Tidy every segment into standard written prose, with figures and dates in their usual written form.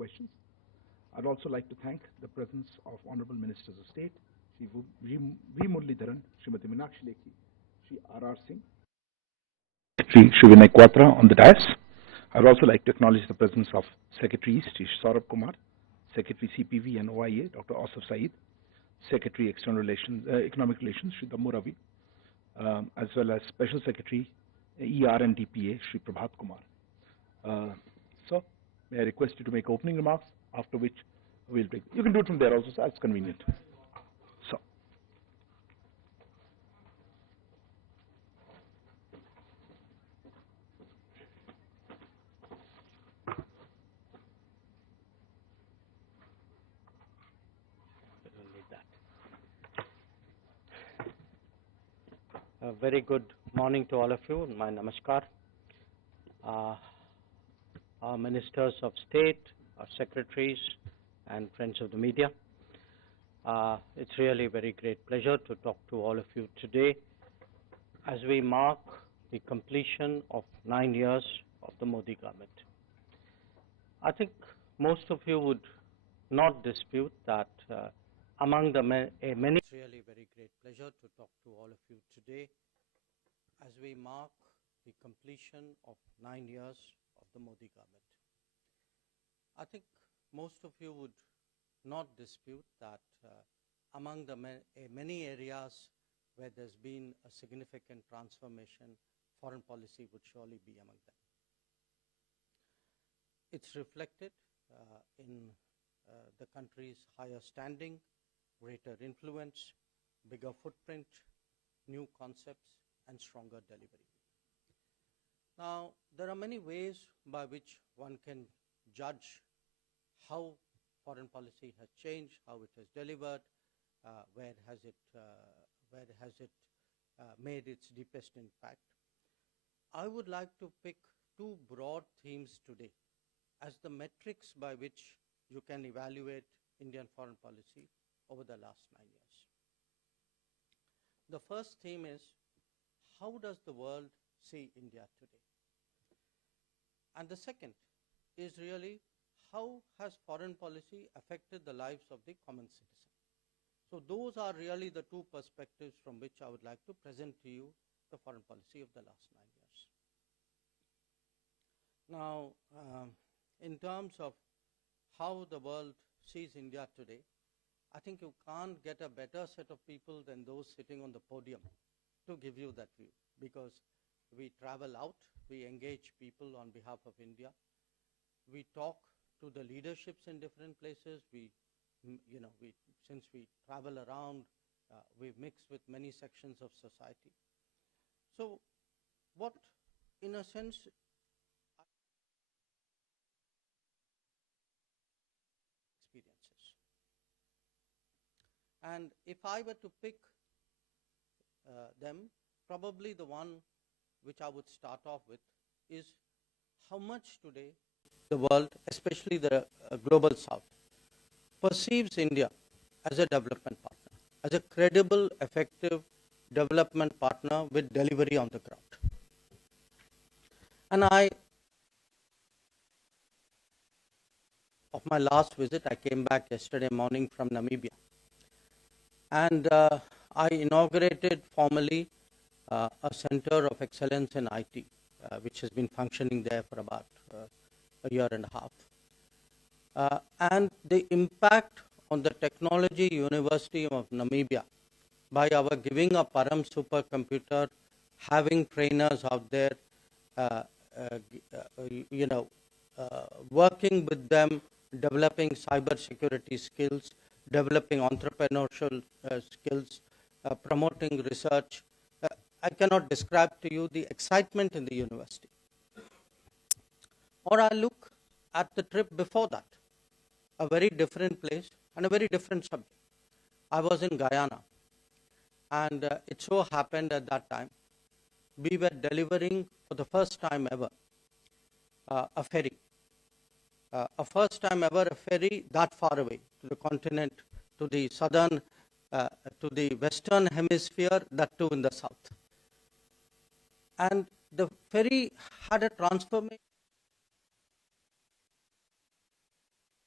questions. I'd also like to thank the presence of Honorable Ministers of State, Shri V. Muralidharan, Srimati Meenakshi Lekhi, Shri R.R. Singh, Secretary Shri Vinay Quatra on the dais. I'd also like to acknowledge the presence of Secretaries Shri Saurabh Kumar, Secretary CPV and OIA, Dr. Asif Saeed, Secretary External Relations, Economic Relations, Shri Dammu Ravi, as well as Special Secretary ER and DPA, Shri Prabhat Kumar. So, may I request you to make opening remarks, after which we'll take. You can do it from there also, so that's convenient. So. A very good morning to all of you. My namaskar. Our ministers of state, our secretaries, and friends of the media. It's really a very great pleasure to talk to all of you today as we mark the completion of 9 years of the Modi government. I think most of you would not dispute that among the many. It's really a very great pleasure to talk to all of you today as we mark the completion of 9 years of the Modi government. I think most of you would not dispute that among the many areas where there's been a significant transformation, foreign policy would surely be among them. It's reflected in the country's higher standing, greater influence, bigger footprint, new concepts, and stronger delivery. Now, there are many ways by which one can judge how foreign policy has changed, how it has delivered, where has it made its deepest impact. I would like to pick two broad themes today as the metrics by which you can evaluate Indian foreign policy over the last 9 years. The first theme is, how does the world see India today? And the second is really, how has foreign policy affected the lives of the common citizen? So those are really the two perspectives from which I would like to present to you the foreign policy of the last 9 years. Now, in terms of how the world sees India today, I think you can't get a better set of people than those sitting on the podium to give you that view, because we travel out, we engage people on behalf of India, we talk to the leaderships in different places, since we travel around, we mix with many sections of society. So what, in a sense, experiences. And if I were to pick them, probably the one which I would start off with is how much today the world, especially the global south, perceives India as a development partner, as a credible, effective development partner with delivery on the ground. And of my last visit, I came back yesterday morning from Namibia. And I inaugurated formally a center of excellence in IT, which has been functioning there for about a year and a half. And the impact on the technology university of Namibia by our giving a Param supercomputer, having trainers out there, working with them, developing cyber security skills, developing entrepreneurial skills, promoting research. I cannot describe to you the excitement in the university. Or I look at the trip before that, a very different place and a very different subject. I was in Guyana, and it so happened at that time, we were delivering for the first time ever a ferry. A first time ever a ferry that far away to the continent, to the southern, to the western hemisphere, that too in the south. And the ferry had a transformation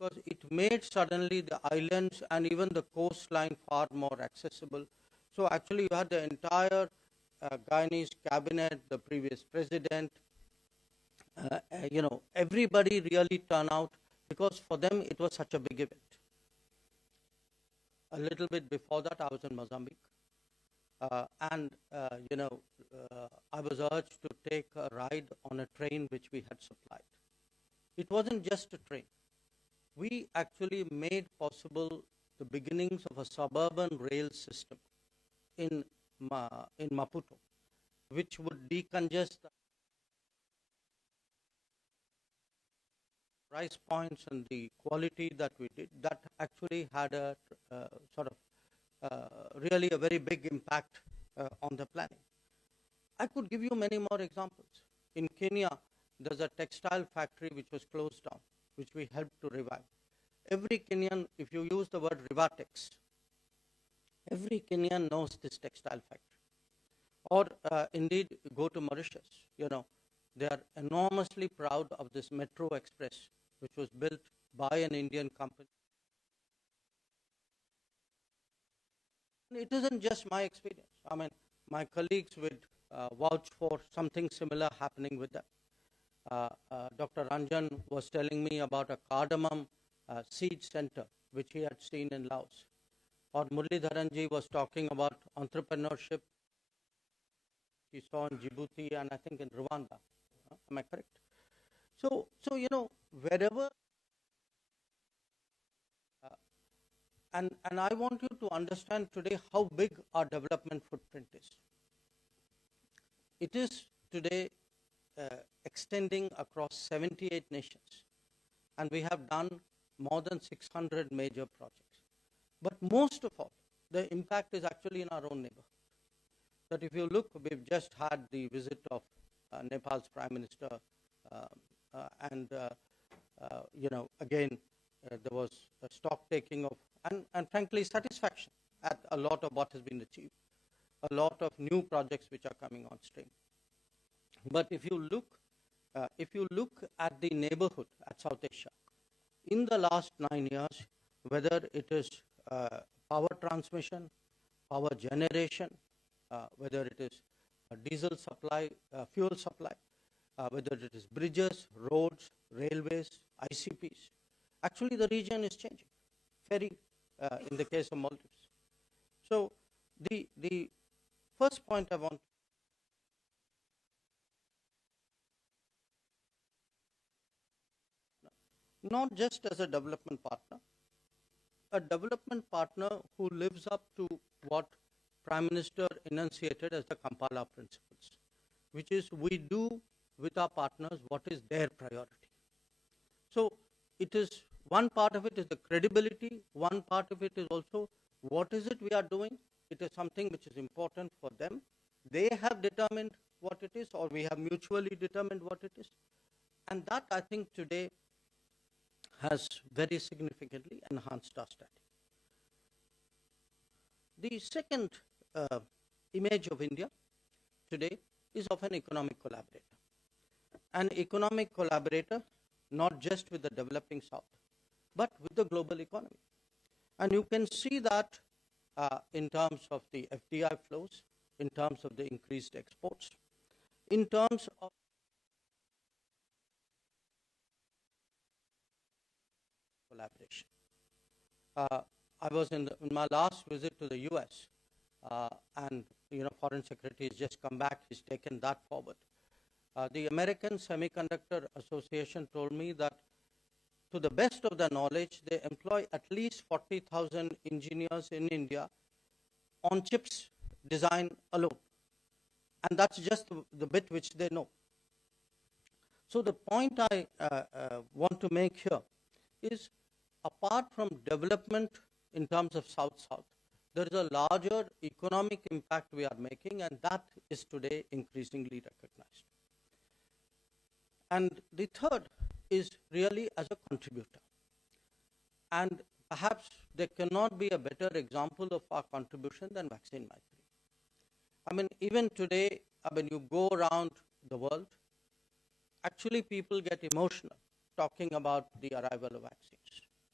because it made suddenly the islands and even the coastline far more accessible. So actually you had the entire Guyanese cabinet, the previous president, everybody really turned out because for them it was such a big event. A little bit before that, I was in Mozambique. I was urged to take a ride on a train which we had supplied. It wasn't just a train. We actually made possible the beginnings of a suburban rail system in Maputo, which would decongest the price points and the quality that we did. That actually had a really a very big impact on the planning. I could give you many more examples. In Kenya, there's a textile factory which was closed down, which we helped to revive. Every Kenyan, if you use the word Rivatex, every Kenyan knows this textile factory. Or indeed, go to Mauritius, they are enormously proud of this Metro Express, which was built by an Indian company. It isn't just my experience. I mean, my colleagues would vouch for something similar happening with them. Dr. Ranjan was telling me about a cardamom seed center, which he had seen in Laos. Or Muralidharanji was talking about entrepreneurship he saw in Djibouti and I think in Rwanda. Am I correct? So wherever, and I want you to understand today how big our development footprint is. It is today extending across 78 nations, and we have done more than 600 major projects. But most of all, the impact is actually in our own neighborhood. That if you look, we've just had the visit of Nepal's Prime Minister, again, there was a stock taking of, and frankly, satisfaction at a lot of what has been achieved, a lot of new projects which are coming on stream. But if you look at the neighborhood at South Asia, in the last 9 years, whether it is power transmission, power generation, whether it is diesel supply, fuel supply, whether it is bridges, roads, railways, ICPs, actually the region is changing, very in the case of Maldives. So the first point I want, not just as a development partner who lives up to what Prime Minister enunciated as the Kampala principles, which is we do with our partners what is their priority. So it is, one part of it is the credibility, one part of it is also what is it we are doing. It is something which is important for them. They have determined what it is, or we have mutually determined what it is. And that, I think, today has very significantly enhanced our strategy. The second image of India today is of an economic collaborator. An economic collaborator not just with the developing South, but with the global economy. And you can see that in terms of the FDI flows, in terms of the increased exports, in terms of collaboration. I was in my last visit to the US, and Foreign Secretary has just come back, he's taken that forward. The American Semiconductor Association told me that to the best of their knowledge, they employ at least 40,000 engineers in India on chips design alone. And that's just the bit which they know. So the point I want to make here is, apart from development in terms of South-South, there is a larger economic impact we are making, and that is today increasingly recognized. And the third is really as a contributor. And perhaps there cannot be a better example of our contribution than vaccine migrant. I mean, even today, when you go around the world, actually people get emotional talking about the arrival of vaccines.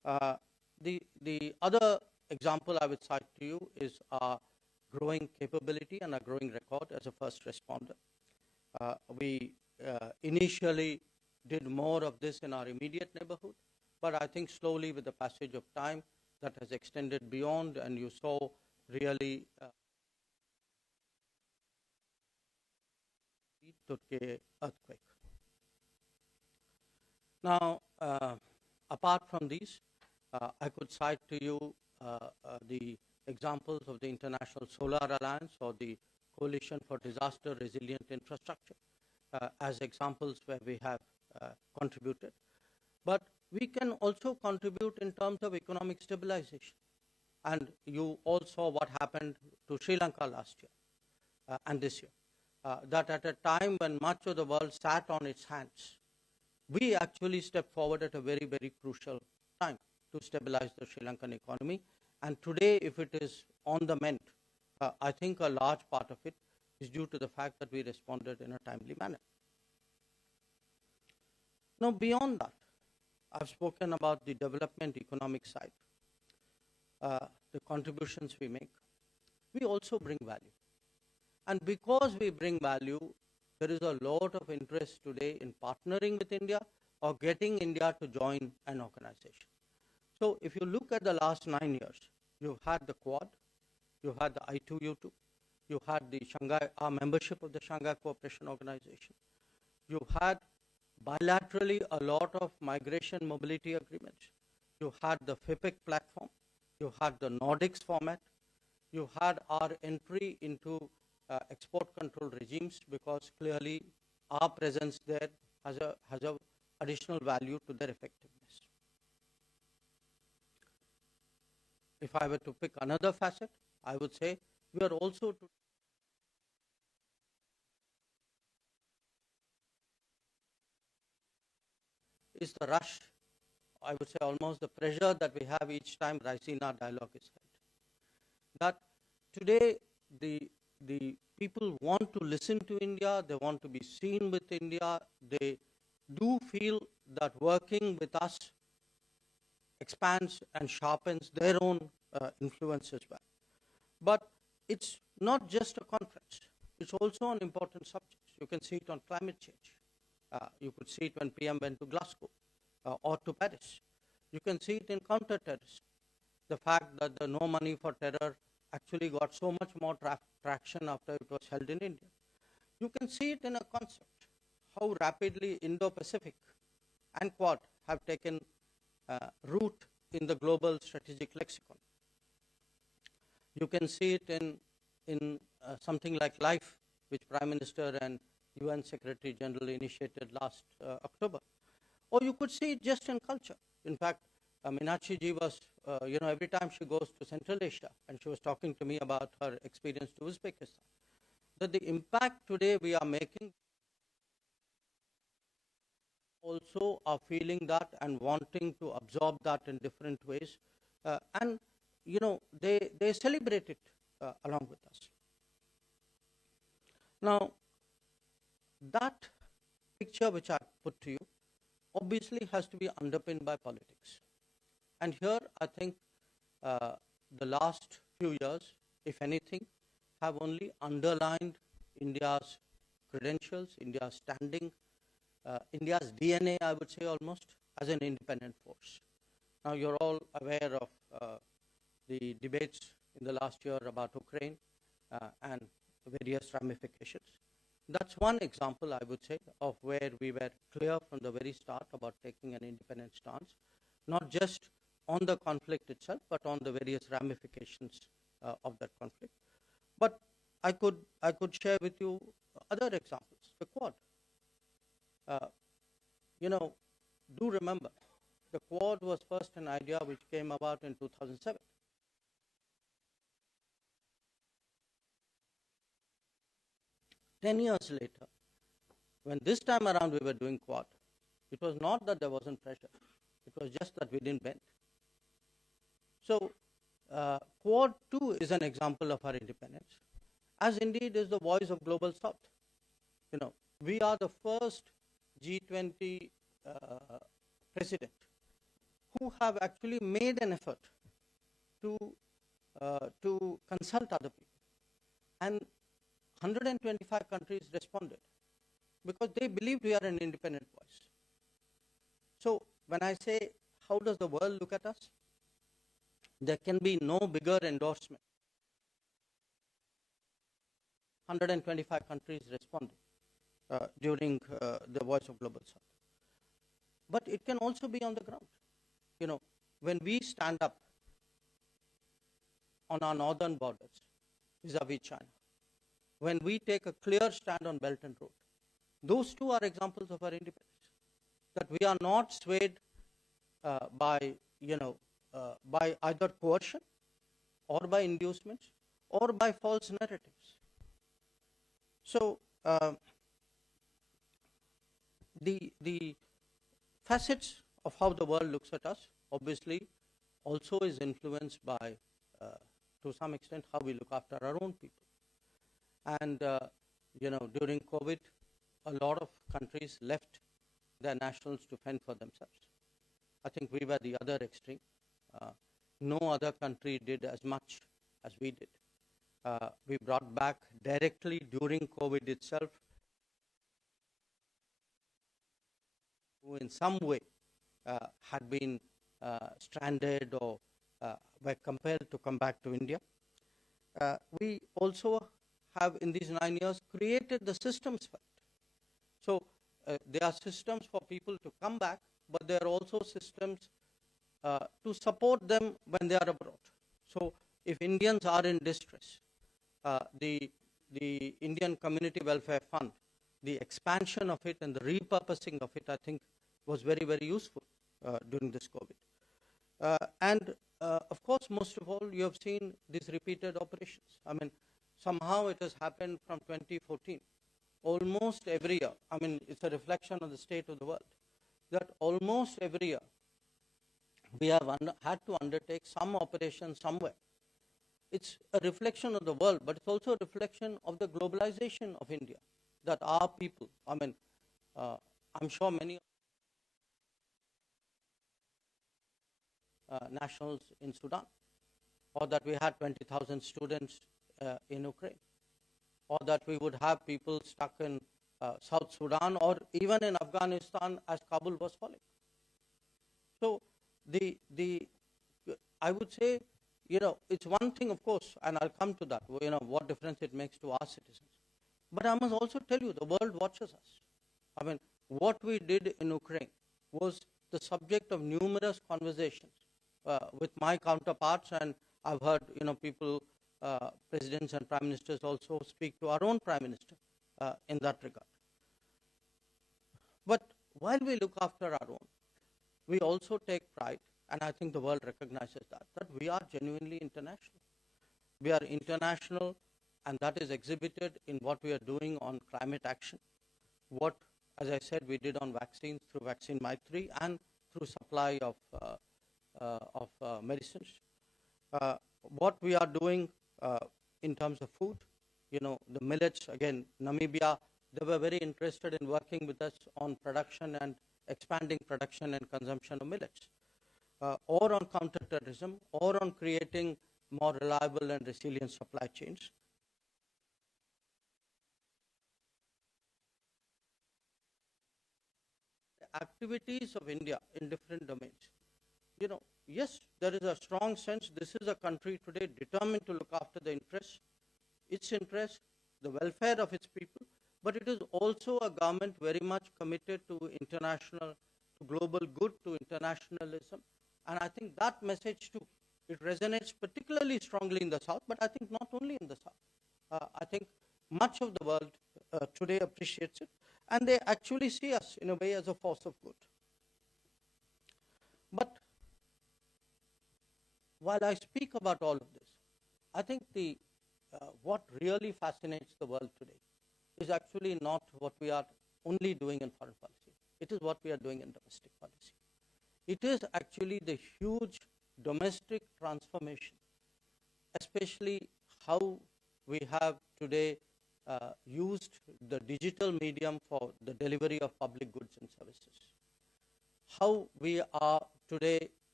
The other example I would cite to you is our growing capability and our growing record as a first responder. We initially did more of this in our immediate neighborhood, but I think slowly with the passage of time that has extended beyond, and you saw really Turkey earthquake. Now, apart from these, I could cite to you the examples of the International Solar Alliance or the Coalition for Disaster Resilient Infrastructure as examples where we have contributed. But we can also contribute in terms of economic stabilization. And you all saw what happened to Sri Lanka last year and this year. That at a time when much of the world sat on its hands, we actually stepped forward at a very, very crucial time to stabilize the Sri Lankan economy. And today, if it is on the mend, I think a large part of it is due to the fact that we responded in a timely manner. Now, beyond that, I've spoken about the development economic side, the contributions we make. We also bring value. And because we bring value, there is a lot of interest today in partnering with India or getting India to join an organization. So if you look at the last 9 years, you've had the Quad, you had the I2U2, you had the Shanghai, our membership of the Shanghai Cooperation Organization. You had bilaterally a lot of migration mobility agreements. You had the FIPEC platform. You had the Nordics format. You had our entry into export control regimes, because clearly our presence there has a additional value to their effectiveness. If I were to pick another facet, I would say we are also is the rush, I would say almost the pressure that we have each time Raisina dialogue is held. That today the people want to listen to India, they want to be seen with India, they do feel that working with us expands and sharpens their own influence as well. But it's not just a conference, it's also an important subject. You can see it on climate change. You could see it when PM went to Glasgow or to Paris. You can see it in counter-terrorism. The fact that the no money for terror actually got so much more traction after it was held in India. You can see it in a concept, how rapidly Indo-Pacific and Quad have taken root in the global strategic lexicon. You can see it in something like LIFE, which Prime Minister and UN Secretary General initiated last October. Or you could see it just in culture. In fact, Meenakshi ji was, every time she goes to Central Asia, and she was talking to me about her experience to Uzbekistan, that the impact today we are making also are feeling that and wanting to absorb that in different ways. And, they celebrate it along with us. Now, that picture which I put to you obviously has to be underpinned by politics. And here I think the last few years, if anything, have only underlined India's credentials, India's standing, India's DNA, I would say almost, as an independent force. Now you're all aware of the debates in the last year about Ukraine and various ramifications. That's one example, I would say, of where we were clear from the very start about taking an independent stance, not just on the conflict itself, but on the various ramifications of that conflict. But I could share with you other examples. The Quad. Do remember, the Quad was first an idea which came about in 2007. Ten years later, when this time around we were doing Quad, it was not that there wasn't pressure. It was just that we didn't bend. So Quad too is an example of our independence, as indeed is the voice of Global South. We are the first G20 president who have actually made an effort to consult other people. And 125 countries responded because they believed we are an independent voice. So when I say, how does the world look at us? There can be no bigger endorsement. 125 countries responded during the Voice of Global South. But it can also be on the ground. You know, when we stand up on our northern borders vis-a-vis China, when we take a clear stand on Belt and Road, those two are examples of our independence. That we are not swayed by either coercion or by inducements or by false narratives. So the facets of how the world looks at us obviously also is influenced by, to some extent, how we look after our own people. And during COVID, a lot of countries left their nationals to fend for themselves. I think we were the other extreme. No other country did as much as we did. We brought back directly during COVID itself, who in some way had been stranded or were compelled to come back to India. We also have, in these 9 years, created the systems for it. So there are systems for people to come back, but there are also systems to support them when they are abroad. So if Indians are in distress, the Indian Community Welfare Fund, the expansion of it and the repurposing of it, I think, was very, very useful during this COVID. And of course, most of all, you have seen these repeated operations. I mean, somehow it has happened from 2014. Almost every year, I mean, it's a reflection of the state of the world, that almost every year we have had to undertake some operation somewhere. It's a reflection of the world, but it's also a reflection of the globalization of India, that our people, I mean, I'm sure many nationals in Sudan, or that we had 20,000 students in Ukraine, or that we would have people stuck in South Sudan or even in Afghanistan as Kabul was falling. So I would say, it's one thing, of course, and I'll come to that, what difference it makes to our citizens. But I must also tell you, the world watches us. I mean, what we did in Ukraine was the subject of numerous conversations with my counterparts, and I've heard, people, presidents and prime ministers also speak to our own prime minister in that regard. But while we look after our own, we also take pride, and I think the world recognizes that we are genuinely international. We are international, and that is exhibited in what we are doing on climate action, what, as I said, we did on vaccines through Vaccine Maitri and through supply of medicines. What we are doing in terms of food, the millets, again, Namibia, they were very interested in working with us on production and expanding production and consumption of millets, or on counterterrorism, or on creating more reliable and resilient supply chains. Activities of India in different domains. Yes, there is a strong sense this is a country today determined to look after the interests, its interests, the welfare of its people, but it is also a government very much committed to international, to global good, to internationalism. And I think that message too, it resonates particularly strongly in the South, but I think not only in the South. I think much of the world today appreciates it, and they actually see us in a way as a force of good. But while I speak about all of this, I think what really fascinates the world today is actually not what we are only doing in foreign policy. It is what we are doing in domestic policy. It is actually the huge domestic transformation, especially how we have today used the digital medium for the delivery of public goods and services. How we are today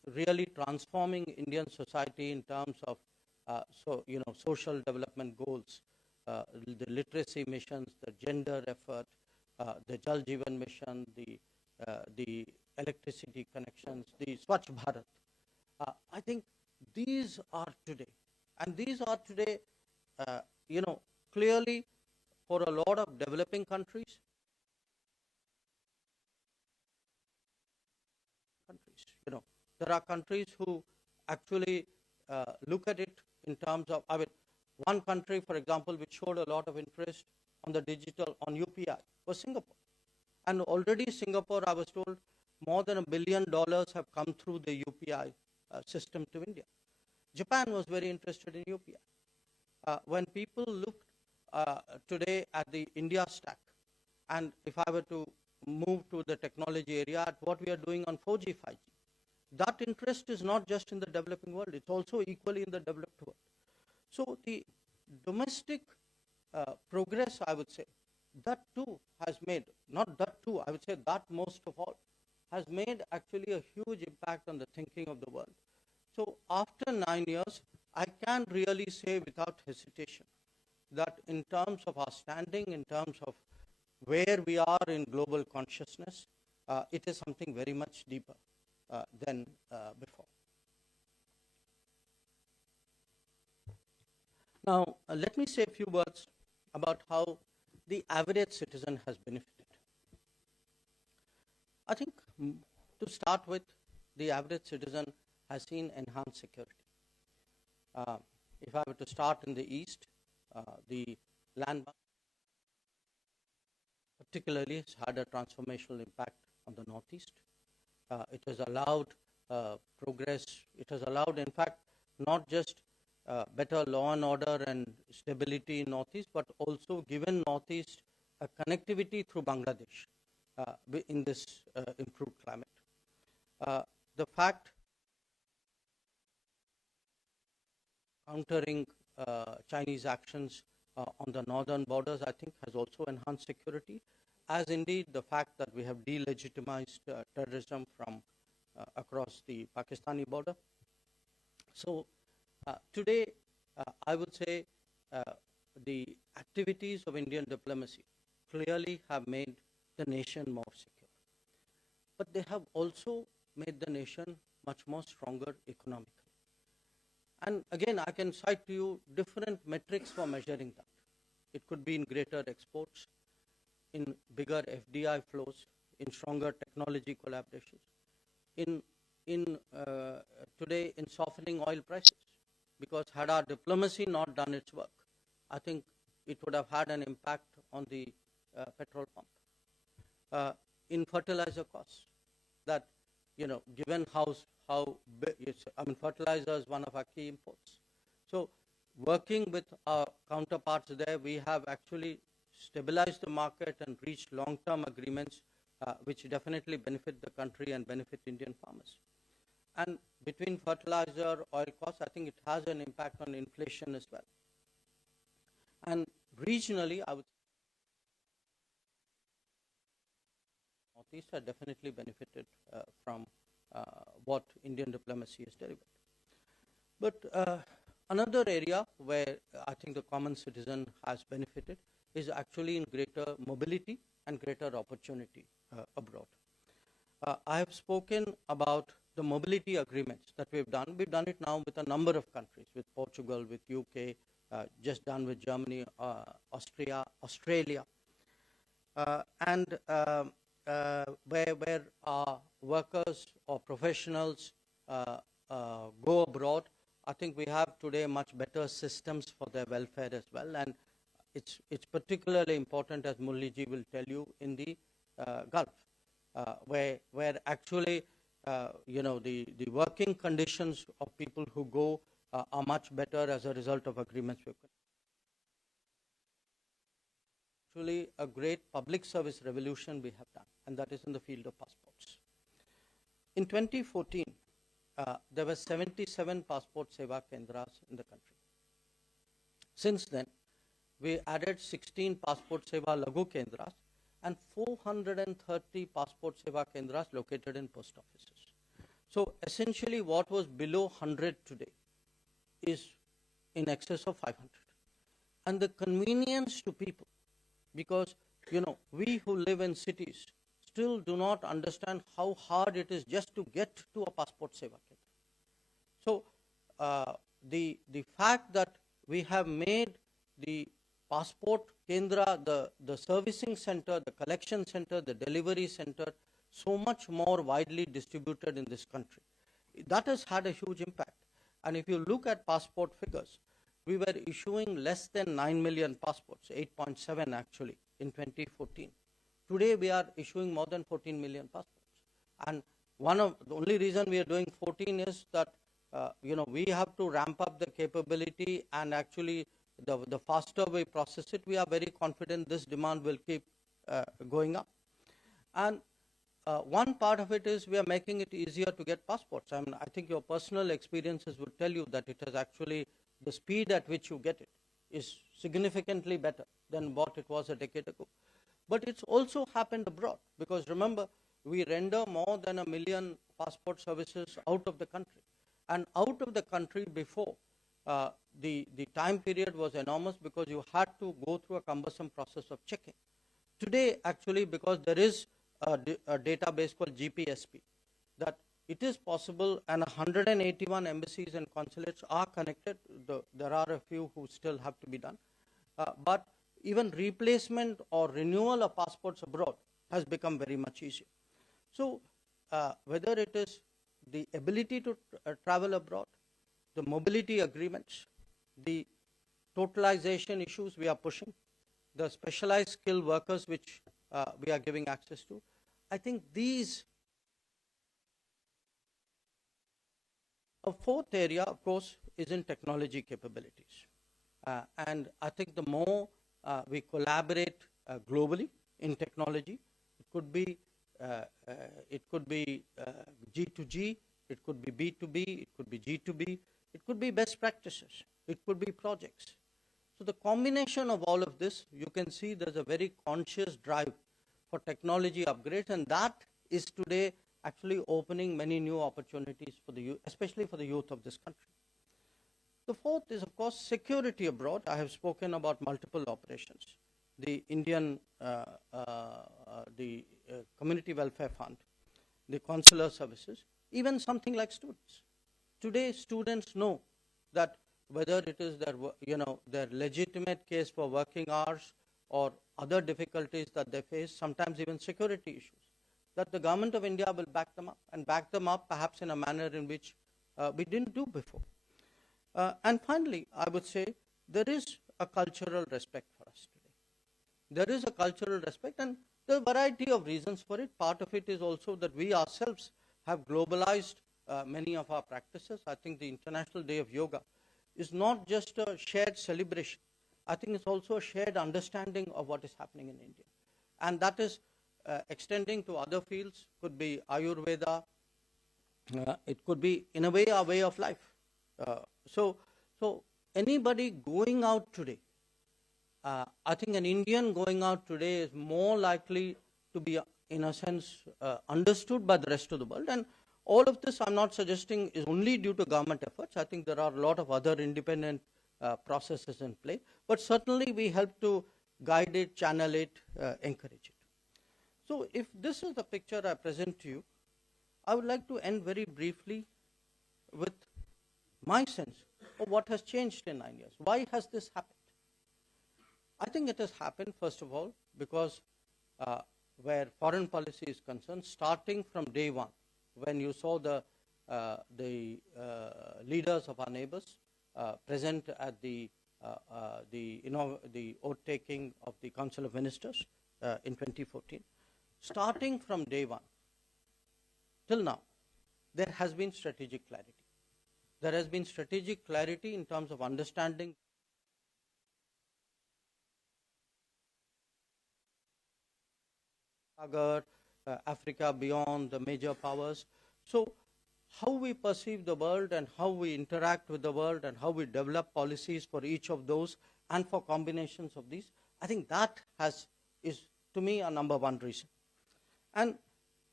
really transforming Indian society in terms of social development goals, the literacy missions, the gender effort, the Jal Jeevan mission, the electricity connections, the Swachh Bharat. I think these are today, and these are today, clearly for a lot of developing countries. There are countries who actually look at it in terms of, one country, for example, which showed a lot of interest on the digital, on UPI, was Singapore. And already Singapore, I was told, more than $1 billion have come through the UPI system to India. Japan was very interested in UPI. When people look today at the India stack, and if I were to move to the technology area, at what we are doing on 4G, 5G, that interest is not just in the developing world, it's also equally in the developed world. So the domestic progress, I would say, that too has made, not that too, I would say that most of all, has made actually a huge impact on the thinking of the world. So after 9 years, I can really say without hesitation that in terms of our standing, in terms of where we are in global consciousness, it is something very much deeper than before. Now, let me say a few words about how the average citizen has benefited. I think to start with, the average citizen has seen enhanced security. If I were to start in the East, the land particularly has had a transformational impact on the Northeast. It has allowed progress. It has allowed, in fact, not just better law and order and stability in Northeast, but also given Northeast a connectivity through Bangladesh in this improved climate. The fact countering Chinese actions on the northern borders, I think, has also enhanced security, as indeed the fact that we have delegitimized terrorism from across the Pakistani border. So today, I would say the activities of Indian diplomacy clearly have made the nation more secure. But they have also made the nation much more stronger economically. And again, I can cite to you different metrics for measuring that. It could be in greater exports, in bigger FDI flows, in stronger technology collaborations, today in softening oil prices. Because had our diplomacy not done its work, I think it would have had an impact on the petrol pump. In fertilizer costs, that, given how fertilizer is one of our key imports. So working with our counterparts there, we have actually stabilized the market and reached long-term agreements which definitely benefit the country and benefit Indian farmers. And between fertilizer, oil costs, I think it has an impact on inflation as well. And regionally, I would say Northeast have definitely benefited from what Indian diplomacy has delivered. But another area where I think the common citizen has benefited is actually in greater mobility and greater opportunity abroad. I have spoken about the mobility agreements that we've done. We've done it now with a number of countries, with Portugal, with UK, just done with Germany, Austria, Australia. Where our workers or professionals go abroad, I think we have today much better systems for their welfare as well. And it's particularly important, as Mulliji will tell you, in the Gulf, where actually the working conditions of people who go are much better as a result of agreements we've got. Actually, a great public service revolution we have done, and that is in the field of passports. In 2014, there were 77 passport seva kendras in the country. Since then, we added 16 passport seva lagu kendras and 430 passport seva kendras located in post offices. So essentially what was below 100 today is in excess of 500. And the convenience to people, because we who live in cities still do not understand how hard it is just to get to a passport seva kendra. So the fact that we have made the passport kendra, the servicing center, the collection center, the delivery center so much more widely distributed in this country, that has had a huge impact. And if you look at passport figures, we were issuing less than 9 million passports, 8.7 actually, in 2014. Today we are issuing more than 14 million passports. And one of the only reason we are doing 14 is that we have to ramp up the capability, and actually the faster we process it, we are very confident this demand will keep going up. And one part of it is we are making it easier to get passports. I mean, I think your personal experiences would tell you that it has actually, the speed at which you get it is significantly better than what it was a decade ago. But it's also happened abroad, because remember, we render more than 1 million passport services out of the country. And out of the country before, the time period was enormous because you had to go through a cumbersome process of checking. Today, actually, because there is a database called GPSP, that it is possible, and 181 embassies and consulates are connected. There are a few who still have to be done. But even replacement or renewal of passports abroad has become very much easier. So whether it is the ability to travel abroad, the mobility agreements, the totalization issues we are pushing, the specialized skilled workers which we are giving access to, I think these. A fourth area, of course, is in technology capabilities. And I think the more we collaborate globally in technology, it could be G2G, it could be B2B, it could be G2B, it could be best practices, it could be projects. So the combination of all of this, you can see there's a very conscious drive for technology upgrades, and that is today actually opening many new opportunities for the youth, especially for the youth of this country. The fourth is, of course, security abroad. I have spoken about multiple operations. The Indian, Community Welfare Fund, the consular services, even something like students. Today, students know that whether it is their legitimate case for working hours or other difficulties that they face, sometimes even security issues, that the government of India will back them up, and back them up perhaps in a manner in which we didn't do before. And finally, I would say there is a cultural respect for us today. There is a cultural respect, and there are a variety of reasons for it. Part of it is also that we ourselves have globalized many of our practices. I think the International Day of Yoga is not just a shared celebration. I think it's also a shared understanding of what is happening in India. And that is extending to other fields, could be Ayurveda, it could be, in a way, our way of life. So anybody going out today, I think an Indian going out today is more likely to be, in a sense, understood by the rest of the world. And all of this, I'm not suggesting, is only due to government efforts. I think there are a lot of other independent processes in play. But certainly we help to guide it, channel it, encourage it. So if this is the picture I present to you, I would like to end very briefly with my sense of what has changed in 9 years. Why has this happened? I think it has happened, first of all, because where foreign policy is concerned, starting from day one, when you saw the leaders of our neighbors present at the oath taking of the Council of Ministers in 2014, starting from day one till now, there has been strategic clarity. There has been strategic clarity in terms of understanding Africa beyond the major powers. So how we perceive the world and how we interact with the world and how we develop policies for each of those and for combinations of these, I think that is to me a number one reason. And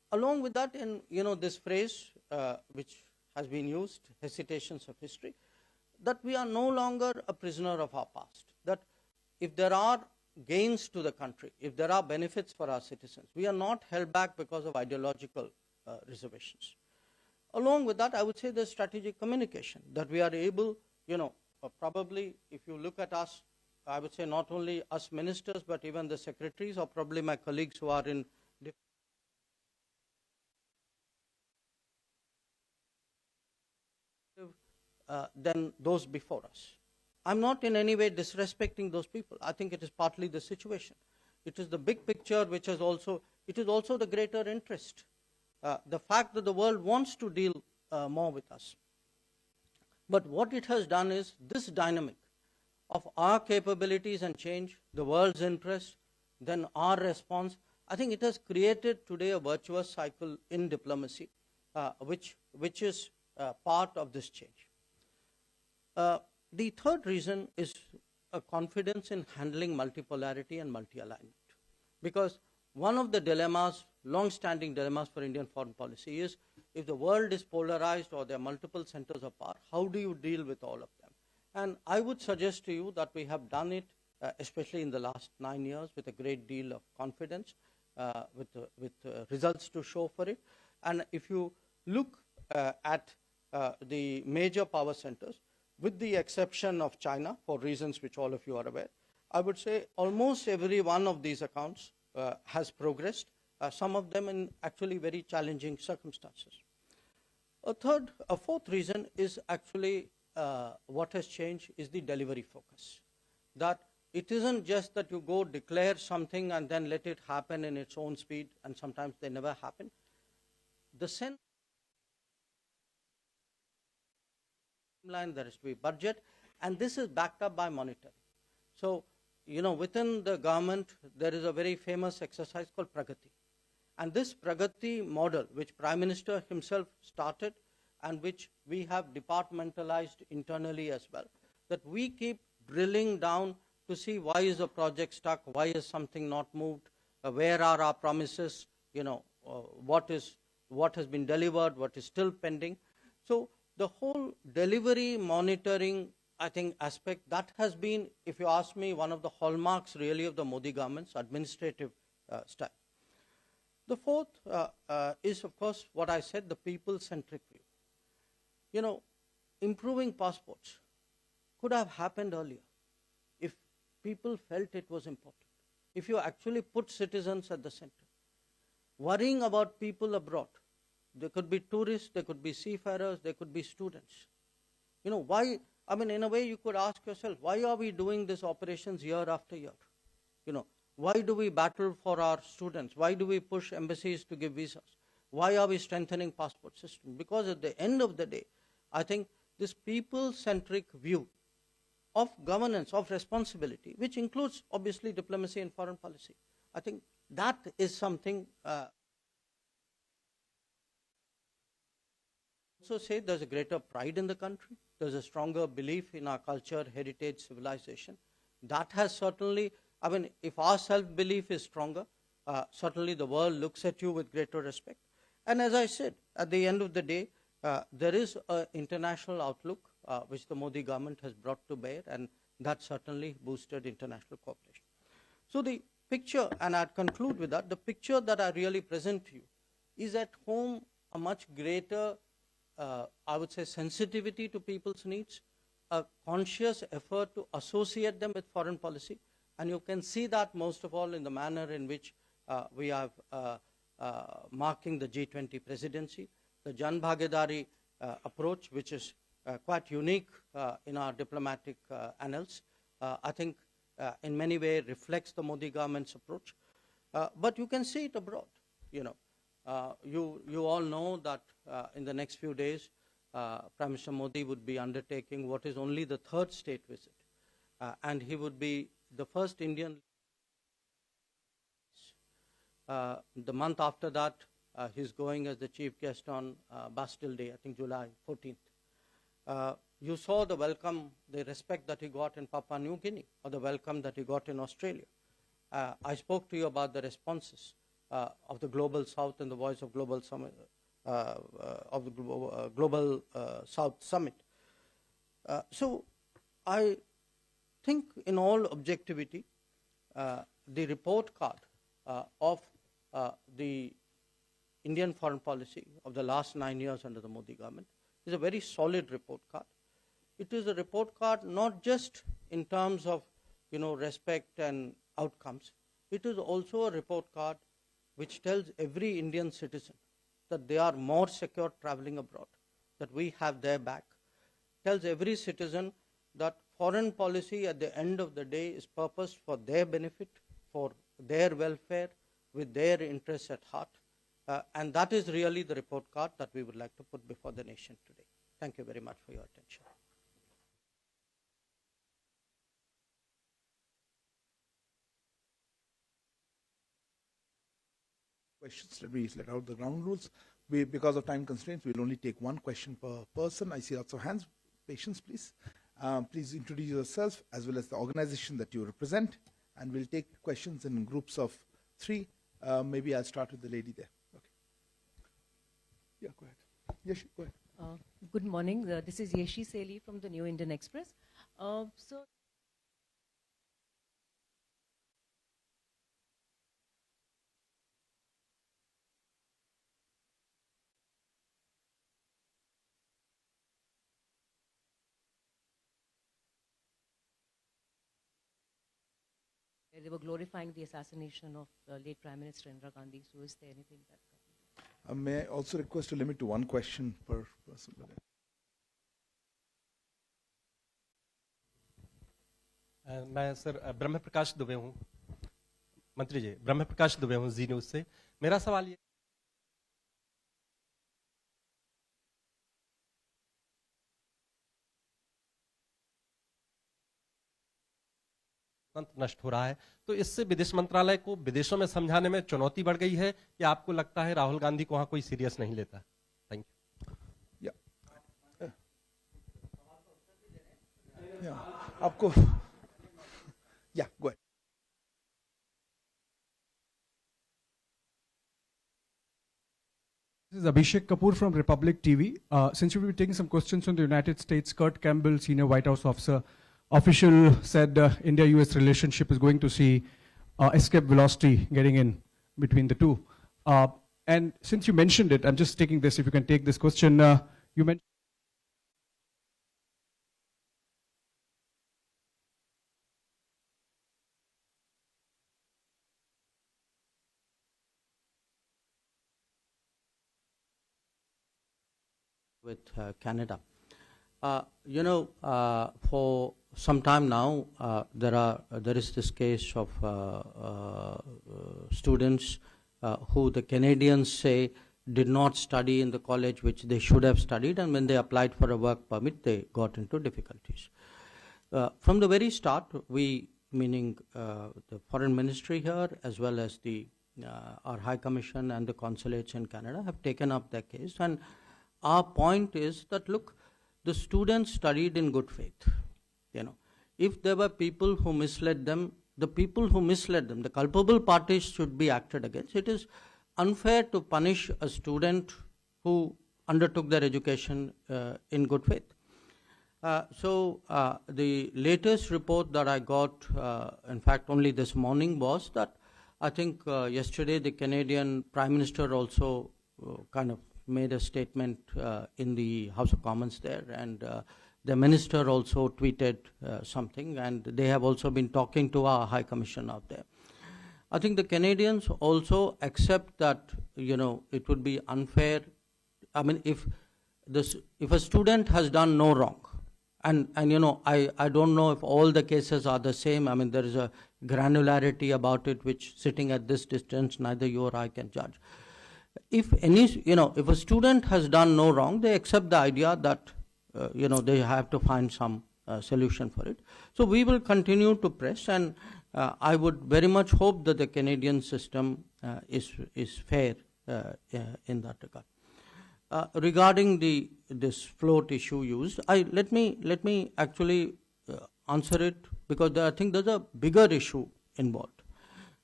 Along with that, and this phrase which has been used, hesitations of history, that we are no longer a prisoner of our past. That if there are gains to the country, if there are benefits for our citizens, we are not held back because of ideological reservations. Along with that, I would say the strategic communication, that we are able, probably if you look at us, I would say not only us ministers, but even the secretaries, or probably my colleagues who are in than those before us. I'm not in any way disrespecting those people. I think it is partly the situation. It is the big picture which is also, it is also the greater interest. The fact that the world wants to deal more with us. But what it has done is this dynamic of our capabilities and change, the world's interest, then our response, I think it has created today a virtuous cycle in diplomacy, which is part of this change. The third reason is a confidence in handling multipolarity and multi-alignment. Because one of the dilemmas, long-standing dilemmas for Indian foreign policy is, if the world is polarized or there are multiple centers of power, how do you deal with all of them? And I would suggest to you that we have done it, especially in the last 9 years, with a great deal of confidence, with results to show for it. And if you look at the major power centers, with the exception of China, for reasons which all of you are aware, I would say almost every one of these accounts has progressed, some of them in actually very challenging circumstances. A fourth reason is actually what has changed is the delivery focus. That it isn't just that you go declare something and then let it happen in its own speed, and sometimes they never happen. The sense there is to be budget, and this is backed up by monitoring. So, within the government, there is a very famous exercise called Pragati. And this Pragati model, which Prime Minister himself started and which we have departmentalized internally as well, that we keep drilling down to see why is a project stuck, why is something not moved, where are our promises, what has been delivered, what is still pending. So the whole delivery monitoring, I think, aspect, that has been, if you ask me, one of the hallmarks really of the Modi government's administrative style. The fourth is, of course, what I said, the people-centric view. Improving passports could have happened earlier if people felt it was important. If you actually put citizens at the center. Worrying about people abroad. There could be tourists, there could be seafarers, there could be students. Why, in a way you could ask yourself, why are we doing these operations year after year? Why do we battle for our students? Why do we push embassies to give visas? Why are we strengthening passport system? Because at the end of the day, I think this people-centric view of governance, of responsibility, which includes obviously diplomacy and foreign policy, I think that is something also say there's a greater pride in the country. There's a stronger belief in our culture, heritage, civilization. That has certainly, if our self-belief is stronger, certainly the world looks at you with greater respect. And as I said, at the end of the day, there is an international outlook which the Modi government has brought to bear, and that certainly boosted international cooperation. So the picture, and I'd conclude with that, the picture that I really present to you is at home a much greater I would say sensitivity to people's needs, a conscious effort to associate them with foreign policy, and you can see that most of all in the manner in which we are marking the G20 presidency, the Jan Bhagidari approach, which is quite unique in our diplomatic annals, I think in many ways reflects the Modi government's approach. But you can see it abroad, You all know that in the next few days, Prime Minister Modi would be undertaking what is only the third state visit. And he would be the first Indian. The month after that, he's going as the chief guest on Bastille Day, I think July 14th. You saw the welcome, the respect that he got in Papua New Guinea, or the welcome that he got in Australia. I spoke to you about the responses of the Global South and the Voice of Global Summit, of the Global South Summit. So I think in all objectivity, the report card of the Indian foreign policy of the last 9 years under the Modi government is a very solid report card. It is a report card not just in terms of respect and outcomes. It is also a report card which tells every Indian citizen that they are more secure traveling abroad, that we have their back. Tells every citizen that foreign policy at the end of the day is purposed for their benefit, for their welfare, with their interests at heart. And that is really the report card that we would like to put before the nation today. Thank you very much for your attention. Questions, let me let out the ground rules. Because of time constraints, we'll only take one question per person. I see lots of hands. Patience, please. Please introduce yourself as well as the organization that you represent, and we'll take questions in groups of 3. Maybe I'll start with the lady there. Okay. Yeah, go ahead. Yes, go ahead. Good morning. This is Yeshi Seli from the New Indian Express. They were glorifying the assassination of late Prime Minister Indira Gandhi. So is there anything that... May I also request to limit to one question per person? मैं sir ब्रह्म प्रकाश दुबे हूँ, मंत्री जी ब्रह्म प्रकाश दुबे हूँ जी news से। मेरा सवाल ये नष्ट हो रहा है, तो इससे विदेश मंत्रालय को विदेशों में समझाने में चुनौती बढ़ गई है, या आपको लगता है राहुल गांधी को वहां कोई सीरियस नहीं लेता? Thank you. आपको go ahead. This is Abhishek Kapoor from Republic TV. Since you will be taking some questions from the United States, Kurt Campbell, senior White House official said India-US relationship is going to see escape velocity getting in between the two. And since you mentioned it, I'm just taking this, if you can take this question. You mentioned with Canada. For some time now, there is this case of students who the Canadians say did not study in the college which they should have studied, and when they applied for a work permit, they got into difficulties. From the very start, we, meaning the Foreign Ministry here, as well as our High Commission and the consulates in Canada, have taken up their case. And our point is that, look, the students studied in good faith. If there were people who misled them, the culpable parties should be acted against. It is unfair to punish a student who undertook their education in good faith. So the latest report that I got, in fact only this morning, was that I think yesterday the Canadian Prime Minister also kind of made a statement in the House of Commons there, and the minister also tweeted something, and they have also been talking to our High Commission out there. I think the Canadians also accept that, it would be unfair. I mean, if a student has done no wrong, and I don't know if all the cases are the same. I mean, there is a granularity about it which, sitting at this distance, neither you or I can judge. If if a student has done no wrong, they accept the idea that they have to find some solution for it. So we will continue to press, and I would very much hope that the Canadian system is fair in that regard. Regarding this float issue used, let me actually answer it, because I think there's a bigger issue involved.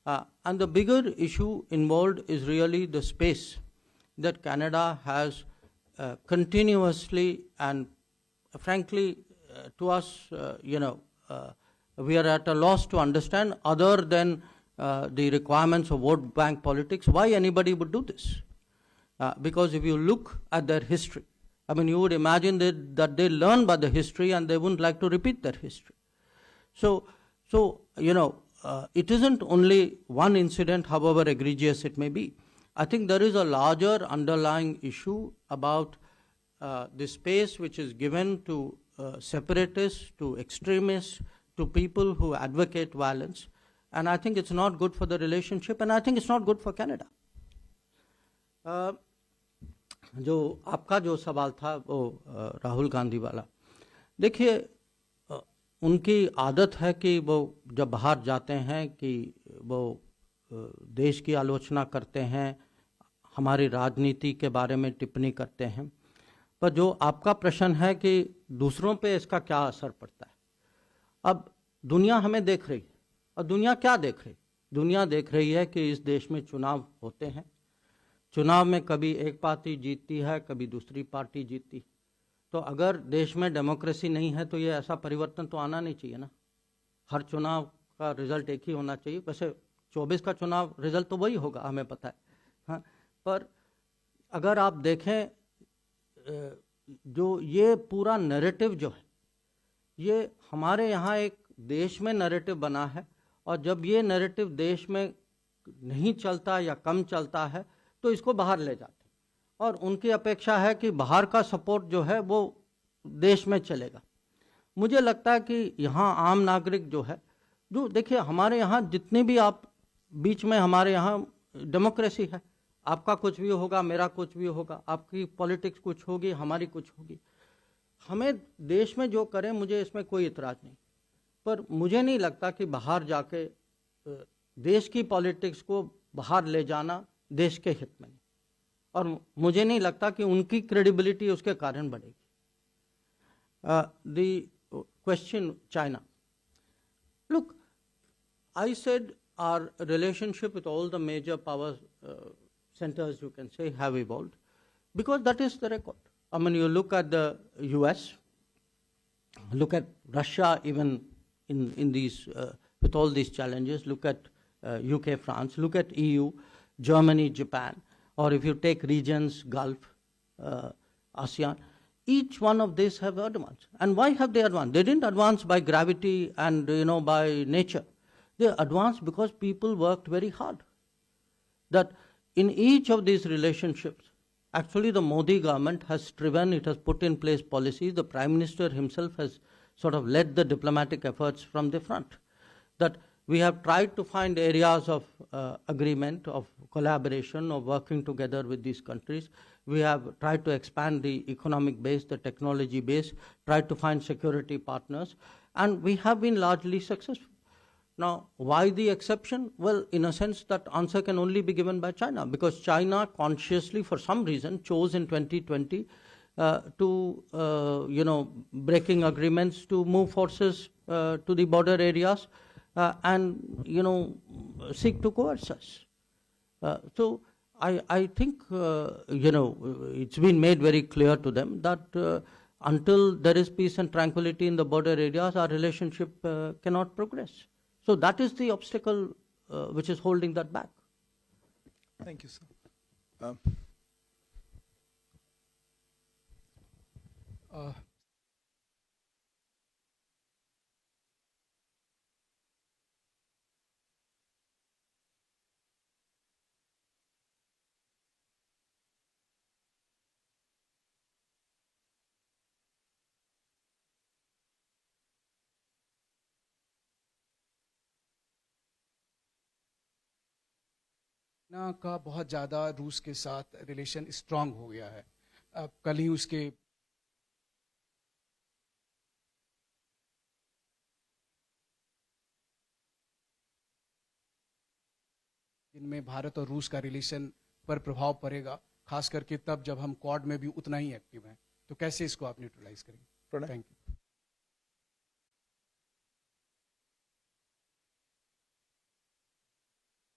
And the bigger issue involved is really the space that Canada has continuously and frankly to us, we are at a loss to understand, other than the requirements of vote bank politics, why anybody would do this. Because if you look at their history, I mean, you would imagine that they learn by the history and they wouldn't like to repeat their history. So it isn't only one incident, however egregious it may be. I think there is a larger underlying issue about the space which is given to separatists, to extremists, to people who advocate violence. And I think it's not good for the relationship, and I think it's not good for Canada. जो आपका जो सवाल था वो राहुल गांधी वाला, देखिए उनकी आदत है कि वो जब बाहर जाते हैं कि वो देश की आलोचना करते हैं, हमारी राजनीति के बारे में टिप्पणी करते हैं, पर जो आपका प्रश्न है कि दूसरों पे इसका क्या असर पड़ता है। अब दुनिया हमें देख रही है, और दुनिया क्या देख रही है? दुनिया देख रही है कि इस देश में चुनाव होते हैं, चुनाव में कभी एक पार्टी जीतती है, कभी दूसरी पार्टी जीतती। तो अगर देश में डेमोक्रेसी नहीं है तो ये ऐसा परिवर्तन तो आना नहीं चाहिए ना। हर चुनाव का रिजल्ट एक ही होना चाहिए। वैसे 24 का चुनाव रिजल्ट तो वही होगा, हमें पता है, हाँ। पर अगर आप देखें जो ये पूरा नैरेटिव जो है, ये हमारे यहाँ एक देश में नैरेटिव बना है, और जब ये नैरेटिव देश में नहीं चलता या कम चलता है तो इसको बाहर ले जाते हैं, और उनकी अपेक्षा है कि बाहर का सपोर्ट जो है वो देश में चलेगा। मुझे लगता है कि यहाँ आम नागरिक जो है, जो देखिए हमारे यहाँ जितने भी आप बीच में, हमारे यहाँ डेमोक्रेसी है, आपका कुछ भी होगा, मेरा कुछ भी होगा, आपकी पॉलिटिक्स कुछ होगी, हमारी कुछ होगी। हमें देश में जो करें मुझे इसमें कोई इतराज़ नहीं, पर मुझे नहीं लगता कि बाहर जाके देश की पॉलिटिक्स को बाहर ले जाना देश के हित में, और मुझे नहीं लगता कि उनकी क्रेडिबिलिटी उसके कारण बढ़ेगी। The question China, look, I said our relationship with all the major power centers, you can say, have evolved, because that is the record. I mean, you look at the US, look at Russia, even in these, with all these challenges, look at UK, France, look at EU, Germany, Japan, or if you take regions, Gulf, ASEAN, each one of these have advanced. And why have they advanced? They didn't advance by gravity and by nature. They advanced because people worked very hard. That in each of these relationships, actually the Modi government has striven, it has put in place policies. The Prime Minister himself has sort of led the diplomatic efforts from the front. That we have tried to find areas of agreement, of collaboration, of working together with these countries. We have tried to expand the economic base, the technology base, tried to find security partners, and we have been largely successful. Now, why the exception? Well, in a sense, that answer can only be given by China, because China consciously, for some reason, chose in 2020 breaking agreements to move forces to the border areas and seek to coerce us. So I think it's been made very clear to them that until there is peace and tranquility in the border areas, our relationship cannot progress. So that is the obstacle which is holding that back. Thank you, sir. China का बहुत ज़्यादा रूस के साथ relation strong हो गया है। अब कल ही उसके जिनमें भारत और रूस का रिलेशन पर प्रभाव पड़ेगा, खास करके तब जब हम क्वाड में भी उतना ही एक्टिव हैं, तो कैसे इसको आप न्यूट्रलाइज करेंगे? Thank you.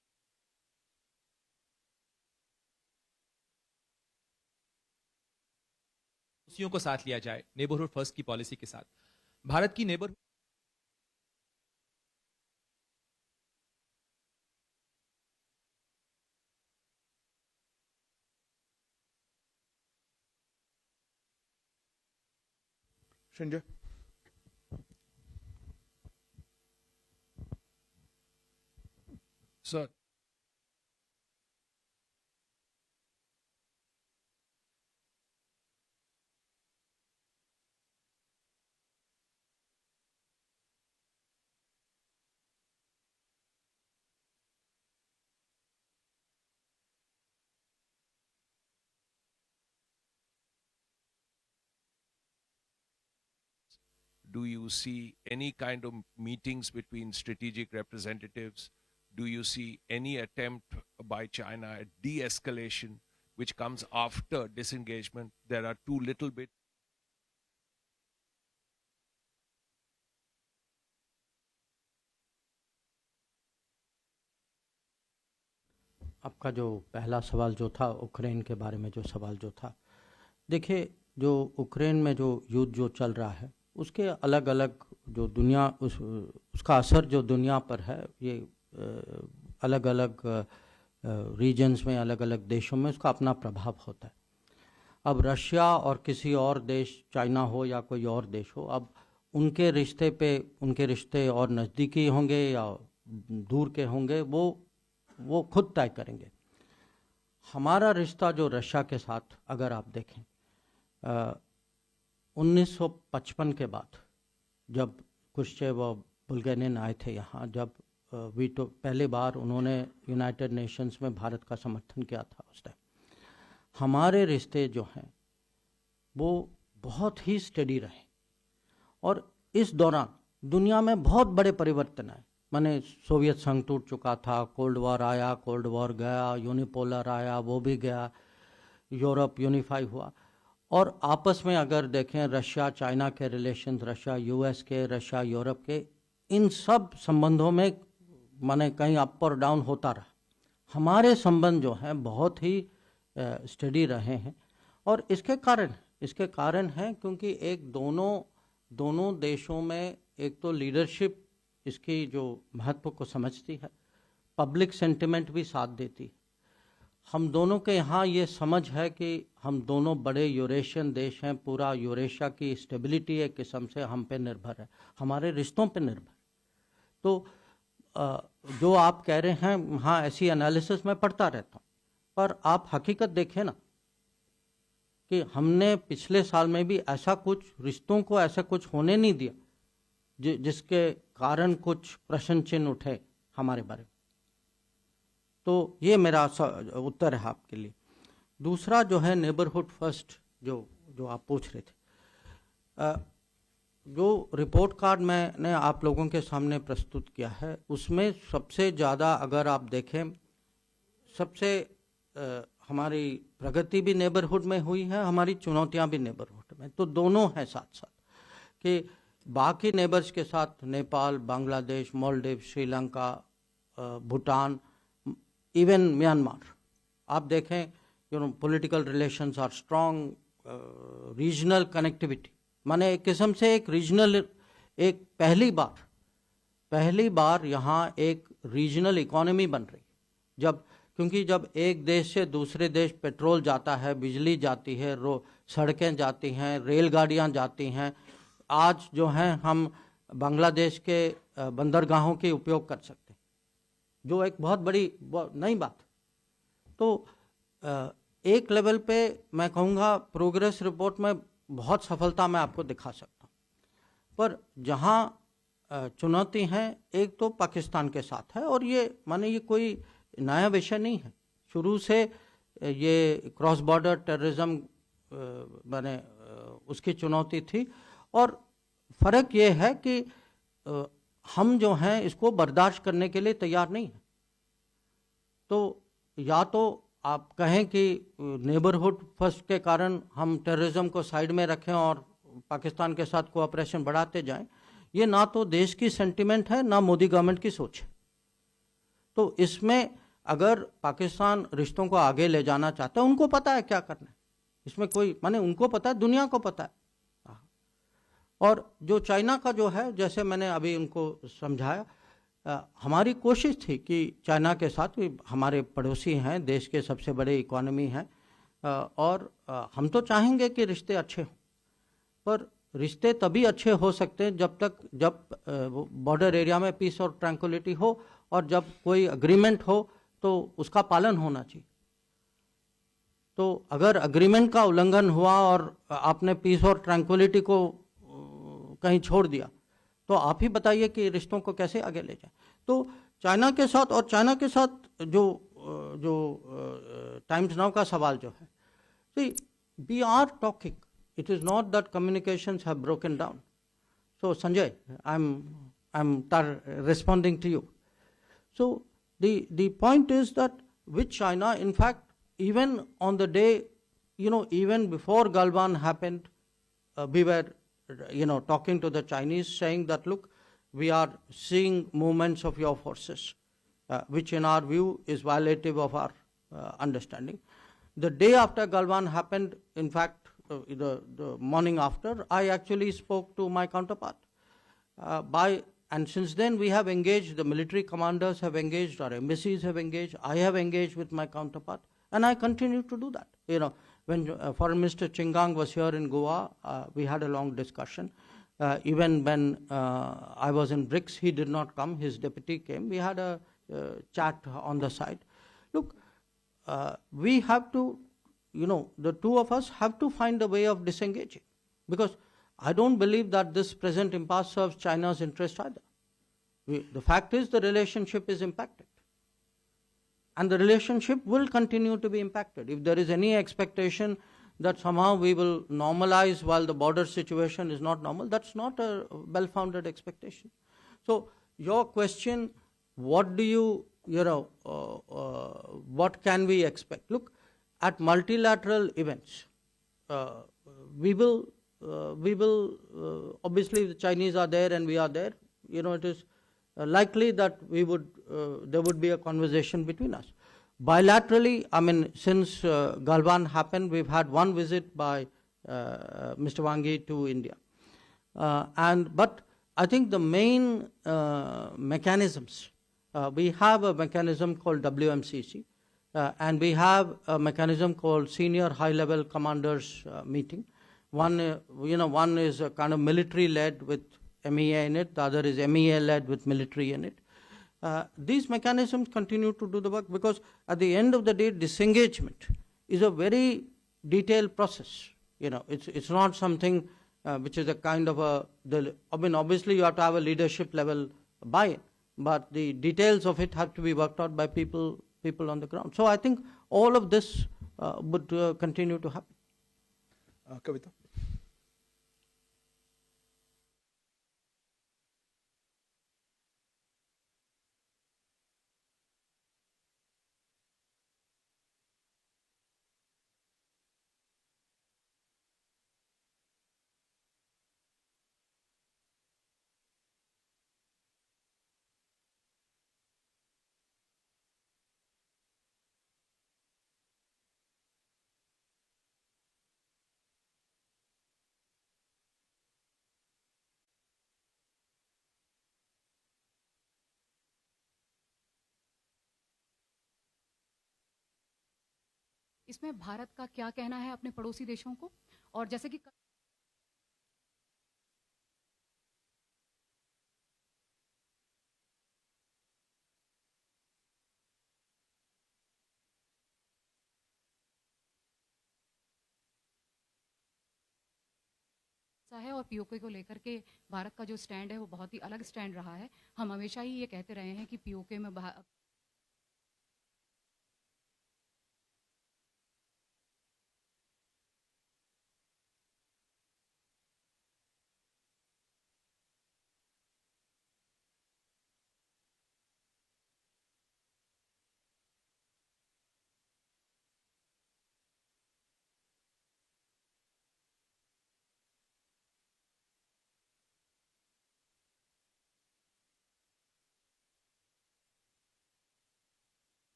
पड़ोसियों को साथ लिया जाए नेबरहुड फर्स्ट की पॉलिसी के साथ। भारत की neighbourhood Shinja. Sir, do you see any kind of meetings between strategic representatives? Do you see any attempt by China at de-escalation, which comes after disengagement? There are two little bit. आपका जो पहला सवाल जो था Ukraine के बारे में जो सवाल जो था, देखिए जो यूक्रेन में जो युद्ध जो चल रहा है उसके अलग अलग जो दुनिया उसका असर जो दुनिया पर है, ये अलग अलग रीजन्स में अलग अलग देशों में उसका अपना प्रभाव होता है। अब रशिया और किसी और देश, चाइना हो या कोई और देश हो, अब उनके रिश्ते और नज़दीकी होंगे या दूर के होंगे वो खुद तय करेंगे। हमारा रिश्ता जो रशिया के साथ अगर आप देखें 1955 के बाद जब क्रुश्चेव और बुल्गेरियन आए थे यहाँ, जब वीटो पहली बार उन्होंने यूनाइटेड नेशंस में भारत का समर्थन किया था, उस टाइम हमारे रिश्ते जो हैं वो बहुत ही स्टेडी रहे। और इस दौरान दुनिया में बहुत बड़े परिवर्तन आए, माने सोवियत संघ टूट चुका था, कोल्ड वॉर आया, कोल्ड वॉर गया, यूनिपोलर आया, वो भी गया, यूरोप यूनिफाई हुआ। और आपस में अगर देखें रशिया चाइना के रिलेशंस, रशिया यूएस के, रशिया यूरोप के, इन सब संबंधों में माने कहीं अप और डाउन होता रहा। हमारे संबंध जो हैं बहुत ही स्टडी रहे हैं। और इसके कारण हैं क्योंकि एक दोनों देशों में एक तो लीडरशिप इसकी जो महत्व को समझती है, पब्लिक सेंटिमेंट भी साथ देती है। हम दोनों के यहाँ ये समझ है कि हम दोनों बड़े यूरेशियन देश हैं, पूरा यूरेशिया की स्टेबिलिटी एक किस्म से हम पे निर्भर है, हमारे रिश्तों पे निर्भर। तो जो आप कह रहे हैं, हाँ ऐसी एनालिसिस मैं पढ़ता रहता हूँ, पर आप हकीकत देखें ना कि हमने पिछले साल में भी ऐसा कुछ रिश्तों को ऐसा कुछ होने नहीं दिया जिसके कारण कुछ प्रश्न चिन्ह उठे हमारे बारे में। तो ये मेरा उत्तर है आपके लिए। दूसरा जो है नेबरहुड फर्स्ट जो आप पूछ रहे थे, जो रिपोर्ट कार्ड मैंने आप लोगों के सामने प्रस्तुत किया है उसमें सबसे ज़्यादा अगर आप देखें, सबसे हमारी प्रगति भी नेबरहुड में हुई है, हमारी चुनौतियां भी नेबरहुड में, तो दोनों हैं साथ साथ। कि बाकी नेबर्स के साथ नेपाल, बांग्लादेश, मालदीव, श्रीलंका, भूटान, इवन म्यांमार, आप देखें political relations are strong, regional connectivity, माने एक किस्म से एक रीजनल, एक पहली बार यहाँ एक रीजनल इकोनॉमी बन रही। क्योंकि जब एक देश से दूसरे देश पेट्रोल जाता है, बिजली जाती है, सड़कें जाती हैं, रेलगाड़ियाँ जाती हैं, आज जो हैं हम बांग्लादेश के बंदरगाहों के उपयोग कर सकते हैं, जो एक बहुत बड़ी नई बात। तो एक लेवल पे मैं कहूँगा प्रोग्रेस रिपोर्ट में बहुत सफलता मैं आपको दिखा सकता हूँ, पर जहाँ चुनौती है एक तो पाकिस्तान के साथ है, और ये माने ये कोई नया विषय नहीं है, शुरू से ये क्रॉस बॉर्डर टेररिज्म माने उसकी चुनौती थी। और फ़र्क ये है कि हम जो हैं इसको बर्दाश्त करने के लिए तैयार नहीं हैं। तो या तो आप कहें कि नेबरहुड फर्स्ट के कारण हम टेररिज्म को साइड में रखें और पाकिस्तान के साथ कोऑपरेशन बढ़ाते जाएं, ये ना तो देश की सेंटिमेंट है ना मोदी गवर्नमेंट की सोच है। तो इसमें अगर पाकिस्तान रिश्तों को आगे ले जाना चाहता है, उनको पता है क्या करना है, इसमें कोई माने उनको पता है, दुनिया को पता है। और जो चाइना का जो है, जैसे मैंने अभी उनको समझाया, हमारी कोशिश थी कि चाइना के साथ भी, हमारे पड़ोसी हैं, देश के सबसे बड़े इकोनॉमी हैं, और हम तो चाहेंगे कि रिश्ते अच्छे हों, पर रिश्ते तभी अच्छे हो सकते हैं जब बॉर्डर एरिया में पीस और ट्रैंक्विलिटी हो, और जब कोई अग्रीमेंट हो तो उसका पालन होना चाहिए। तो अगर अग्रीमेंट का उल्लंघन हुआ और आपने पीस और ट्रैंक्विलिटी को कहीं छोड़ दिया, तो आप ही बताइए कि रिश्तों को कैसे आगे ले जाए। तो चाइना के साथ, और चाइना के साथ जो टाइम्स नाउ का सवाल जो है, सी we are talking, it is not that communications have broken down. So Sanjay, I'm responding to you. So the point is that with China, in fact, even on the day, even before Galwan happened, we were, talking to the Chinese, saying that, look, we are seeing movements of your forces, which in our view is violative of our understanding. The day after Galwan happened, in fact, the morning after, I actually spoke to my counterpart. And since then we have engaged, the military commanders have engaged, our embassies have engaged, I have engaged with my counterpart, and I continue to do that. When Foreign Minister Chingang was here in Goa, we had a long discussion. Even when I was in BRICS, he did not come, his deputy came. We had a chat on the side. Look, we have to, the two of us have to find a way of disengaging, because I don't believe that this present impasse serves China's interest either. The fact is the relationship is impacted, and the relationship will continue to be impacted. If there is any expectation that somehow we will normalize while the border situation is not normal, that's not a well-founded expectation. So your question, what do you, what can we expect? Look, at multilateral events, we will obviously the Chinese are there and we are there. It is likely that there would be a conversation between us. Bilaterally, I mean, since Galwan happened, we've had one visit by Mr. Wang Yi to India, but I think the main mechanisms, we have a mechanism called WMCC. And we have a mechanism called Senior High-Level Commanders Meeting. One is a kind of military-led with MEA in it. The other is MEA-led with military in it. These mechanisms continue to do the work, because at the end of the day, disengagement is a very detailed process. It's not something which is a kind of obviously you have to have a leadership level buy-in, but the details of it have to be worked out by people on the ground. So I think all of this would continue to happen. Kavita. इसमें भारत का क्या कहना है अपने पड़ोसी देशों को, और जैसे कि है, और पीओके को लेकर के भारत का जो स्टैंड है वो बहुत ही अलग स्टैंड रहा है। हम हमेशा ही ये कहते रहे हैं कि पीओके में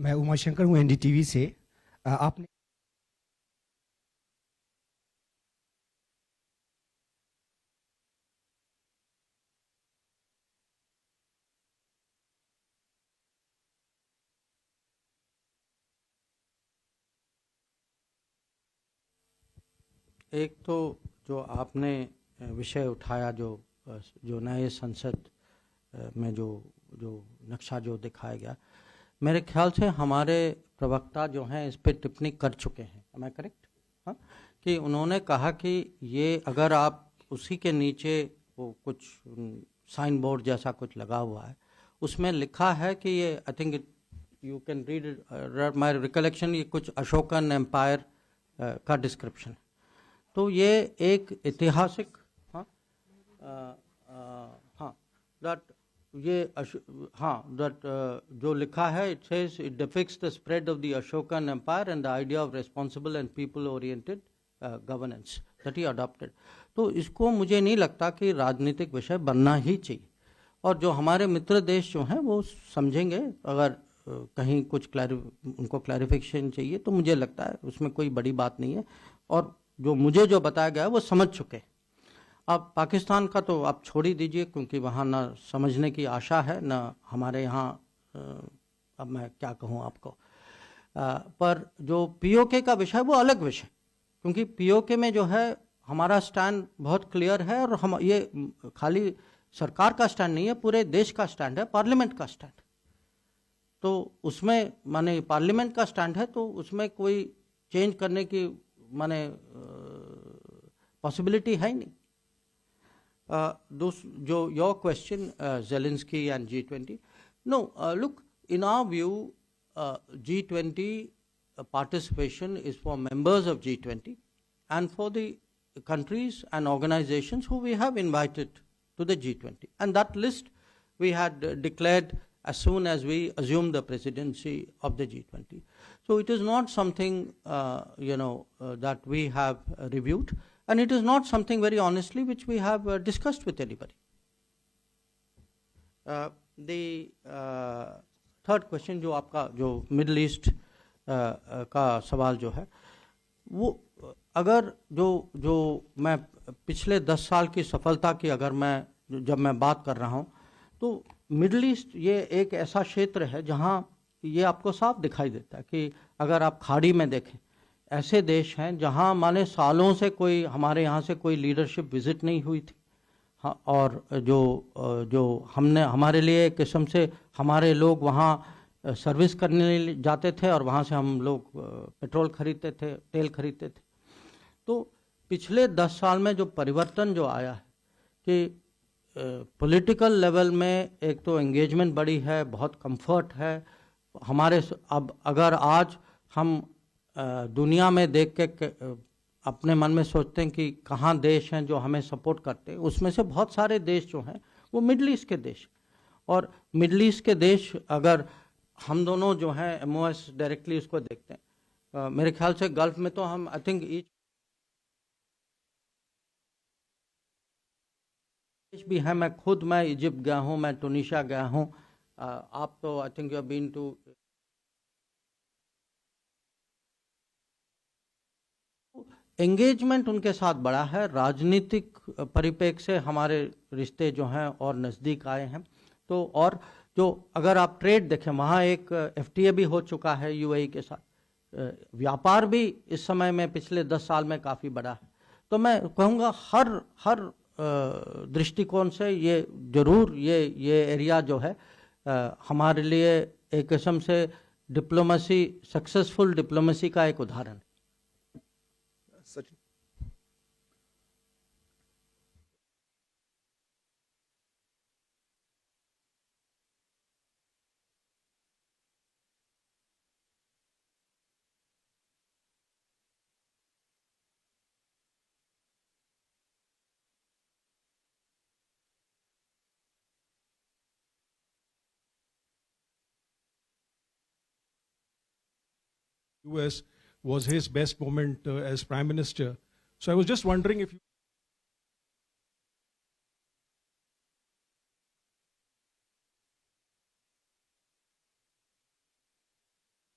मैं उमाशंकर हूँ एनडीटीवी से। आपने एक तो जो आपने विषय उठाया, जो नए संसद में जो नक्शा जो दिखाया गया, मेरे ख्याल से हमारे प्रवक्ता जो हैं इस पे टिप्पणी कर चुके हैं। am I correct? हाँ, कि उन्होंने कहा कि ये अगर आप उसी के नीचे वो कुछ साइन बोर्ड जैसा कुछ लगा हुआ है, उसमें लिखा है कि ये I think you can read my recollection, ये कुछ अशोकन एम्पायर का डिस्क्रिप्शन है। तो ये एक ऐतिहासिक जो लिखा है, it says it depicts the spread of the Ashokan empire and the idea of responsible and people oriented governance that he adopted. तो इसको मुझे नहीं लगता कि राजनीतिक विषय बनना ही चाहिए, और जो हमारे मित्र देश जो हैं वो समझेंगे। अगर कहीं कुछ उनको क्लैरिफिकेशन चाहिए तो मुझे लगता है उसमें कोई बड़ी बात नहीं है, और जो मुझे जो बताया गया है वो समझ चुके हैं। अब पाकिस्तान का तो आप छोड़ ही दीजिए, क्योंकि वहाँ ना समझने की आशा है ना हमारे यहाँ। अब मैं क्या कहूँ आपको, पर जो पीओके का विषय वो अलग विषय, क्योंकि पीओके में जो है हमारा स्टैंड बहुत क्लियर है, और हम ये खाली सरकार का स्टैंड नहीं है, पूरे देश का स्टैंड है, पार्लियामेंट का स्टैंड। तो उसमें माने पार्लियामेंट का स्टैंड है, तो उसमें कोई चेंज करने की माने पॉसिबिलिटी है ही नहीं। जो your question Zelensky and G20, no, look, in our view, G20 participation is for members of G20 and for the countries and organizations who we have invited to the G20, and that list we had declared as soon as we assumed the presidency of the G20. So it is not something that we have reviewed, and it is not something, very honestly, which we have discussed with anybody. The third question जो आपका जो middle east का सवाल जो है, वो अगर जो मैं पिछले 10 साल की सफलता की अगर जब मैं बात कर रहा हूँ, तो मिडल ईस्ट ये एक ऐसा क्षेत्र है जहाँ ये आपको साफ दिखाई देता है कि अगर आप खाड़ी में देखें, ऐसे देश हैं जहाँ माने सालों से कोई हमारे यहाँ से कोई लीडरशिप विजिट नहीं हुई थी। हाँ, और जो हमने हमारे लिए एक किस्म से हमारे लोग वहाँ सर्विस करने जाते थे, और वहाँ से हम लोग पेट्रोल खरीदते थे, तेल खरीदते थे। तो पिछले 10 साल में जो परिवर्तन जो आया है कि पॉलिटिकल लेवल में एक तो एंगेजमेंट बढ़ी है, बहुत कंफर्ट है हमारे। अब अगर आज हम दुनिया में देख के अपने मन में सोचते हैं कि कहाँ देश हैं जो हमें सपोर्ट करते हैं, उसमें से बहुत सारे देश जो हैं वो मिडल ईस्ट के देश। और मिडल ईस्ट के देश अगर हम दोनों जो हैं एमओएस डायरेक्टली उसको देखते हैं, मेरे ख्याल से गल्फ में तो हम आई थिंक ईच देश भी है। मैं इजिप्ट गया हूँ, मैं टूनिशिया गया हूँ, आप तो I think you have been to. Engagement उनके साथ बड़ा है, राजनीतिक परिप्रेक्ष्य से हमारे रिश्ते जो हैं और नज़दीक आए हैं। तो और जो अगर आप ट्रेड देखें, वहाँ एक एफटीए भी हो चुका है यूएई के साथ, व्यापार भी इस समय में पिछले 10 साल में काफ़ी बड़ा है। तो मैं कहूँगा हर दृष्टिकोण से ये जरूर ये एरिया जो है हमारे लिए एक किस्म से डिप्लोमेसी, सक्सेसफुल डिप्लोमेसी का एक उदाहरण है। Sachin. US was his best moment as Prime Minister. So I was just wondering if you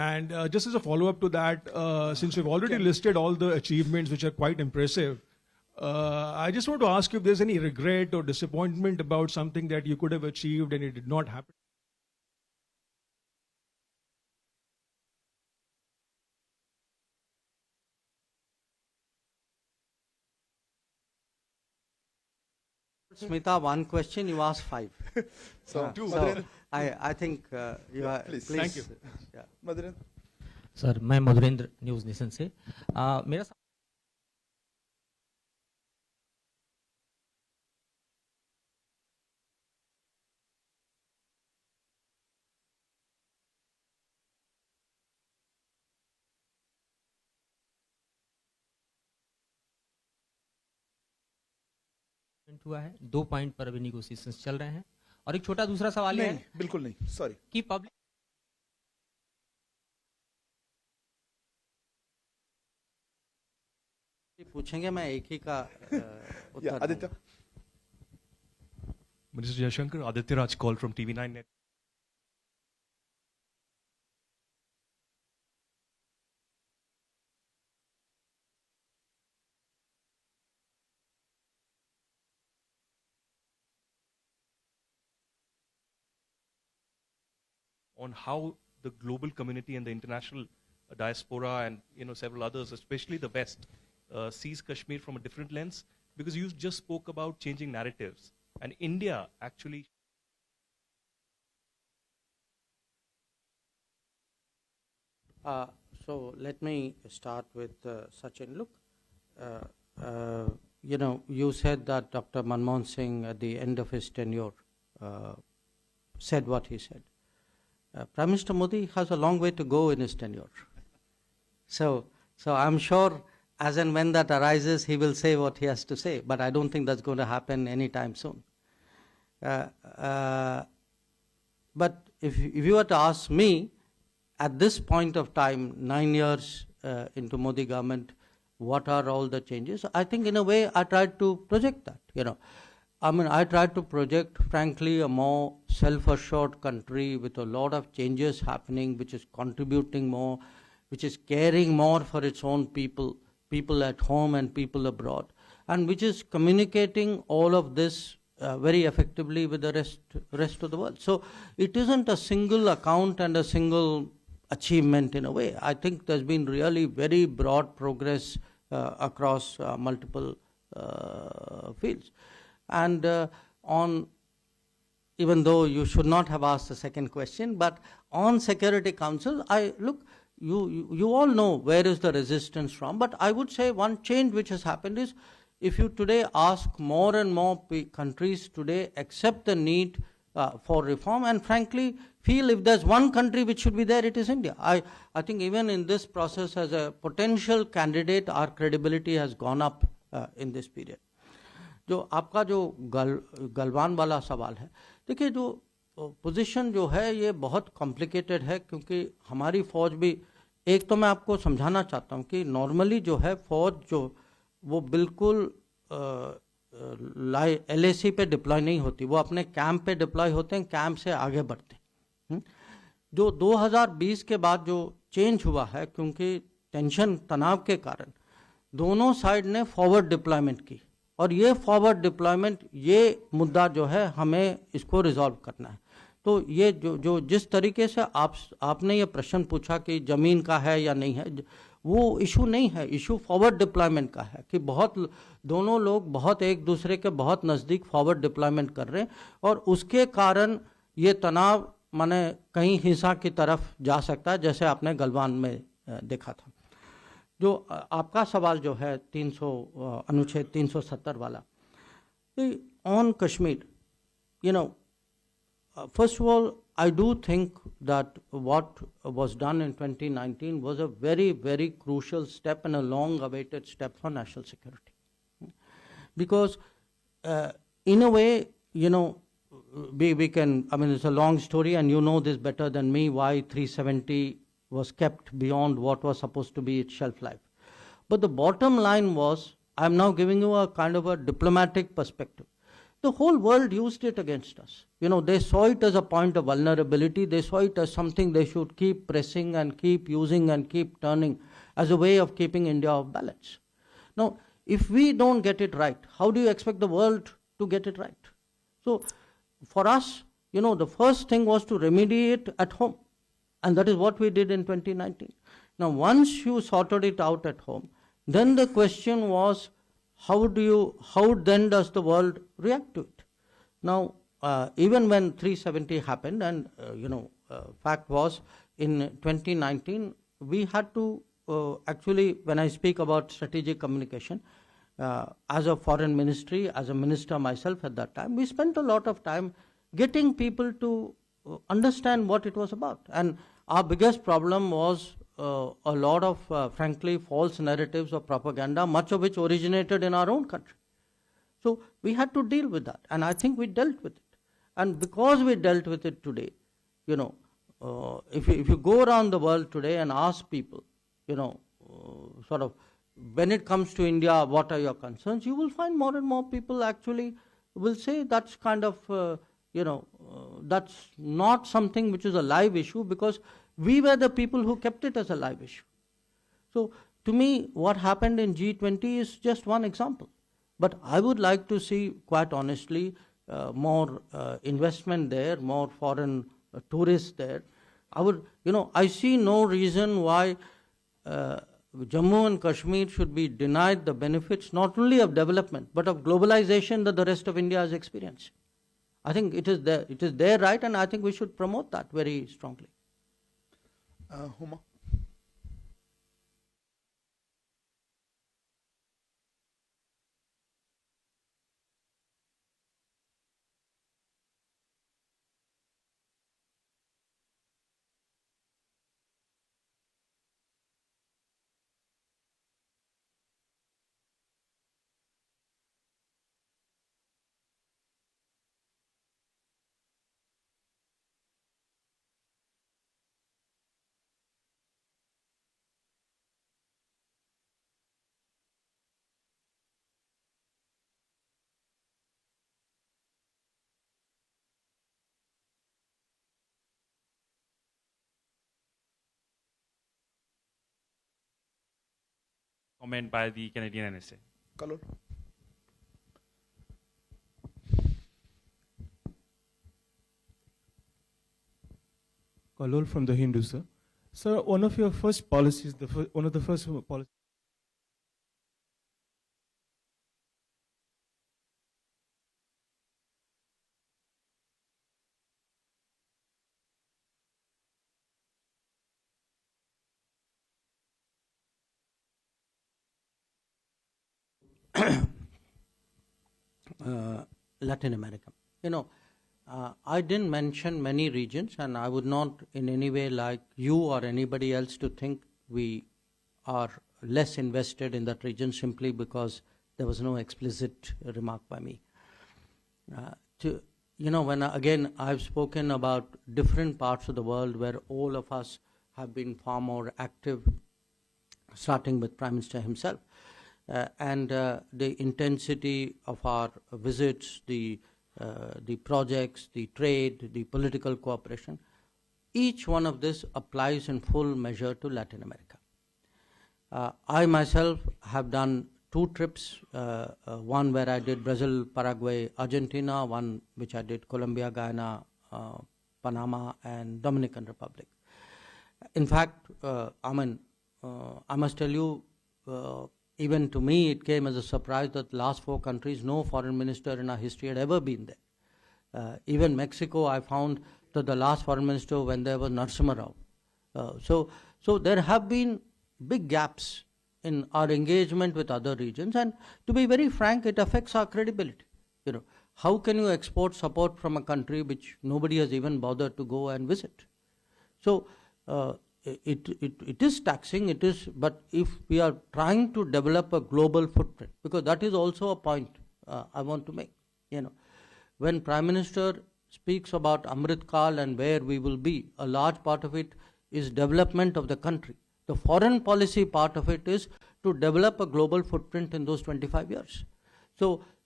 And just as a follow-up to that, since we've already listed all the achievements which are quite impressive, I just want to ask you if there's any regret or disappointment about something that you could have achieved and it did not happen. Smita, one question, you asked 5. So, I think you are, please. please. Thank you. Yeah. Madhurendra. Sir मैं Madhurendra news nation से मेरा हुआ है 2 point पर अभी negotiations चल रहे हैं और एक छोटा दूसरा सवाल नहीं, है बिल्कुल नहीं, सॉरी. कि पब्लिक पूछेंगे, मैं एक ही का उत्तर Aditya. दूंगा। Minister Jaishankar, Aditya Raj call from TV9 Net. On how the global community and the international diaspora and several others, especially the West, sees Kashmir from a different lens, because you just spoke about changing narratives, and India actually. So let me start with Sachin. Look, you said that Dr. Manmohan Singh at the end of his tenure said what he said. Prime Minister Modi has a long way to go in his tenure. So I'm sure as and when that arises, he will say what he has to say, but I don't think that's going to happen anytime soon. But if you were to ask me, at this point of time, 9 years into Modi government, what are all the changes? I think in a way I tried to project that, I tried to project, frankly, a more self-assured country with a lot of changes happening, which is contributing more, which is caring more for its own people at home and people abroad, and which is communicating all of this very effectively with the rest of the world. So it isn't a single account and a single achievement in a way. I think there's been really very broad progress across multiple fields. And even though you should not have asked the second question, but on Security Council, you all know where is the resistance from, but I would say one change which has happened is, if you today ask more and more countries today accept the need for reform, and frankly feel if there's one country which should be there, it is India. I think even in this process as a potential candidate, our credibility has gone up in this period. जो आपका जो गलवान वाला सवाल है, देखिए जो position जो है ये बहुत कॉम्प्लिकेटेड है, क्योंकि हमारी फौज भी, एक तो मैं आपको समझाना चाहता हूँ कि नॉर्मली जो है फौज जो वो बिल्कुल LAC पे डिप्लॉय नहीं होती, वो अपने कैंप पे डिप्लॉय होते हैं, कैंप से आगे बढ़ते हैं। जो 2020 के बाद जो चेंज हुआ है, क्योंकि टेंशन तनाव के कारण दोनों साइड ने फॉरवर्ड डिप्लॉयमेंट की, और ये फॉरवर्ड डिप्लॉयमेंट, ये मुद्दा जो है हमें इसको रिजॉल्व करना है। तो ये जो जिस तरीके से आपने ये प्रश्न पूछा कि ज़मीन का है या नहीं है, वो इशू नहीं है, इशू फॉरवर्ड डिप्लॉयमेंट का है कि दोनों लोग बहुत एक दूसरे के बहुत नज़दीक फॉरवर्ड डिप्लॉयमेंट कर रहे हैं, और उसके कारण ये तनाव माने कहीं हिंसा की तरफ जा सकता है, जैसे आपने गलवान में देखा था। जो आपका सवाल जो है अनुच्छेद 370 वाला, on Kashmir, first of all, I do think that what was done in 2019 was a very, very crucial step and a long-awaited step for national security. Because in a way, we can, it's a long story, and you know this better than me, why 370 was kept beyond what was supposed to be its shelf life. But the bottom line was, I'm now giving you a kind of a diplomatic perspective. the whole world used it against us. You know, they saw it as a point of vulnerability. They saw it as something they should keep pressing and keep using and keep turning as a way of keeping India off balance. Now, if we don't get it right, how do you expect the world to get it right? So, for us, you know, the first thing was to remediate at home. And that is what we did in 2019. Now, once you sorted it out at home, then the question was, how then does the world react to it? Now, even when 370 happened, and fact was in 2019, we had to actually, when I speak about strategic communication, as a foreign ministry, as a minister myself at that time, we spent a lot of time getting people to understand what it was about. And our biggest problem was a lot of, frankly, false narratives of propaganda, much of which originated in our own country. So we had to deal with that, and I think we dealt with it. And because we dealt with it today, you know, if you go around the world today and ask people, you know, sort of, when it comes to India, what are your concerns, you will find more and more people actually will say that's kind of, that's not something which is a live issue, because we were the people who kept it as a live issue. So to me, what happened in G20 is just one example. But I would like to see, quite honestly, more investment there, more foreign tourists there. I see no reason why Jammu and Kashmir should be denied the benefits not only of development but of globalization that the rest of India has experienced. I think it is their right, and I think we should promote that very strongly. Huma. Comment by the Canadian NSA. Kalol. Kalol from the Hindu, sir. Sir, one of your first policies, one of the first policies. Latin America. I didn't mention many regions, and I would not in any way like you or anybody else to think we are less invested in that region simply because there was no explicit remark by me. Again, I've spoken about different parts of the world where all of us have been far more active, starting with Prime Minister himself. And the intensity of our visits, the projects, the trade, the political cooperation, each one of this applies in full measure to Latin America. I myself have done 2 trips, one where I did Brazil, Paraguay, Argentina, one which I did Colombia, Guyana, Panama, and Dominican Republic. In fact, I must tell you, even to me, it came as a surprise that the last 4 countries, no foreign minister in our history had ever been there. Even Mexico, I found that the last foreign minister when there was Narasimha Rao. So there have been big gaps in our engagement with other regions, and to be very frank, it affects our credibility. How can you export support from a country which nobody has even bothered to go and visit? So it is taxing, but if we are trying to develop a global footprint, because that is also a point I want to make. When Prime Minister speaks about Amrit Kal and where we will be, a large part of it is development of the country. The foreign policy part of it is to develop a global footprint in those 25 years. So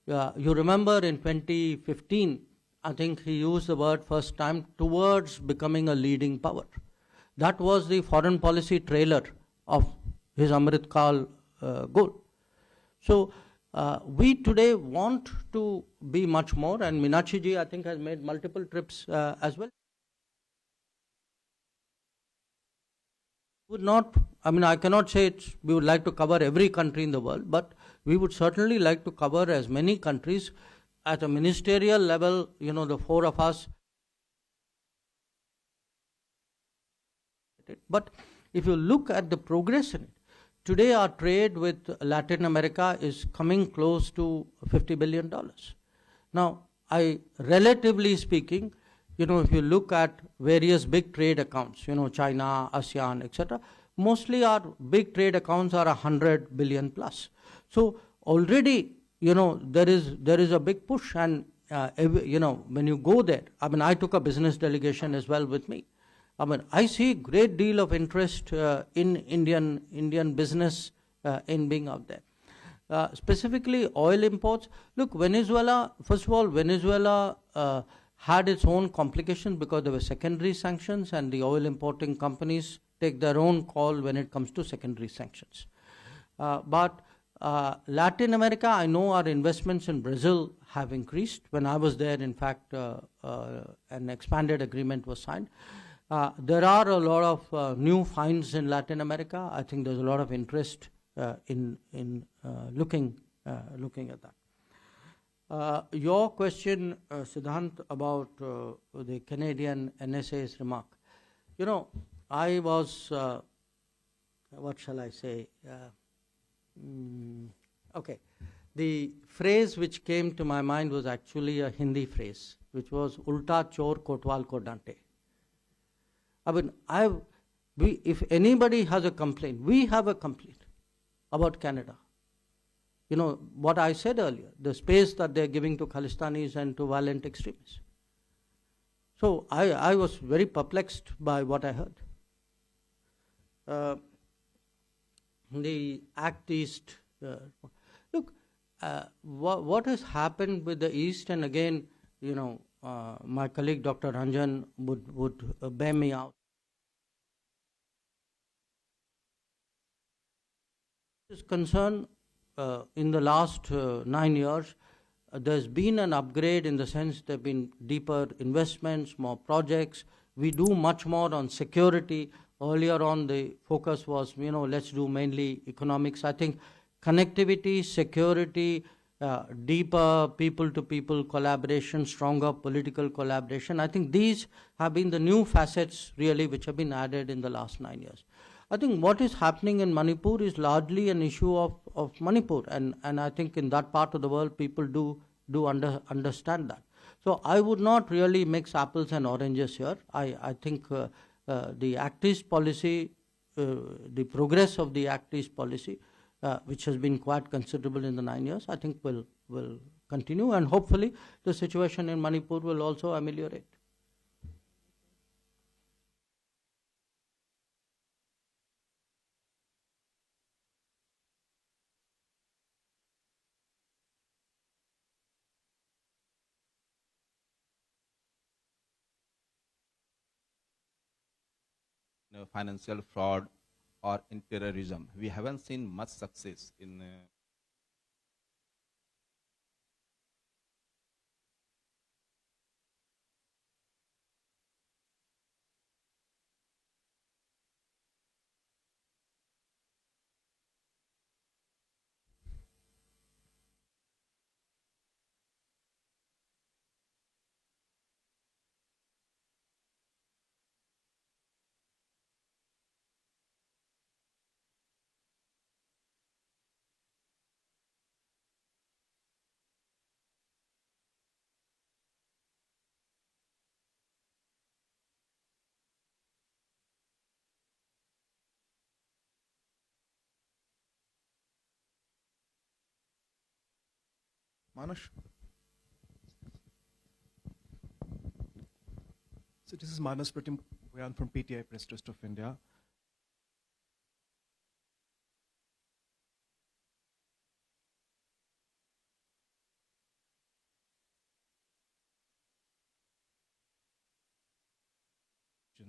You remember in 2015, I think he used the word first time, towards becoming a leading power. That was the foreign policy trailer of his Amrit Kal goal. So we today want to be much more, and Meenakshi ji, I think, has made multiple trips as well. Would not, I mean, I cannot say we would like to cover every country in the world, but we would certainly like to cover as many countries at a ministerial level, you know, the four of us. But if you look at the progress in it, today our trade with Latin America is coming close to $50 billion. Now, relatively speaking, you know, if you look at various big trade accounts, you know, China, ASEAN, etc., mostly our big trade accounts are 100 billion plus. So already, you know, there is a big push, and you know, when you go there, I mean, I took a business delegation as well with me. I mean, I see great deal of interest in Indian business in being out there. Specifically, oil imports. Look, Venezuela. First of all, Venezuela had its own complications because there were secondary sanctions, and the oil importing companies take their own call when it comes to secondary sanctions. But Latin America, I know our investments in Brazil have increased. When I was there, in fact, an expanded agreement was signed. There are a lot of new finds in Latin America. I think there's a lot of interest in looking at that. Your question, Siddhant, about the Canadian NSA's remark. You know, I was, what shall I say? Okay. The phrase which came to my mind was actually a Hindi phrase, which was Ulta Chor Kotwal Ko Dante. I mean, if anybody has a complaint, we have a complaint about Canada. You know, what I said earlier, the space that they're giving to Khalistanis and to violent extremists. So I was very perplexed by what I heard. The Act East, look, what has happened with the East, and again, you know, my colleague Dr. Ranjan would bear me out. Is concerned, in the last 9 years, there's been an upgrade in the sense there have been deeper investments, more projects. We do much more on security. Earlier on, the focus was, you know, let's do mainly economics. I think connectivity, security, deeper people-to-people collaboration, stronger political collaboration. I think these have been the new facets, really, which have been added in the last 9 years. I think what is happening in Manipur is largely an issue of Manipur, and I think in that part of the world people do understand that. So I would not really mix apples and oranges here. I think the Act East policy, the progress of the Act East policy, which has been quite considerable in the 9 years, I think will continue, and hopefully the situation in Manipur will also ameliorate. Financial fraud or in terrorism. We haven't seen much success in Manush? So this is Manas Pratim from PTI Press Trust of India.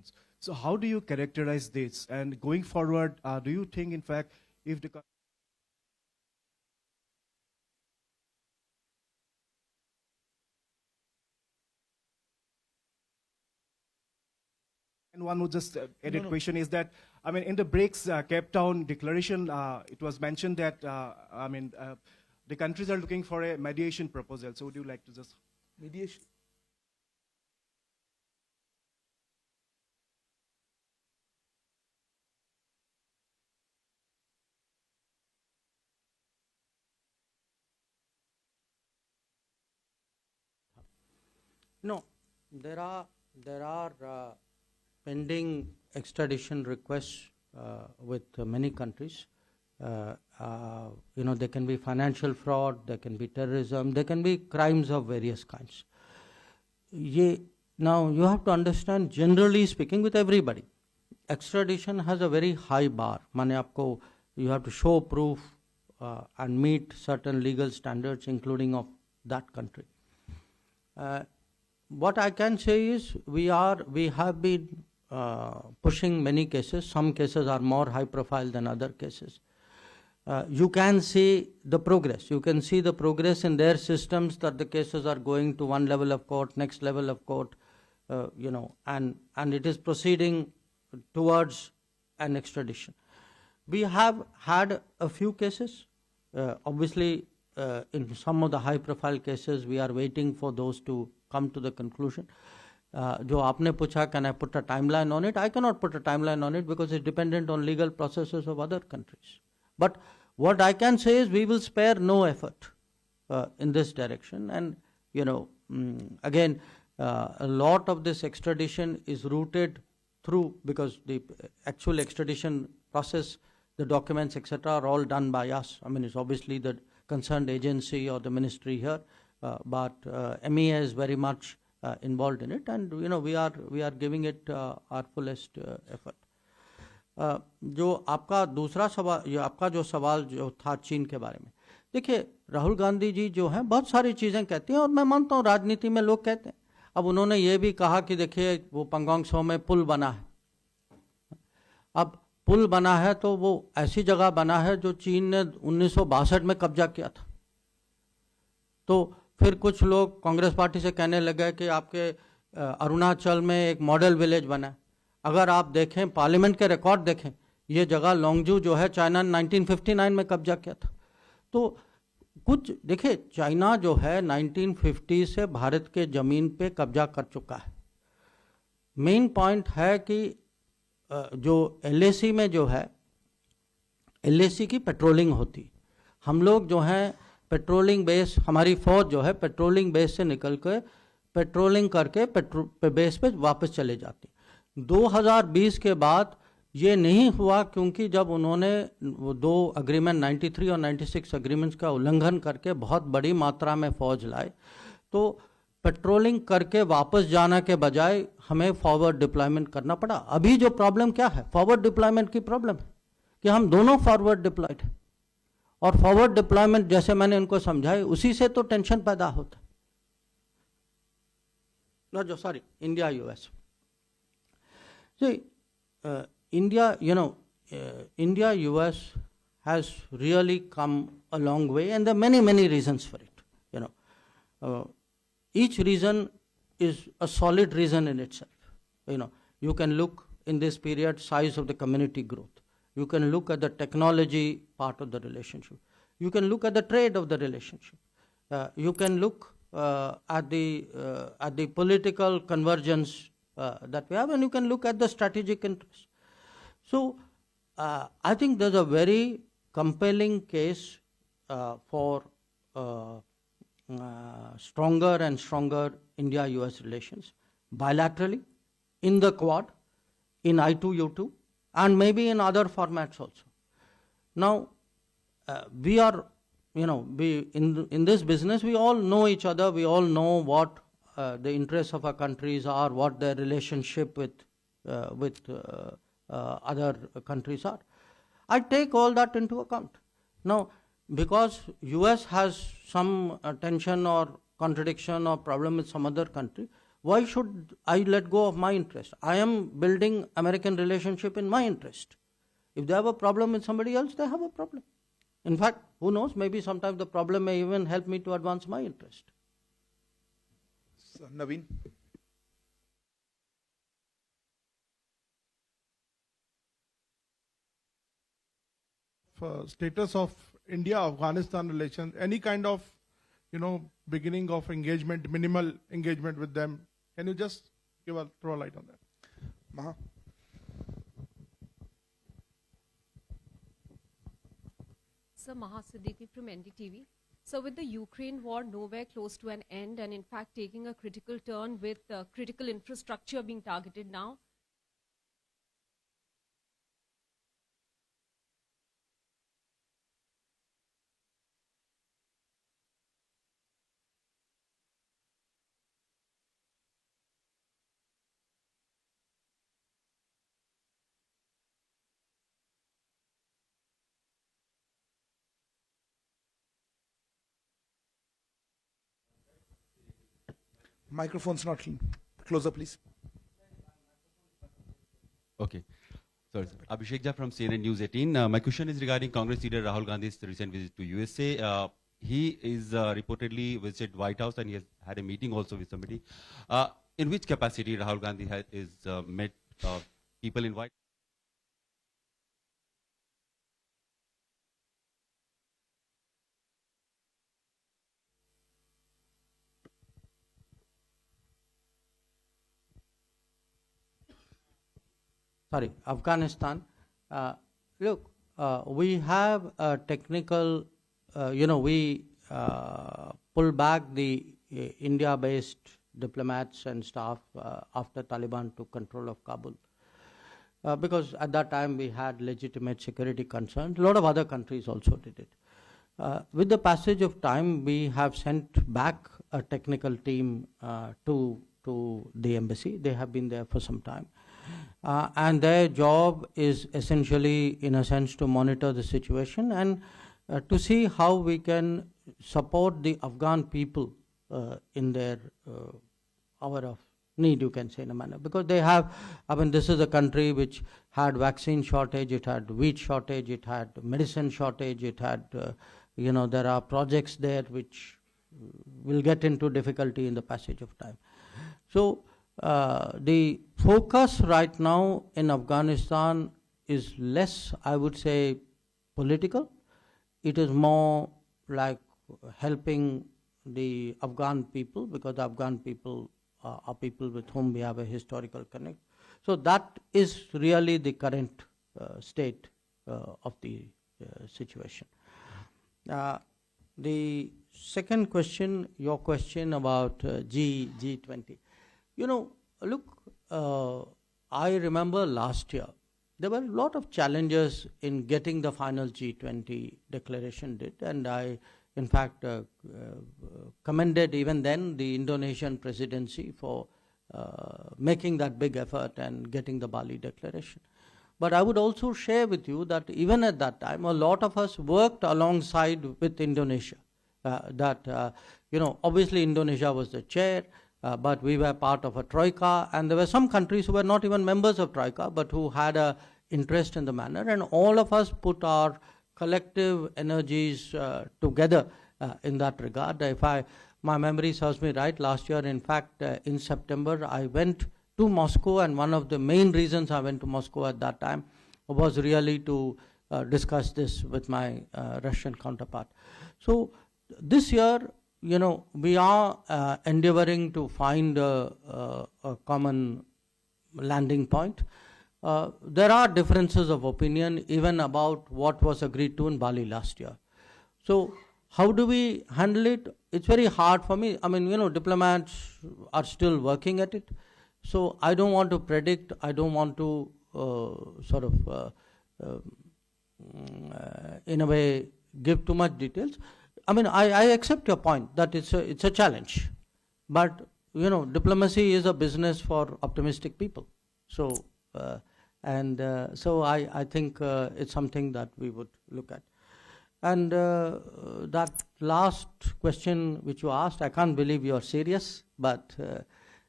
elections. So how do you characterize this? And going forward, do you think, in fact, if the And one would just added question is that, I mean, in the BRICS Cape Town declaration, it was mentioned that, the countries are looking for a mediation proposal. So would you like to just... Mediation? No, there are pending extradition requests with many countries. There can be financial fraud, there can be terrorism, there can be crimes of various kinds. Now, you have to understand, generally speaking, with everybody, extradition has a very high bar. You have to show proof and meet certain legal standards, including of that country. What I can say is we have been pushing many cases. Some cases are more high profile than other cases. You can see the progress. You can see the progress in their systems, that the cases are going to one level of court, next level of court, and it is proceeding towards an extradition. We have had a few cases. Obviously, in some of the high profile cases, we are waiting for those to come to the conclusion. Jo aapne pucha, can I put a timeline on it? I cannot put a timeline on it because it's dependent on legal processes of other countries. But what I can say is we will spare no effort in this direction. And, again, a lot of this extradition is rooted through, because the actual extradition process, the documents, etc., are all done by us. I mean, it's obviously the concerned agency or the ministry here, but MEA is very much involved in it, and we are giving it our fullest effort. जो आपका दूसरा सवाल, आपका जो सवाल जो था चीन के बारे में, देखिए राहुल गांधी जी जो हैं बहुत सारी चीज़ें कहते हैं और मैं मानता हूँ राजनीति में लोग कहते हैं. अब उन्होंने ये भी कहा कि देखिए वो पंगोंग त्सो में पुल बना है. अब पुल बना है तो वो ऐसी जगह बना है जो चीन ने 1962 में कब्जा किया था. तो फिर कुछ लोग कांग्रेस पार्टी से कहने लगे कि आपके अरुणाचल में एक मॉडल विलेज बना है. अगर आप देखें पार्लियामेंट के रिकॉर्ड देखें, ये जगह लोंगजू जो है चाइना ने 1959 में कब्जा किया था. तो कुछ देखिए, चाइना जो है 1950 से भारत के ज़मीन पे कब्जा कर चुका है. मेन पॉइंट है कि जो LAC में जो है, LAC की पेट्रोलिंग होती. हम लोग जो हैं पेट्रोलिंग बेस, हमारी फौज जो है पेट्रोलिंग बेस से निकल कर पेट्रोलिंग करके बेस पे वापस चले जाती. 2020 के बाद ये नहीं हुआ क्योंकि जब उन्होंने वो 2 अग्रीमेंट 93 और 96 अग्रीमेंट्स का उल्लंघन करके बहुत बड़ी मात्रा में फौज लाए, तो पेट्रोलिंग करके वापस जाना के बजाय हमें फॉरवर्ड डिप्लॉयमेंट करना पड़ा. अभी जो प्रॉब्लम क्या है, फॉरवर्ड डिप्लॉयमेंट की प्रॉब्लम है कि हम दोनों फॉरवर्ड डिप्लॉयड हैं, और फॉरवर्ड डिप्लॉयमेंट जैसे मैंने उनको समझाया उसी से तो टेंशन पैदा होता है. Sorry, India, US. See, India, India, US has really come a long way, and there are many, many reasons for it. Each reason is a solid reason in itself. You can look in this period, size of the community growth. You can look at the technology part of the relationship. You can look at the trade of the relationship. You can look at the political convergence that we have, and you can look at the strategic interest. So I think there's a very compelling case for stronger and stronger India-US relations, bilaterally, in the Quad, in I2U2, and maybe in other formats also. Now, we are, in this business, we all know each other, we all know what the interests of our countries are, what their relationship with other countries are. I take all that into account. Now, because US has some tension or contradiction or problem with some other country, why should I let go of my interest? I am building American relationship in my interest. If they have a problem with somebody else, they have a problem. In fact, who knows, maybe sometimes the problem may even help me to advance my interest. Naveen. Status of India-Afghanistan relations, any kind of, beginning of engagement, minimal engagement with them. Can you just throw a light on that? Maha. Sir, Maha Siddiqui from NDTV. So with the Ukraine war nowhere close to an end and in fact taking a critical turn with critical infrastructure being targeted now, Microphone's not clean. Closer, please. Okay. Sorry, sir. Abhishek Jha from CNN News 18. My question is regarding Congress leader Rahul Gandhi's recent visit to USA. He is reportedly visited White House and he has had a meeting also with somebody. In which capacity Rahul Gandhi is met people in White House? Sorry, Afghanistan. Look, we have a technical, we pull back the India-based diplomats and staff after Taliban took control of Kabul. Because at that time we had legitimate security concerns. A lot of other countries also did it. With the passage of time, we have sent back a technical team to the embassy. They have been there for some time. And their job is essentially, in a sense, to monitor the situation and to see how we can support the Afghan people in their hour of need, you can say, in a manner. Because they have, this is a country which had vaccine shortage, it had wheat shortage, it had medicine shortage, it had, there are projects there which will get into difficulty in the passage of time. So, the focus right now in Afghanistan is less, I would say, political. It is more like helping the Afghan people, because the Afghan people are people with whom we have a historical connect. So that is really the current state of the situation. The second question, your question about G20. Look, I remember last year, there were a lot of challenges in getting the final G20 declaration did, and I, in fact, commended even then the Indonesian presidency for making that big effort and getting the Bali declaration. But I would also share with you that even at that time, a lot of us worked alongside with Indonesia. Obviously Indonesia was the chair, but we were part of a troika, and there were some countries who were not even members of troika, but who had an interest in the matter, and all of us put our collective energies together in that regard. If my memory serves me right, last year, in fact, in September, I went to Moscow, and one of the main reasons I went to Moscow at that time was really to discuss this with my Russian counterpart. So this year, we are endeavoring to find a common landing point. There are differences of opinion even about what was agreed to in Bali last year. So how do we handle it? It's very hard for me. Diplomats are still working at it. So I don't want to predict. I don't want to in a way, give too much details. I accept your point that it's a challenge, but diplomacy is a business for optimistic people. So I think it's something that we would look at. And that last question which you asked, I can't believe you are serious, but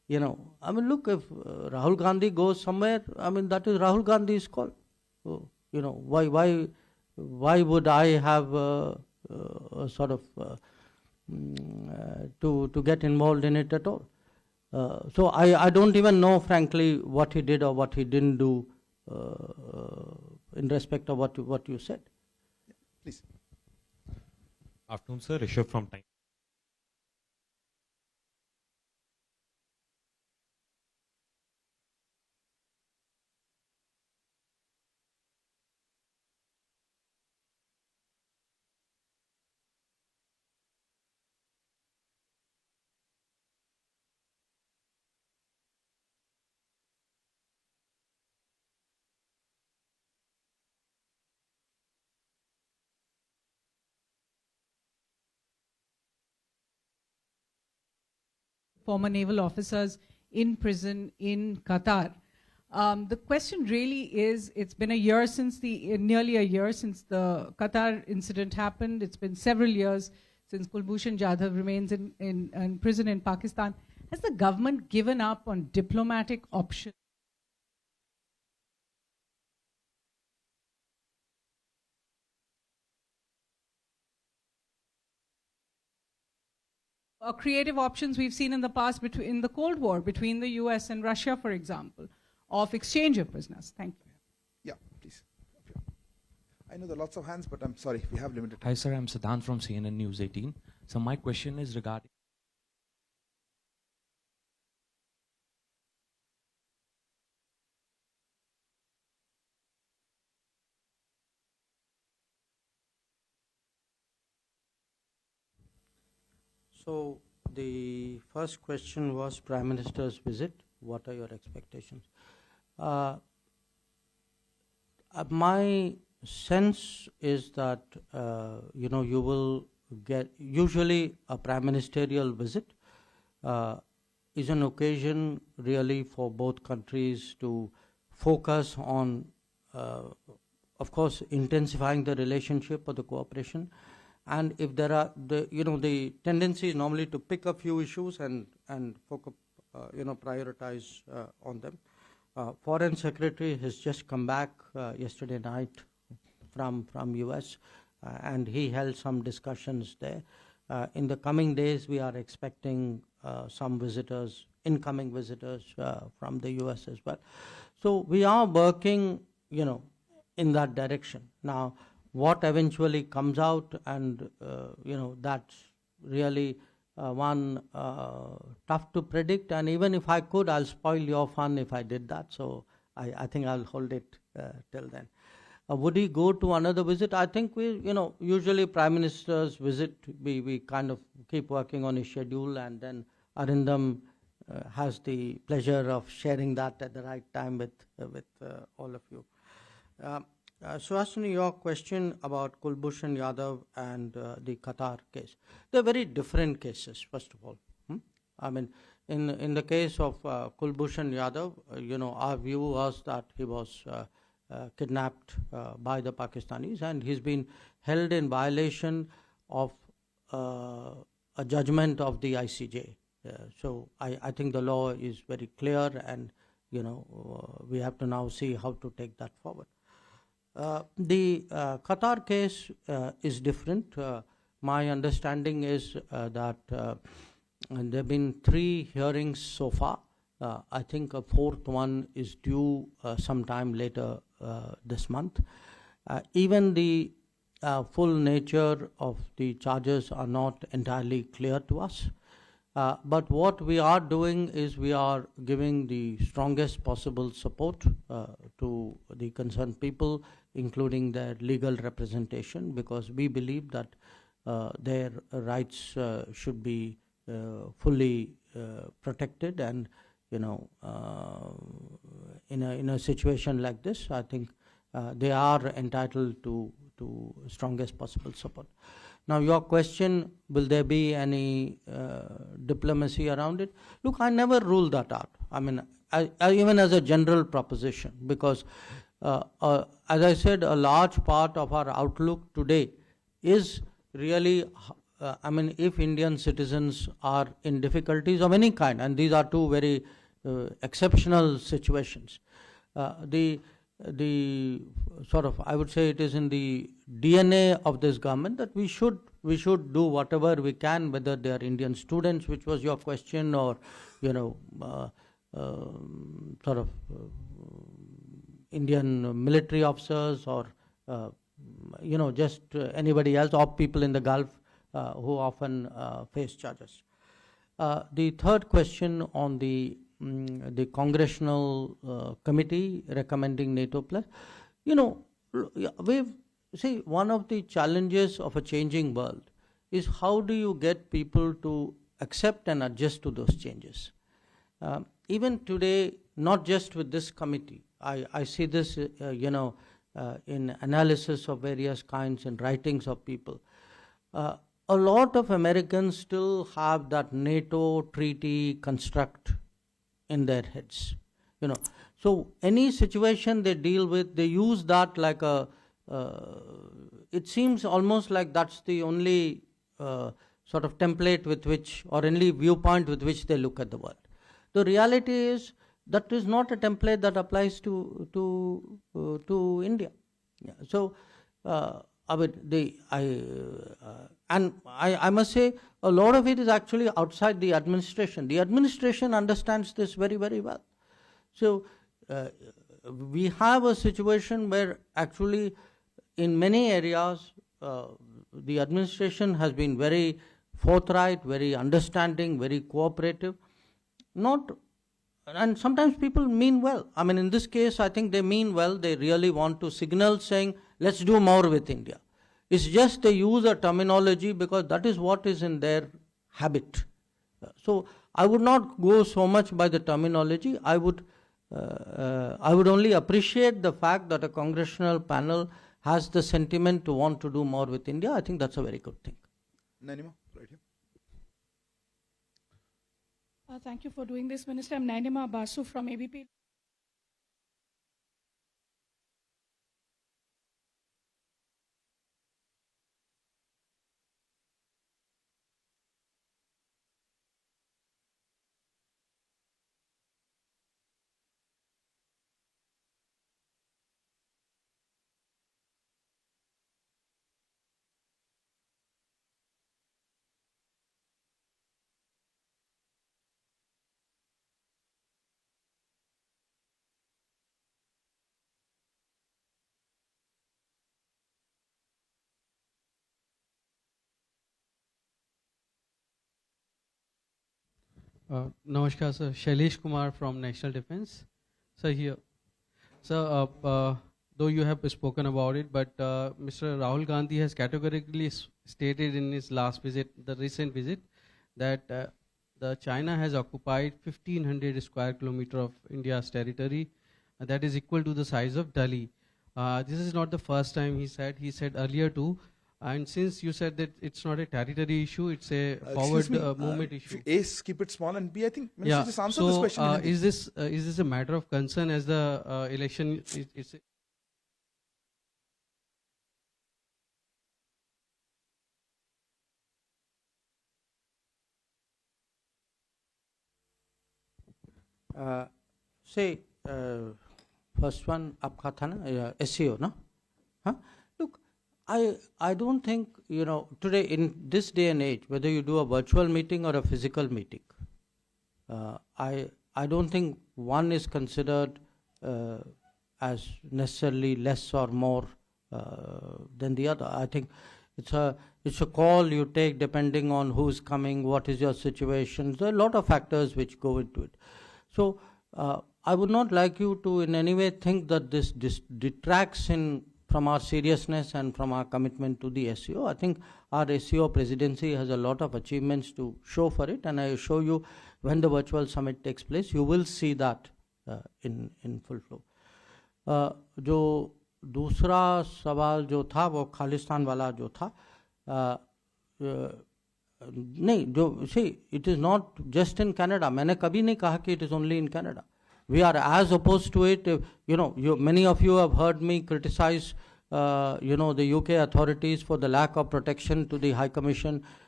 you know, I mean, look, if Rahul Gandhi goes somewhere, I mean, that is Rahul Gandhi's call. So, you know, why would I have a sort of to get involved in it at all? So I don't even know, frankly, what he did or what he didn't do in respect of what you said. Please. Afternoon, sir. Rishabh from Time. Former naval officers in prison in Qatar. The question really is, it's been a year since nearly a year since the Qatar incident happened. It's been several years since Kulbhushan Jadhav remains in prison in Pakistan. Has the government given up on diplomatic options? Creative options we've seen in the past in the Cold War between the US and Russia, for example, of exchange of prisoners. Thank you. Yeah, please. I know there are lots of hands, but I'm sorry, we have limited time. Hi, sir. I'm Siddhant from CNN News 18. So my question is regarding So the first question was Prime Minister's visit. What are your expectations? My sense is that you know, you will get usually a prime ministerial visit is an occasion really for both countries to focus on, of course, intensifying the relationship or the cooperation. And if there are the tendency is normally to pick a few issues and focus, prioritize on them. Foreign Secretary has just come back yesterday night from US, and he held some discussions there. In the coming days, we are expecting some visitors, incoming visitors from the US as well. So we are working, in that direction. Now, what eventually comes out, and that's really one tough to predict. And even if I could, I'll spoil your fun if I did that. So I think I'll hold it till then. Would he go to another visit? I think usually Prime Minister's visit, we kind of keep working on his schedule, and then Arindam has the pleasure of sharing that at the right time with all of you. So as to your question about Kulbhushan Jadhav and the Qatar case, they're very different cases, first of all. I mean, in the case of Kulbhushan Jadhav, our view was that he was kidnapped by the Pakistanis, and he's been held in violation of a judgment of the ICJ. So I think the law is very clear, and we have to now see how to take that forward. The Qatar case is different. My understanding is that there have been 3 hearings so far. I think a 4th one is due sometime later this month. Even the full nature of the charges are not entirely clear to us. But what we are doing is we are giving the strongest possible support to the concerned people, including their legal representation, because we believe that their rights should be fully protected. And in a situation like this, I think they are entitled to strongest possible support. Now, your question, will there be any diplomacy around it? Look, I never rule that out. I mean, even as a general proposition, because as I said, a large part of our outlook today is really I mean, if Indian citizens are in difficulties of any kind, and these are two very exceptional situations, the sort of, I would say it is in the DNA of this government that we should do whatever we can, whether they are Indian students, which was your question, or sort of Indian military officers, or just anybody else, or people in the Gulf who often face charges. The third question on the congressional committee recommending NATO plus, one of the challenges of a changing world is how do you get people to accept and adjust to those changes. Even today, not just with this committee, I see this, in analysis of various kinds and writings of people. A lot of Americans still have that NATO treaty construct in their heads. So any situation they deal with, they use that like a, it seems almost like that's the only sort of template with which, or only viewpoint with which they look at the world. The reality is that is not a template that applies to India. Yeah. So, I must say a lot of it is actually outside the administration. The administration understands this very, very well. So, we have a situation where actually in many areas the administration has been very forthright, very understanding, very cooperative. And sometimes people mean well. I mean, in this case, I think they mean well. They really want to signal saying, let's do more with India. It's just they use a terminology because that is what is in their habit. So I would not go so much by the terminology. I would only appreciate the fact that a congressional panel has the sentiment to want to do more with India. I think that's a very good thing. Nanima, right here. Thank you for doing this, Minister. I'm Nanima Basu from ABP. Namaskar, sir. Shailesh Kumar from National Defense. Sir, here. Sir, though you have spoken about it, but Mr. Rahul Gandhi has categorically stated in his last visit, the recent visit, that the China has occupied 1,500 square kilometer of India's territory. That is equal to the size of Delhi. This is not the first time he said earlier too. And since you said that it's not a territory issue, it's a forward movement issue. A, keep it small, and B, I think Minister just answered this question. Is this a matter of concern as the election is? First one, आपका था ना SEO, no? Huh? Look, I don't think, today in this day and age, whether you do a virtual meeting or a physical meeting, I don't think one is considered as necessarily less or more than the other. I think it's a call you take depending on who's coming, what is your situation. There are a lot of factors which go into it. So I would not like you to in any way think that this detracts from our seriousness and from our commitment to the SEO. I think our SEO presidency has a lot of achievements to show for it, and I assure you when the virtual summit takes place, you will see that in full flow. जो दूसरा सवाल जो था वो खालिस्तान वाला जो था, नहीं, जो see, it is not just in Canada. मैंने कभी नहीं कहा कि it is only in Canada. We are as opposed to it. Many of you have heard me criticize, the UK authorities for the lack of protection to the High Commission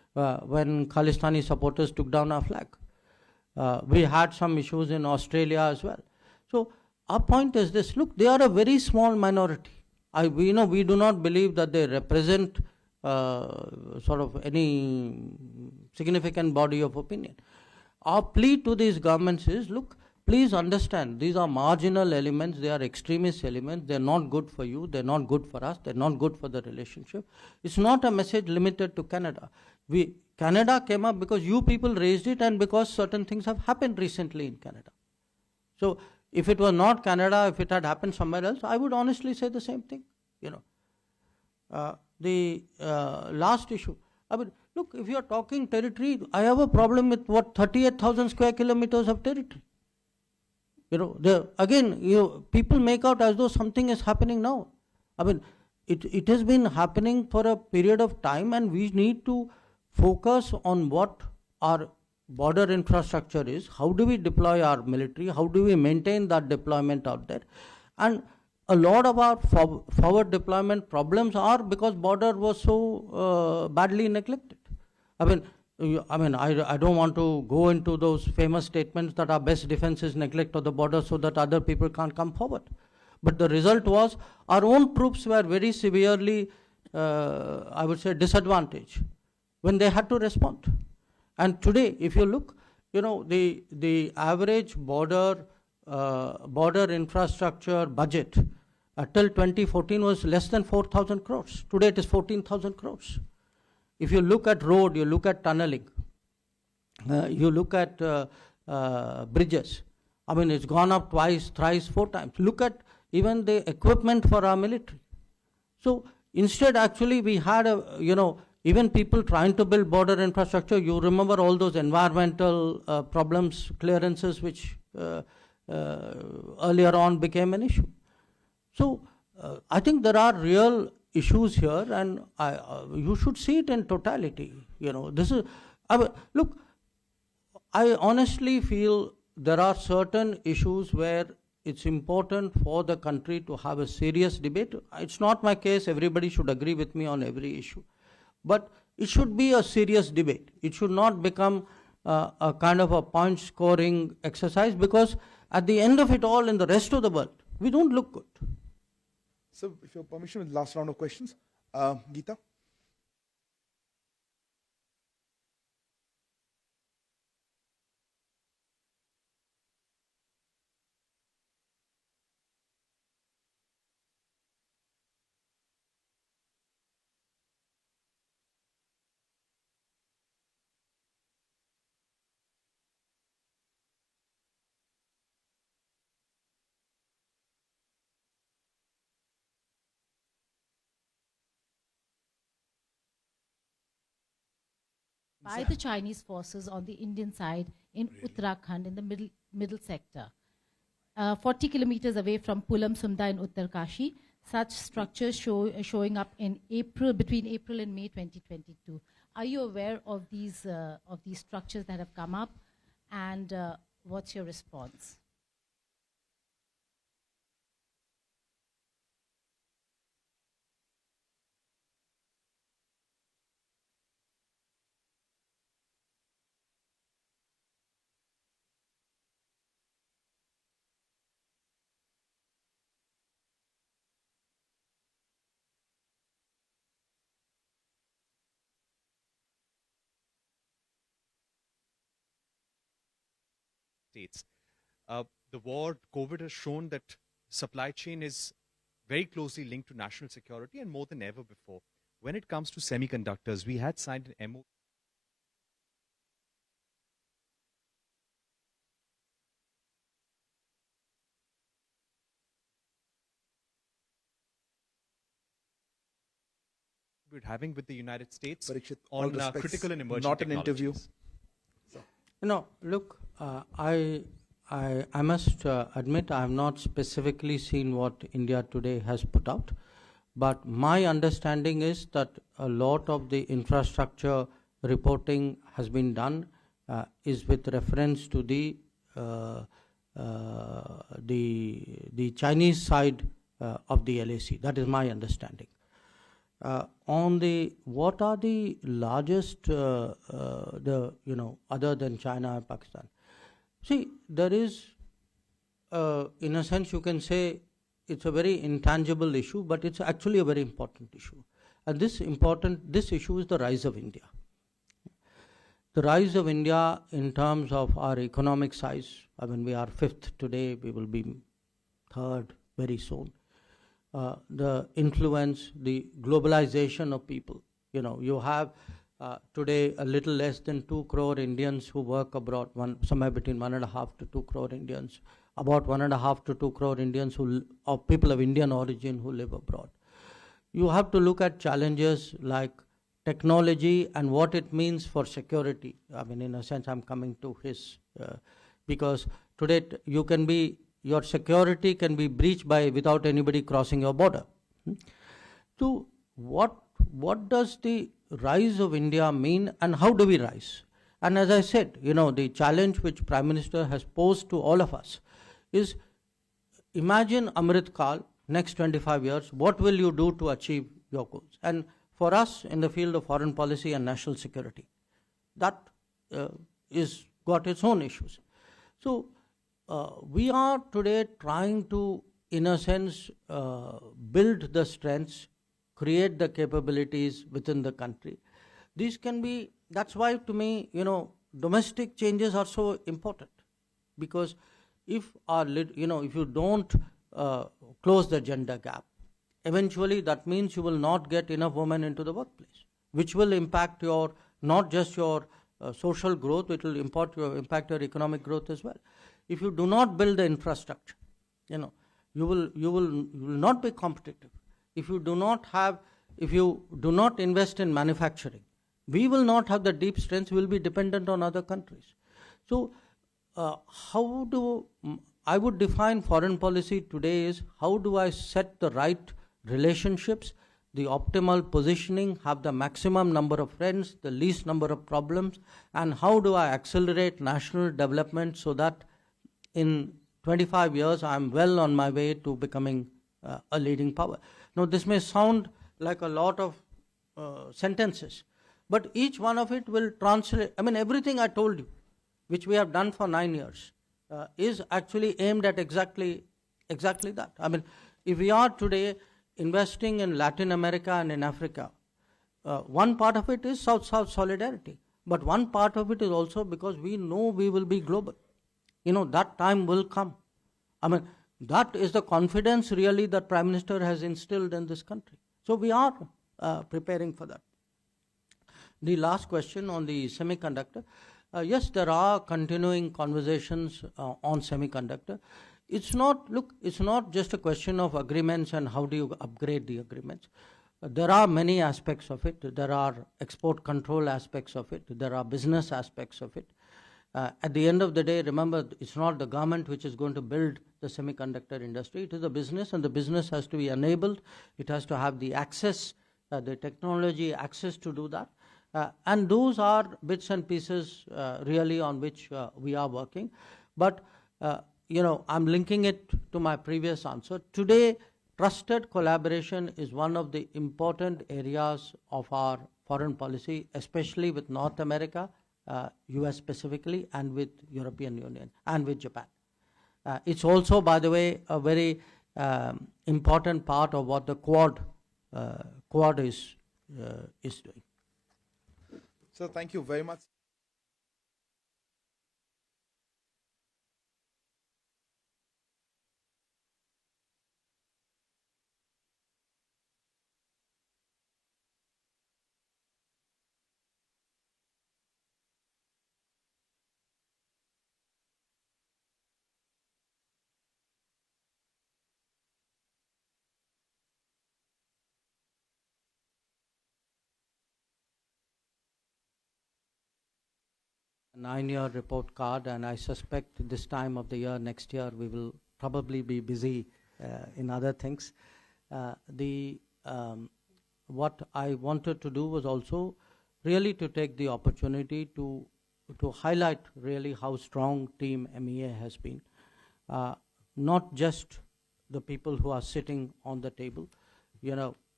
when Khalistani supporters took down our flag. We had some issues in Australia as well. So our point is this: look, they are a very small minority. We do not believe that they represent sort of any significant body of opinion. Our plea to these governments is, look, please understand, these are marginal elements, they are extremist elements, they're not good for you, they're not good for us, they're not good for the relationship. It's not a message limited to Canada. Canada came up because you people raised it and because certain things have happened recently in Canada. So if it was not Canada, if it had happened somewhere else, I would honestly say the same thing. The last issue, I mean, look, if you are talking territory, I have a problem with 38,000 square kilometers of territory. People make out as though something is happening now. I mean, it has been happening for a period of time, and we need to focus on what our border infrastructure is, how do we deploy our military, how do we maintain that deployment out there. And a lot of our forward deployment problems are because border was so badly neglected. I don't want to go into those famous statements that our best defense is neglect of the border so that other people can't come forward. But the result was our own troops were very severely, I would say, disadvantaged when they had to respond. And today, if you look, the average border infrastructure budget till 2014 was less than 4,000 crores. Today it is 14,000 crores. If you look at road, you look at tunneling, you look at bridges, I mean, it's gone up twice, thrice, 4 times. Look at even the equipment for our military. So instead, actually, we had even people trying to build border infrastructure. You remember all those environmental problems, clearances, which earlier on became an issue. So I think there are real issues here, and you should see it in totality. Look, I honestly feel there are certain issues where it's important for the country to have a serious debate. It's not my case, everybody should agree with me on every issue. But it should be a serious debate. It should not become a kind of a point scoring exercise, because at the end of it all, in the rest of the world, we don't look good. So, if your permission, with the last round of questions, Geeta. By the Chinese forces on the Indian side in Uttarakhand in the middle sector. 40 kilometers away from Pulam Sumda in Uttarkashi, such structures showing up in between April and May 2022. Are you aware of these structures that have come up, and what's your response? States. The war, COVID has shown that supply chain is very closely linked to national security, and more than ever before. When it comes to semiconductors, we had signed an MOU. We're having with the United States on critical and emerging not an interview. Look, I must admit I have not specifically seen what India Today has put out, but my understanding is that a lot of the infrastructure reporting has been done is with reference to the Chinese side of the LAC. That is my understanding. On the what are the largest other than China and Pakistan? See, there is in a sense you can say it's a very intangible issue, but it's actually a very important issue. And this issue is the rise of India. The rise of India in terms of our economic size. I mean, we are 5th today, we will be 3rd very soon. The influence, the globalization of people. You have today a little less than 2 crore Indians who work abroad, somewhere between 1.5 to 2 crore Indians, about 1.5 to 2 crore Indians or people of Indian origin who live abroad. You have to look at challenges like technology and what it means for security. I mean, in a sense, I'm coming to his, because today your security can be breached without anybody crossing your border. So what does the rise of India mean and how do we rise? And as I said, the challenge which Prime Minister has posed to all of us is, imagine Amrit Kal, next 25 years, what will you do to achieve your goals? And for us in the field of foreign policy and national security, that is got its own issues. So we are today trying to, in a sense, build the strengths, create the capabilities within the country. These can be, that's why to me, domestic changes are so important, because if you don't close the gender gap, eventually that means you will not get enough women into the workplace, which will impact not just your social growth, it will impact your economic growth as well. If you do not build the infrastructure, you will not be competitive. If you do not invest in manufacturing, we will not have the deep strengths, we will be dependent on other countries. So I would define foreign policy today is, how do I set the right relationships, the optimal positioning, have the maximum number of friends, the least number of problems, and how do I accelerate national development so that in 25 years I am well on my way to becoming a leading power. Now this may sound like a lot of sentences, but each one of it will translate. I mean, everything I told you, which we have done for 9 years, is actually aimed at exactly that. I mean, if we are today investing in Latin America and in Africa, one part of it is South-South solidarity, but one part of it is also because we know we will be global. That time will come. I mean, that is the confidence really that Prime Minister has instilled in this country. So we are preparing for that. The last question on the semiconductor. Yes, there are continuing conversations on semiconductor. It's not just a question of agreements and how do you upgrade the agreements. There are many aspects of it. There are export control aspects of it. There are business aspects of it. At the end of the day, remember, it's not the government which is going to build the semiconductor industry. It is the business, and the business has to be enabled. It has to have the access, the technology access to do that. And those are bits and pieces really on which we are working. But, I'm linking it to my previous answer. Today, trusted collaboration is one of the important areas of our foreign policy, especially with North America, US specifically, and with European Union, and with Japan. It's also, by the way, a very important part of what the Quad is doing. So thank you very much. A 9-year report card, and I suspect this time of the year, next year, we will probably be busy in other things. What I wanted to do was also really to take the opportunity to highlight really how strong Team MEA has been. Not just the people who are sitting on the table.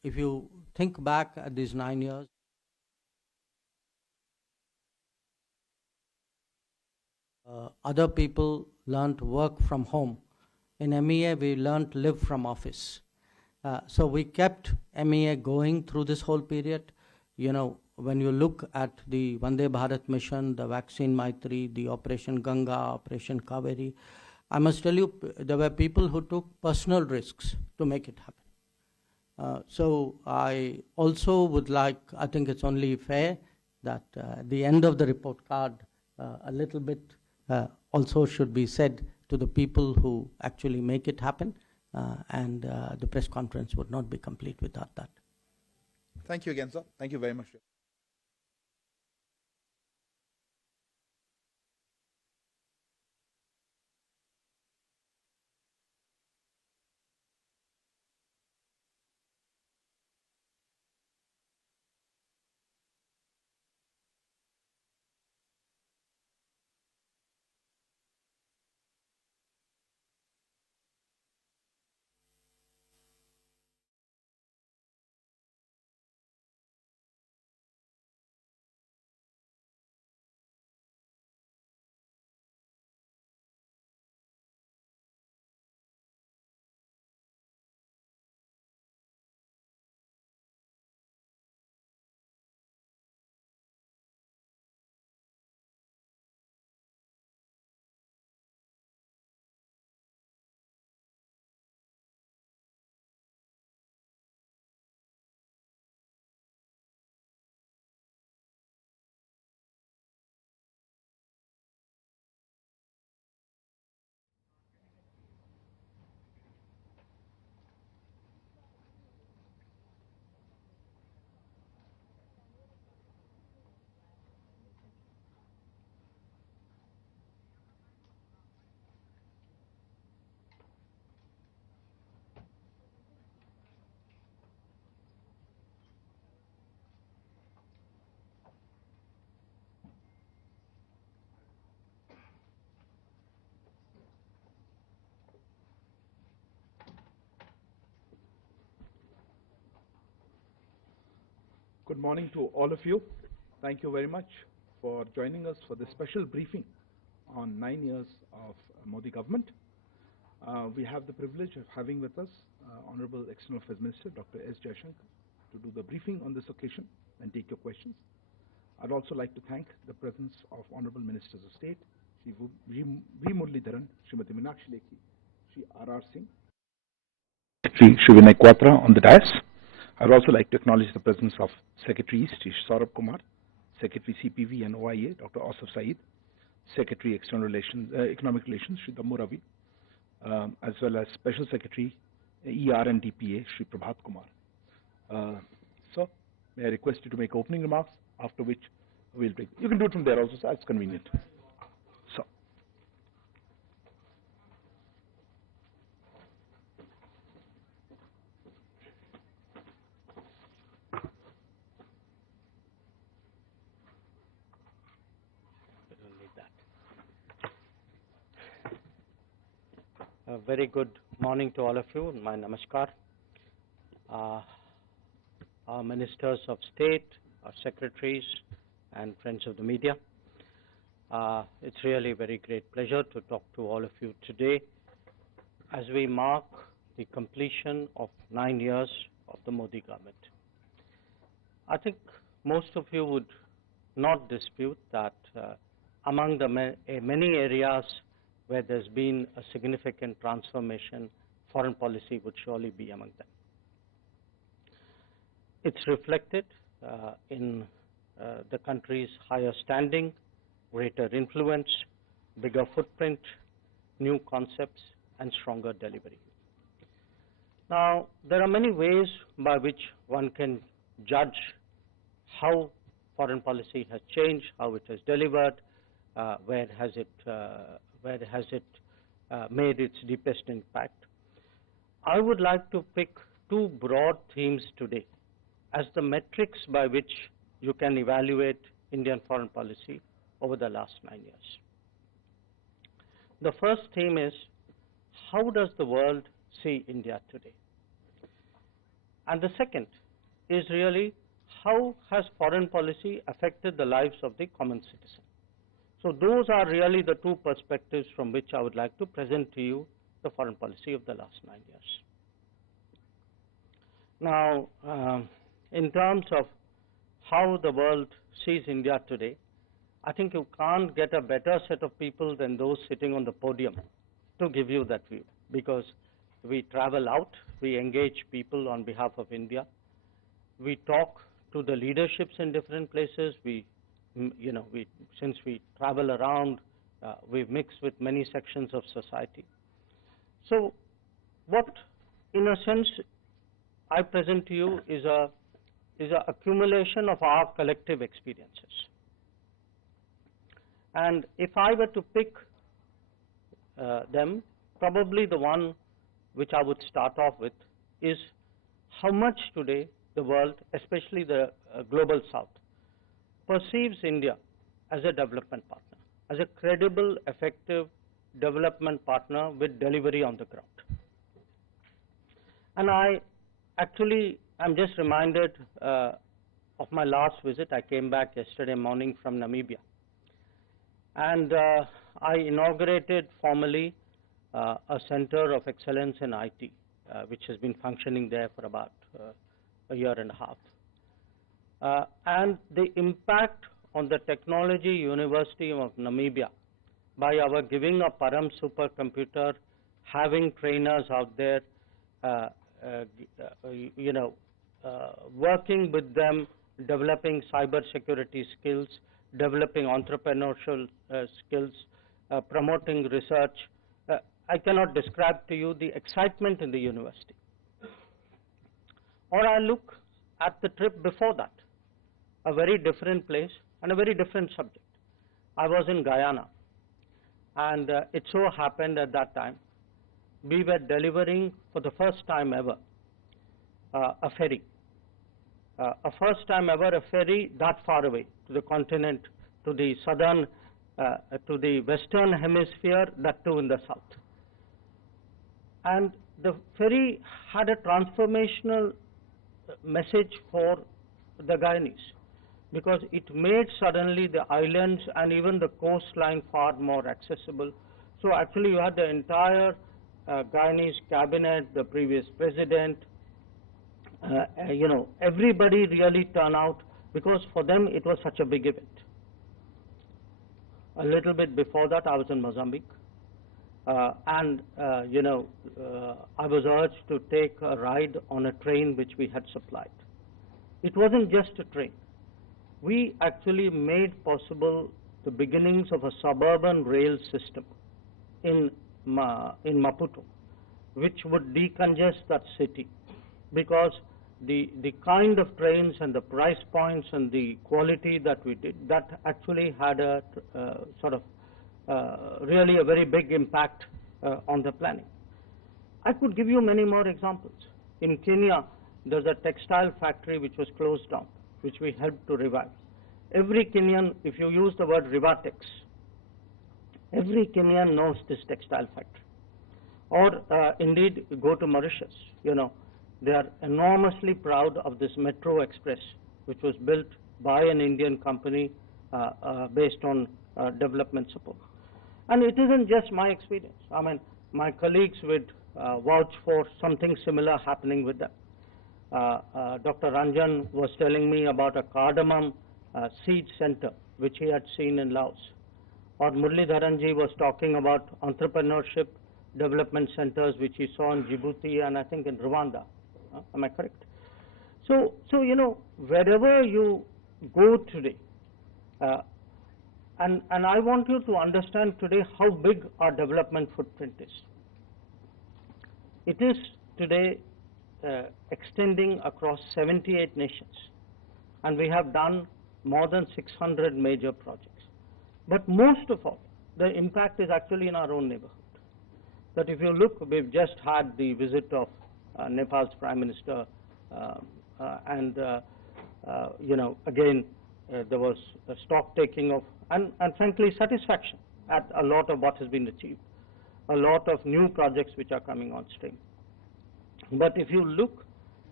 if you think back at these 9 years, other people learned to work from home. In MEA, we learned to live from office. So we kept MEA going through this whole period. You know, when you look at the Vande Bharat mission, the vaccine Maitri, the Operation Ganga, Operation Kaveri, I must tell you, there were people who took personal risks to make it happen. So I also would like, I think it's only fair that at the end of the report card, a little bit also should be said to the people who actually make it happen, and the press conference would not be complete without that. Thank you again, sir. Thank you very much. Good morning to all of you. Thank you very much for joining us for this special briefing on 9 years of Modi government. We have the privilege of having with us Honorable External Affairs Minister Dr. S. Jaishankar to do the briefing on this occasion and take your questions. I'd also like to thank the presence of Honorable Ministers of State, Shri V. Muralidharan, Srimati Meenakshi Lekhi, Shri R.R. Singh, Secretary Shri Vinay Quatra on the dais. I'd also like to acknowledge the presence of Secretary East, Shri Saurabh Kumar, Secretary CPV and OIA, Dr. Asif Saeed, Secretary External Relations, Economic Relations, Shri Dammu Ravi, as well as Special Secretary ER and DPA, Shri Prabhat Kumar. So, may I request you to make opening remarks, after which we'll take. You can do it from there also, sir, it's convenient. So. A very good morning to all of you. My namaskar. Our ministers of state, our secretaries, and friends of the media. It's really a very great pleasure to talk to all of you today as we mark the completion of 9 years of the Modi government. I think most of you would not dispute that among the many areas where there's been a significant transformation, foreign policy would surely be among them. It's reflected in the country's higher standing, greater influence, bigger footprint, new concepts, and stronger delivery. Now, there are many ways by which one can judge how foreign policy has changed, how it has delivered, where has it made its deepest impact. I would like to pick two broad themes today as the metrics by which you can evaluate Indian foreign policy over the last 9 years. The first theme is, how does the world see India today? And the second is really how has foreign policy affected the lives of the common citizen. So those are really the two perspectives from which I would like to present to you the foreign policy of the last 9 years. Now, in terms of how the world sees India today, I think you can't get a better set of people than those sitting on the podium to give you that view, because we travel out, we engage people on behalf of India, we talk to the leaderships in different places, since we travel around, we mix with many sections of society. So what, in a sense, I present to you is a accumulation of our collective experiences. And if I were to pick them, probably the one which I would start off with is how much today the world, especially the global south, perceives India as a development partner, as a credible, effective development partner with delivery on the ground. And I'm just reminded of my last visit. I came back yesterday morning from Namibia. And I inaugurated formally a center of excellence in IT, which has been functioning there for about a year and a half. And the impact on the Technology University of Namibia by our giving a Param supercomputer, having trainers out there, working with them, developing cyber security skills, developing entrepreneurial skills, promoting research. I cannot describe to you the excitement in the university. Or I look at the trip before that, a very different place and a very different subject. I was in Guyana, and it so happened at that time we were delivering for the first time ever a ferry. A first time ever a ferry that far away to the continent, to the southern, to the western hemisphere, that too in the south. And the ferry had a transformational message for the Guyanese, because it made suddenly the islands and even the coastline far more accessible. So actually you had the entire Guyanese cabinet, the previous president, everybody really turn out, because for them it was such a big event. A little bit before that I was in Mozambique, I was urged to take a ride on a train which we had supplied. It wasn't just a train. We actually made possible the beginnings of a suburban rail system in Maputo, which would decongest that city, because the kind of trains and the price points and the quality that we did, that actually had a really a very big impact on the planning. I could give you many more examples. In Kenya, there's a textile factory which was closed down, which we helped to revive. Every Kenyan, if you use the word Rivatex, every Kenyan knows this textile factory. Or indeed, go to Mauritius, they are enormously proud of this Metro Express, which was built by an Indian company based on development support. And it isn't just my experience. I mean, my colleagues would vouch for something similar happening with them. Dr. Ranjan was telling me about a cardamom seed center, which he had seen in Laos. Or Muralidharanji was talking about entrepreneurship development centers, which he saw in Djibouti and I think in Rwanda. Am I correct? So wherever you go today, and I want you to understand today how big our development footprint is. It is today extending across 78 nations, and we have done more than 600 major projects. But most of all, the impact is actually in our own neighborhood. That if you look, we've just had the visit of Nepal's Prime Minister, again, there was a stock taking of, and frankly, satisfaction at a lot of what has been achieved, a lot of new projects which are coming on stream. But if you look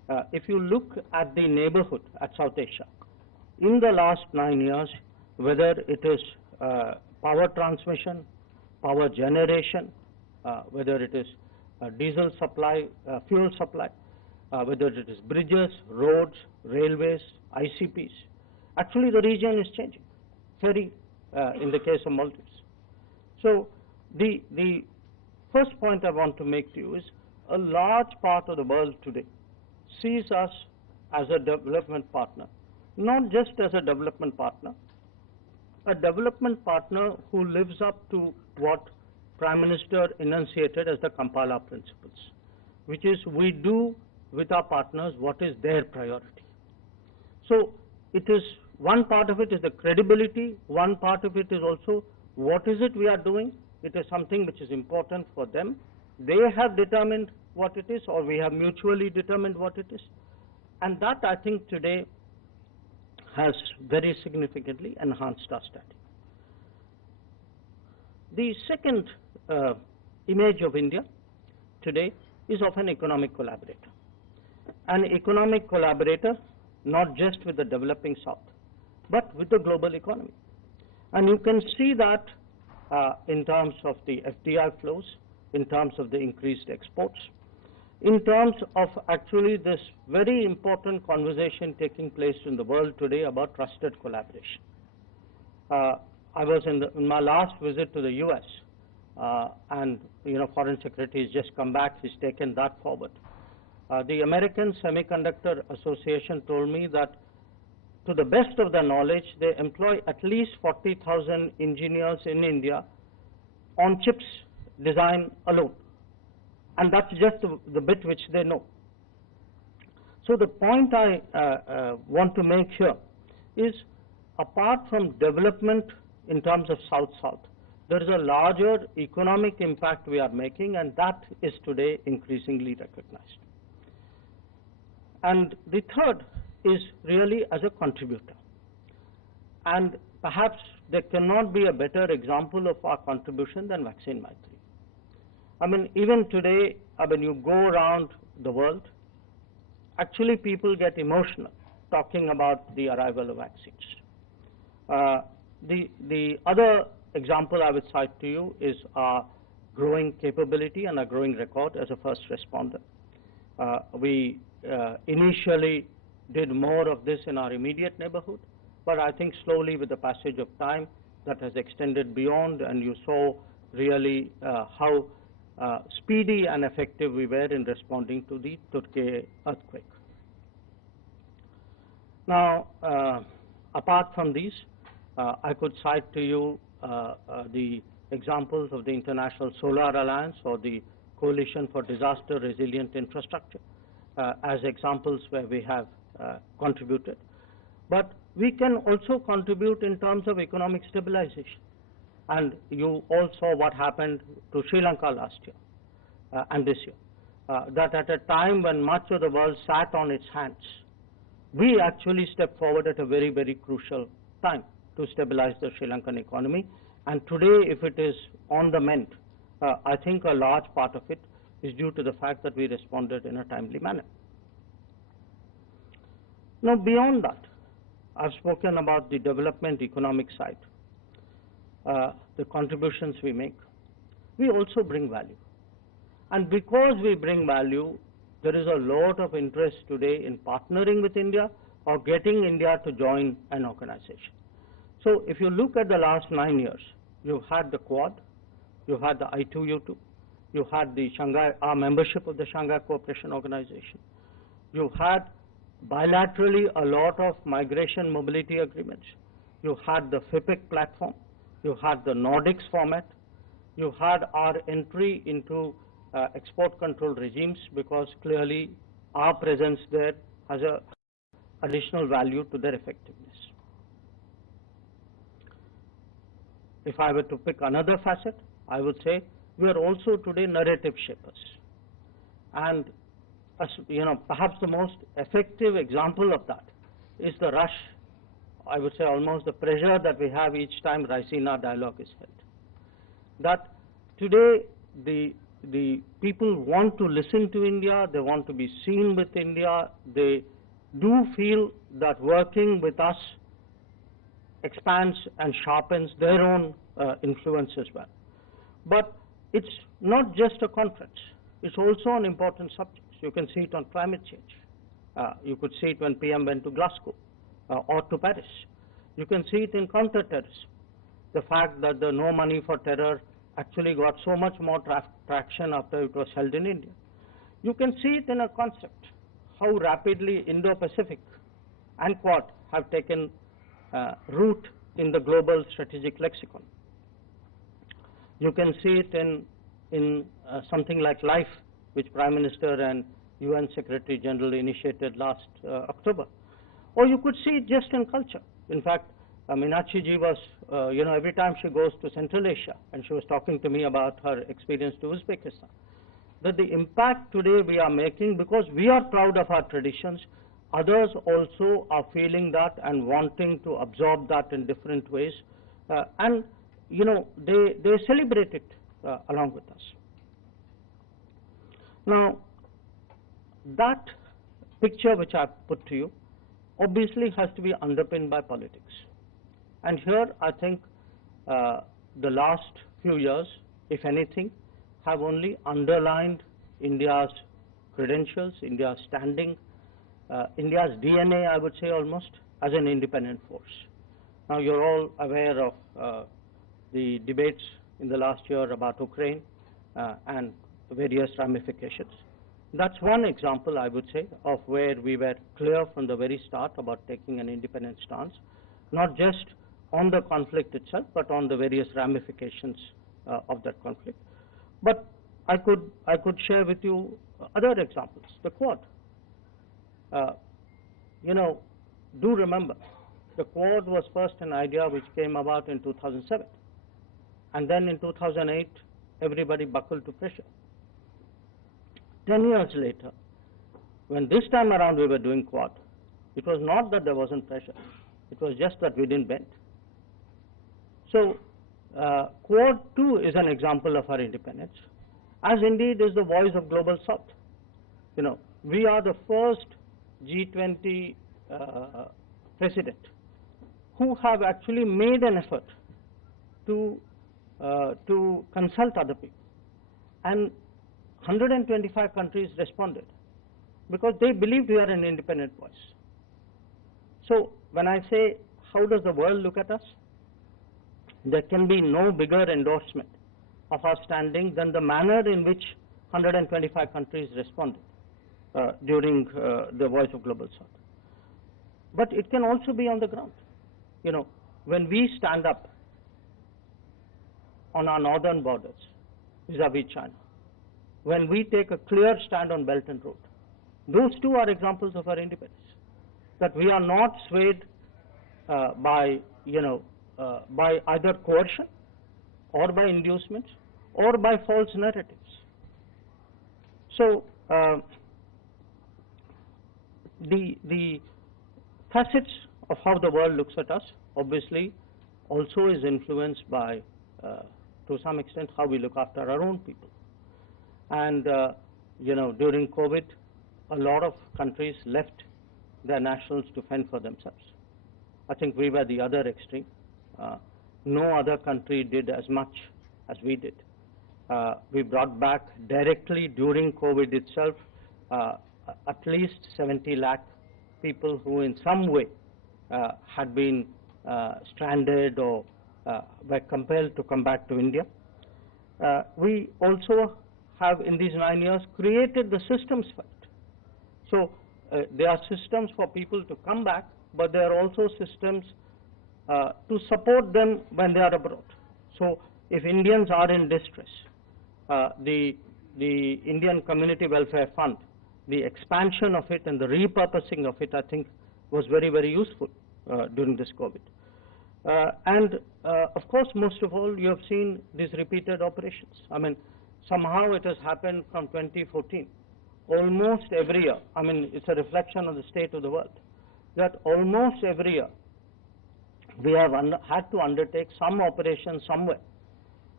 if you look at the neighborhood at South Asia, in the last 9 years, whether it is power transmission, power generation, whether it is diesel supply, fuel supply, whether it is bridges, roads, railways, ICPs, actually the region is changing, very in the case of Maldives. So the first point I want to make to you is a large part of the world today sees us as a development partner, not just as a development partner who lives up to what Prime Minister enunciated as the Kampala principles, which is we do with our partners what is their priority. So it is, one part of it is the credibility, one part of it is also what is it we are doing. It is something which is important for them. They have determined what it is, or we have mutually determined what it is. And that, I think, today has very significantly enhanced our standing. The second image of India today is of an economic collaborator. An economic collaborator not just with the developing South, but with the global economy. And you can see that in terms of the FDI flows, in terms of the increased exports, in terms of actually this very important conversation taking place in the world today about trusted collaboration. I was in my last visit to the US, and Foreign Secretary has just come back, he's taken that forward. The American Semiconductor Association told me that to the best of their knowledge, they employ at least 40,000 engineers in India on chips design alone. And that's just the bit which they know. So the point I want to make here is, apart from development in terms of South-South, there is a larger economic impact we are making, and that is today increasingly recognized. And the third is really as a contributor. And perhaps there cannot be a better example of our contribution than Vaccine Maitri. I mean, even today, when you go around the world, actually people get emotional talking about the arrival of vaccines. The other example I would cite to you is our growing capability and our growing record as a first responder. We initially did more of this in our immediate neighborhood, but I think slowly with the passage of time that has extended beyond, and you saw really how speedy and effective we were in responding to the Turkey earthquake. Now, apart from these, I could cite to you the examples of the International Solar Alliance or the Coalition for Disaster Resilient Infrastructure as examples where we have contributed. But we can also contribute in terms of economic stabilization. And you all saw what happened to Sri Lanka last year and this year. That at a time when much of the world sat on its hands, we actually stepped forward at a very, very crucial time to stabilize the Sri Lankan economy. And today, if it is on the mend, I think a large part of it is due to the fact that we responded in a timely manner. Now, beyond that, I've spoken about the development economic side, the contributions we make. We also bring value. And because we bring value, there is a lot of interest today in partnering with India or getting India to join an organization. So if you look at the last 9 years, you've had the Quad, you've had the I2U2, you had the Shanghai, our membership of the Shanghai Cooperation Organization. You had bilaterally a lot of migration mobility agreements. You had the FIPEC platform. You had the Nordics format. You had our entry into export control regimes, because clearly our presence there has a additional value to their effectiveness. If I were to pick another facet, I would say we are also today narrative shapers. And perhaps the most effective example of that is the rush, I would say almost the pressure that we have each time Raisina dialogue is held. That today the the people want to listen to India, they want to be seen with India, they do feel that working with us expands and sharpens their own influence as well. But it's not just a conference, it's also an important subject. You can see it on climate change. You could see it when PM went to Glasgow or to Paris. You can see it in counter-terrorism. The fact that the no money for terror actually got so much more traction after it was held in India. You can see it in a concept, how rapidly Indo-Pacific and Quad have taken root in the global strategic lexicon. You can see it in something like LIFE, which Prime Minister and UN Secretary General initiated last October. Or you could see it just in culture. In fact, Meenakshi ji was, every time she goes to Central Asia, and she was talking to me about her experience to Uzbekistan, that the impact today we are making, because we are proud of our traditions, others also are feeling that and wanting to absorb that in different ways. And, they celebrate it along with us. Now, that picture which I put to you obviously has to be underpinned by politics. And here I think the last few years, if anything, have only underlined India's credentials, India's standing, India's DNA, I would say almost, as an independent force. Now you're all aware of the debates in the last year about Ukraine and various ramifications. That's one example, I would say, of where we were clear from the very start about taking an independent stance, not just on the conflict itself, but on the various ramifications of that conflict. But I could share with you other examples. The Quad. Do remember, the Quad was first an idea which came about in 2007. And then in 2008, everybody buckled to pressure. 10 years later, when this time around we were doing Quad, it was not that there wasn't pressure. It was just that we didn't bend. So Quad too is an example of our independence, as indeed is the voice of Global South. We are the first G20 president who have actually made an effort to consult other people. And 125 countries responded because they believed we are an independent voice. So when I say, how does the world look at us? There can be no bigger endorsement of our standing than the manner in which 125 countries responded during the Voice of Global South. But it can also be on the ground. When we stand up on our northern borders vis-a-vis China, when we take a clear stand on Belt and Road, those two are examples of our independence. That we are not swayed by either coercion or by inducements or by false narratives. So the facets of how the world looks at us obviously also is influenced by, to some extent, how we look after our own people. And during COVID, a lot of countries left their nationals to fend for themselves. I think we were the other extreme. No other country did as much as we did. We brought back directly during COVID itself at least 70 lakh people who in some way had been stranded or were compelled to come back to India. We also have in these 9 years created the systems for it. So there are systems for people to come back, but there are also systems to support them when they are abroad. So if Indians are in distress, the Indian Community Welfare Fund, the expansion of it and the repurposing of it, I think, was very, very useful during this COVID. And of course, most of all, you have seen these repeated operations. I mean, somehow it has happened from 2014. Almost every year, I mean, it's a reflection of the state of the world, that almost every year we have had to undertake some operation somewhere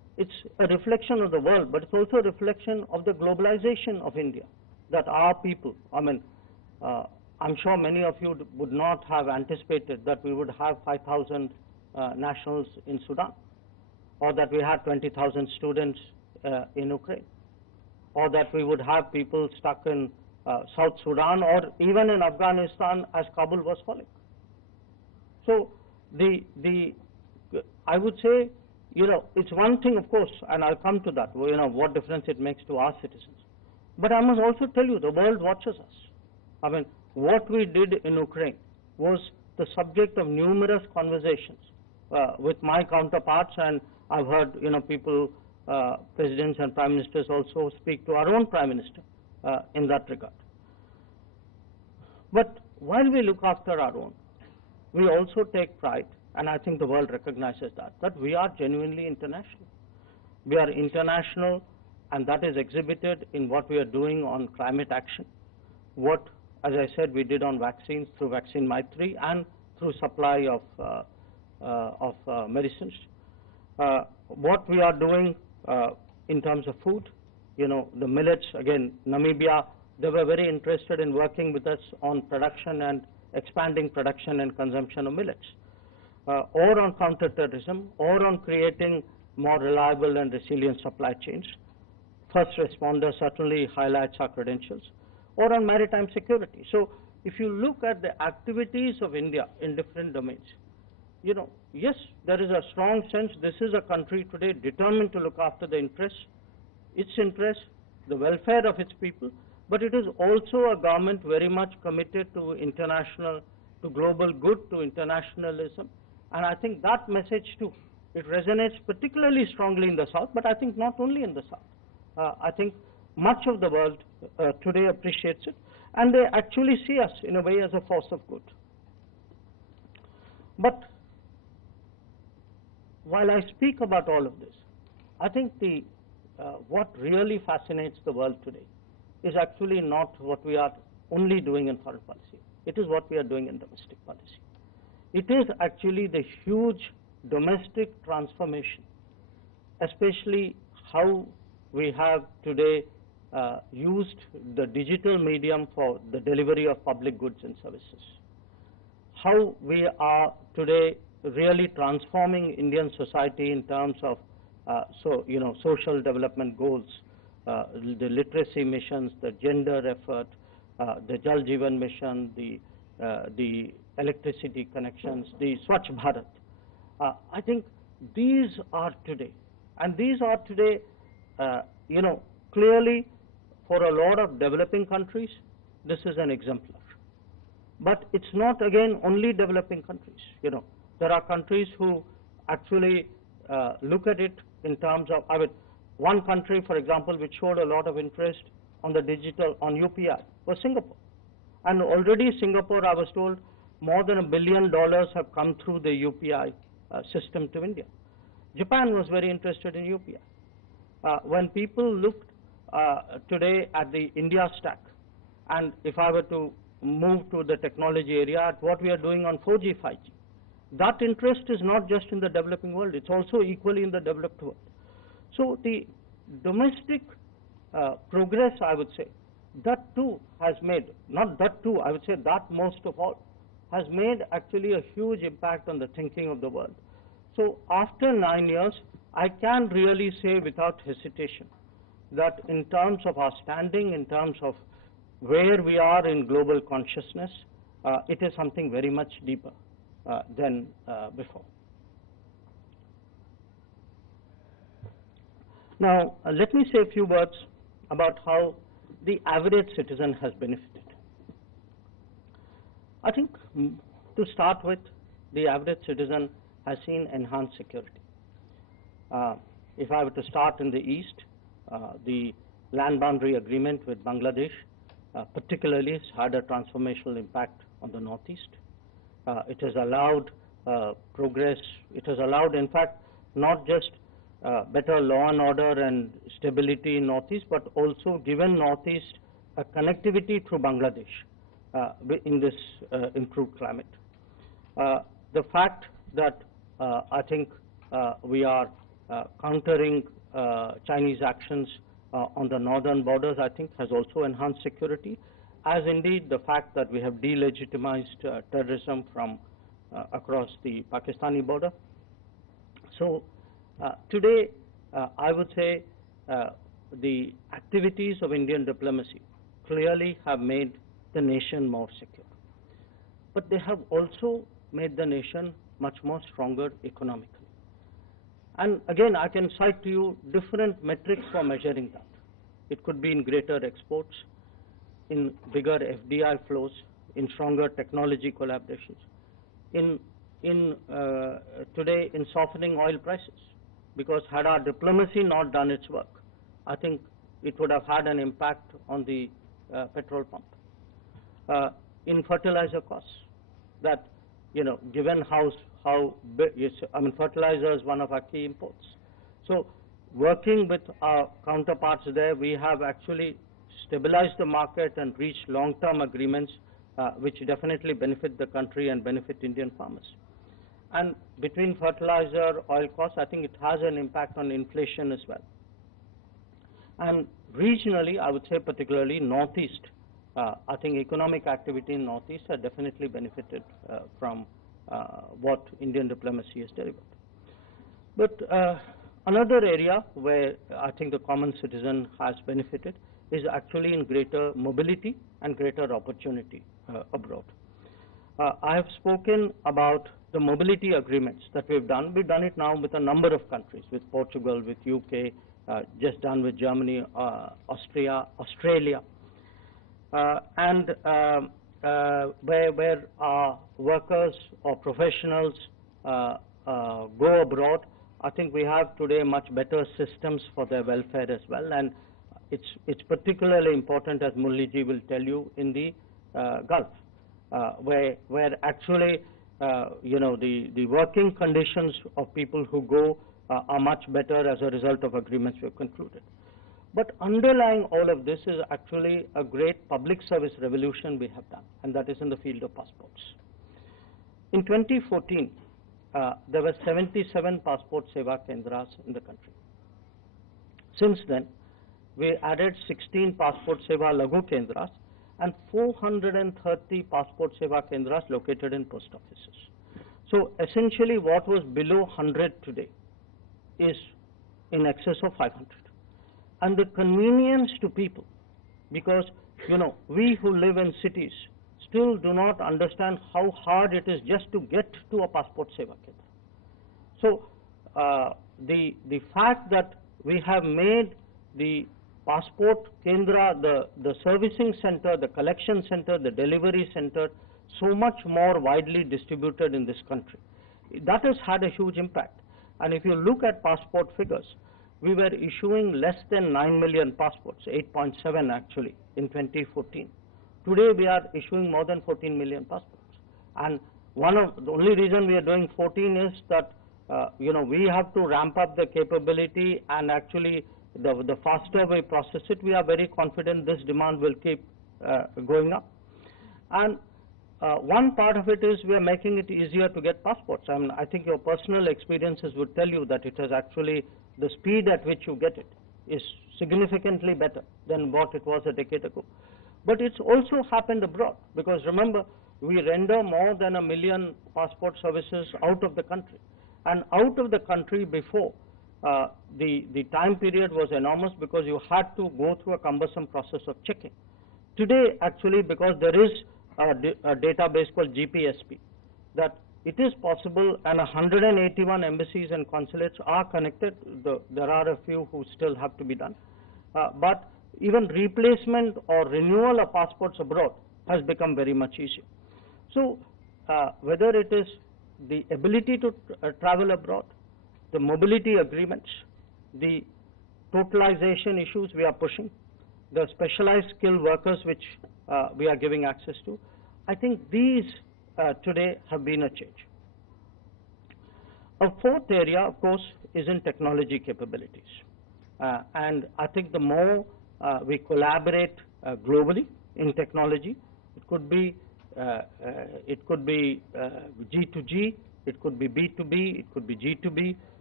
it's a reflection of the world, but it's also a reflection of the globalization of India, that our people, I'm sure many of you would not have anticipated that we would have 5,000 nationals in Sudan, or that we had 20,000 students in Ukraine, or that we would have people stuck in South Sudan or even in Afghanistan as Kabul was falling. So I would say, it's one thing, of course, and I'll come to that, what difference it makes to our citizens. But I must also tell you, the world watches us. What we did in Ukraine was the subject of numerous conversations with my counterparts, and I've heard, people, presidents and prime ministers also speak to our own prime minister in that regard. But while we look after our own, we also take pride, and I think the world recognizes that we are genuinely international. We are international, and that is exhibited in what we are doing on climate action. What, as I said, we did on vaccines through Vaccine Maitri and through supply of medicines. What we are doing in terms of food, the millets, again, Namibia, they were very interested in working with us on production and expanding production and consumption of millets, or on counterterrorism, or on creating more reliable and resilient supply chains. First responder certainly highlights our credentials, or on maritime security. So if you look at the activities of India in different domains, yes, there is a strong sense this is a country today determined to look after the its interests, the welfare of its people, but it is also a government very much committed to global good, to internationalism. And I think that message too, it resonates particularly strongly in the South, but I think not only in the South. I think much of the world today appreciates it, and they actually see us in a way as a force of good. But while I speak about all of this, I think what really fascinates the world today is actually not what we are only doing in foreign policy. It is what we are doing in domestic policy. It is actually the huge domestic transformation, especially how we have today used the digital medium for the delivery of public goods and services. How we are today really transforming Indian society in terms of social development goals, the literacy missions, the gender effort, the Jal Jeevan mission, the electricity connections, the Swachh Bharat. I think these are today, and these are today, clearly for a lot of developing countries, this is an exemplar. But it's not, again, only developing countries. There are countries who actually look at it in terms of, one country, for example, which showed a lot of interest on the digital, on UPI, was Singapore. And already Singapore, I was told, more than $1 billion have come through the UPI system to India. Japan was very interested in UPI. When people looked today at the India stack, and if I were to move to the technology area, at what we are doing on 4G, 5G, that interest is not just in the developing world, it's also equally in the developed world. So the domestic progress, I would say, that too has made, not that too, I would say that most of all, has made actually a huge impact on the thinking of the world. So after 9 years, I can really say without hesitation that in terms of our standing, in terms of where we are in global consciousness, it is something very much deeper than before. Now, let me say a few words about how the average citizen has benefited. I think to start with, the average citizen has seen enhanced security. If I were to start in the east, the land boundary agreement with Bangladesh particularly has had a transformational impact on the northeast. It has allowed progress. It has allowed, in fact, not just better law and order and stability in northeast, but also given northeast a connectivity through Bangladesh in this improved climate. The fact that I think we are countering Chinese actions on the northern borders, I think, has also enhanced security, as indeed the fact that we have delegitimized terrorism from across the Pakistani border. So today, I would say the activities of Indian diplomacy clearly have made the nation more secure. But they have also made the nation much more stronger economically. And again, I can cite to you different metrics for measuring that. It could be in greater exports, in bigger FDI flows, in stronger technology collaborations, today in softening oil prices. Because had our diplomacy not done its work, I think it would have had an impact on the petrol pump. In fertilizer costs, that, you know, given how big, I mean, fertilizer is one of our key imports. So working with our counterparts there, we have actually stabilized the market and reached long-term agreements which definitely benefit the country and benefit Indian farmers. And between fertilizer, oil costs, I think it has an impact on inflation as well. And regionally, I would say particularly Northeast, I think economic activity in Northeast has definitely benefited from what Indian diplomacy has delivered. But another area where I think the common citizen has benefited is actually in greater mobility and greater opportunity abroad. I have spoken about the mobility agreements that we've done. We've done it now with a number of countries, with Portugal, with UK, just done with Germany, Austria, Australia. And where our workers or professionals go abroad, I think we have today much better systems for their welfare as well. And it's particularly important, as Mulli ji will tell you, in the Gulf, where actually you know, the working conditions of people who go are much better as a result of agreements we have concluded. But underlying all of this is actually a great public service revolution we have done, and that is in the field of passports. In 2014, there were 77 passport seva kendras in the country. Since then, we added 16 passport seva lagu kendras and 430 passport seva kendras located in post offices. So essentially what was below 100 today is in excess of 500. And the convenience to people, because, you know, we who live in cities still do not understand how hard it is just to get to a passport seva kendra. So the fact that we have made the passport kendra, the servicing center, the collection center, the delivery center, so much more widely distributed in this country, that has had a huge impact. And if you look at passport figures, we were issuing less than 9 million passports, 8.7 actually, in 2014. Today we are issuing more than 14 million passports. And the only reason we are doing 14 is that you know, we have to ramp up the capability, and actually the faster we process it, we are very confident this demand will keep going up. And one part of it is we are making it easier to get passports. I mean, I think your personal experiences would tell you that it has actually, the speed at which you get it is significantly better than what it was a decade ago. But it's also happened abroad, because remember, we render more than 1 million passport services out of the country. And out of the country before, the time period was enormous because you had to go through a cumbersome process of checking. Today, actually, because there is a database called GPSP, that it is possible, and 181 embassies and consulates are connected. There are a few who still have to be done. But even replacement or renewal of passports abroad has become very much easier. So whether it is the ability to travel abroad, the mobility agreements, the totalization issues we are pushing, the specialized skilled workers which we are giving access to, I think these today have been a change. A fourth area, of course, is in technology capabilities. And I think the more we collaborate globally in technology, it could be G2G, it could be B2B, it could be G2B,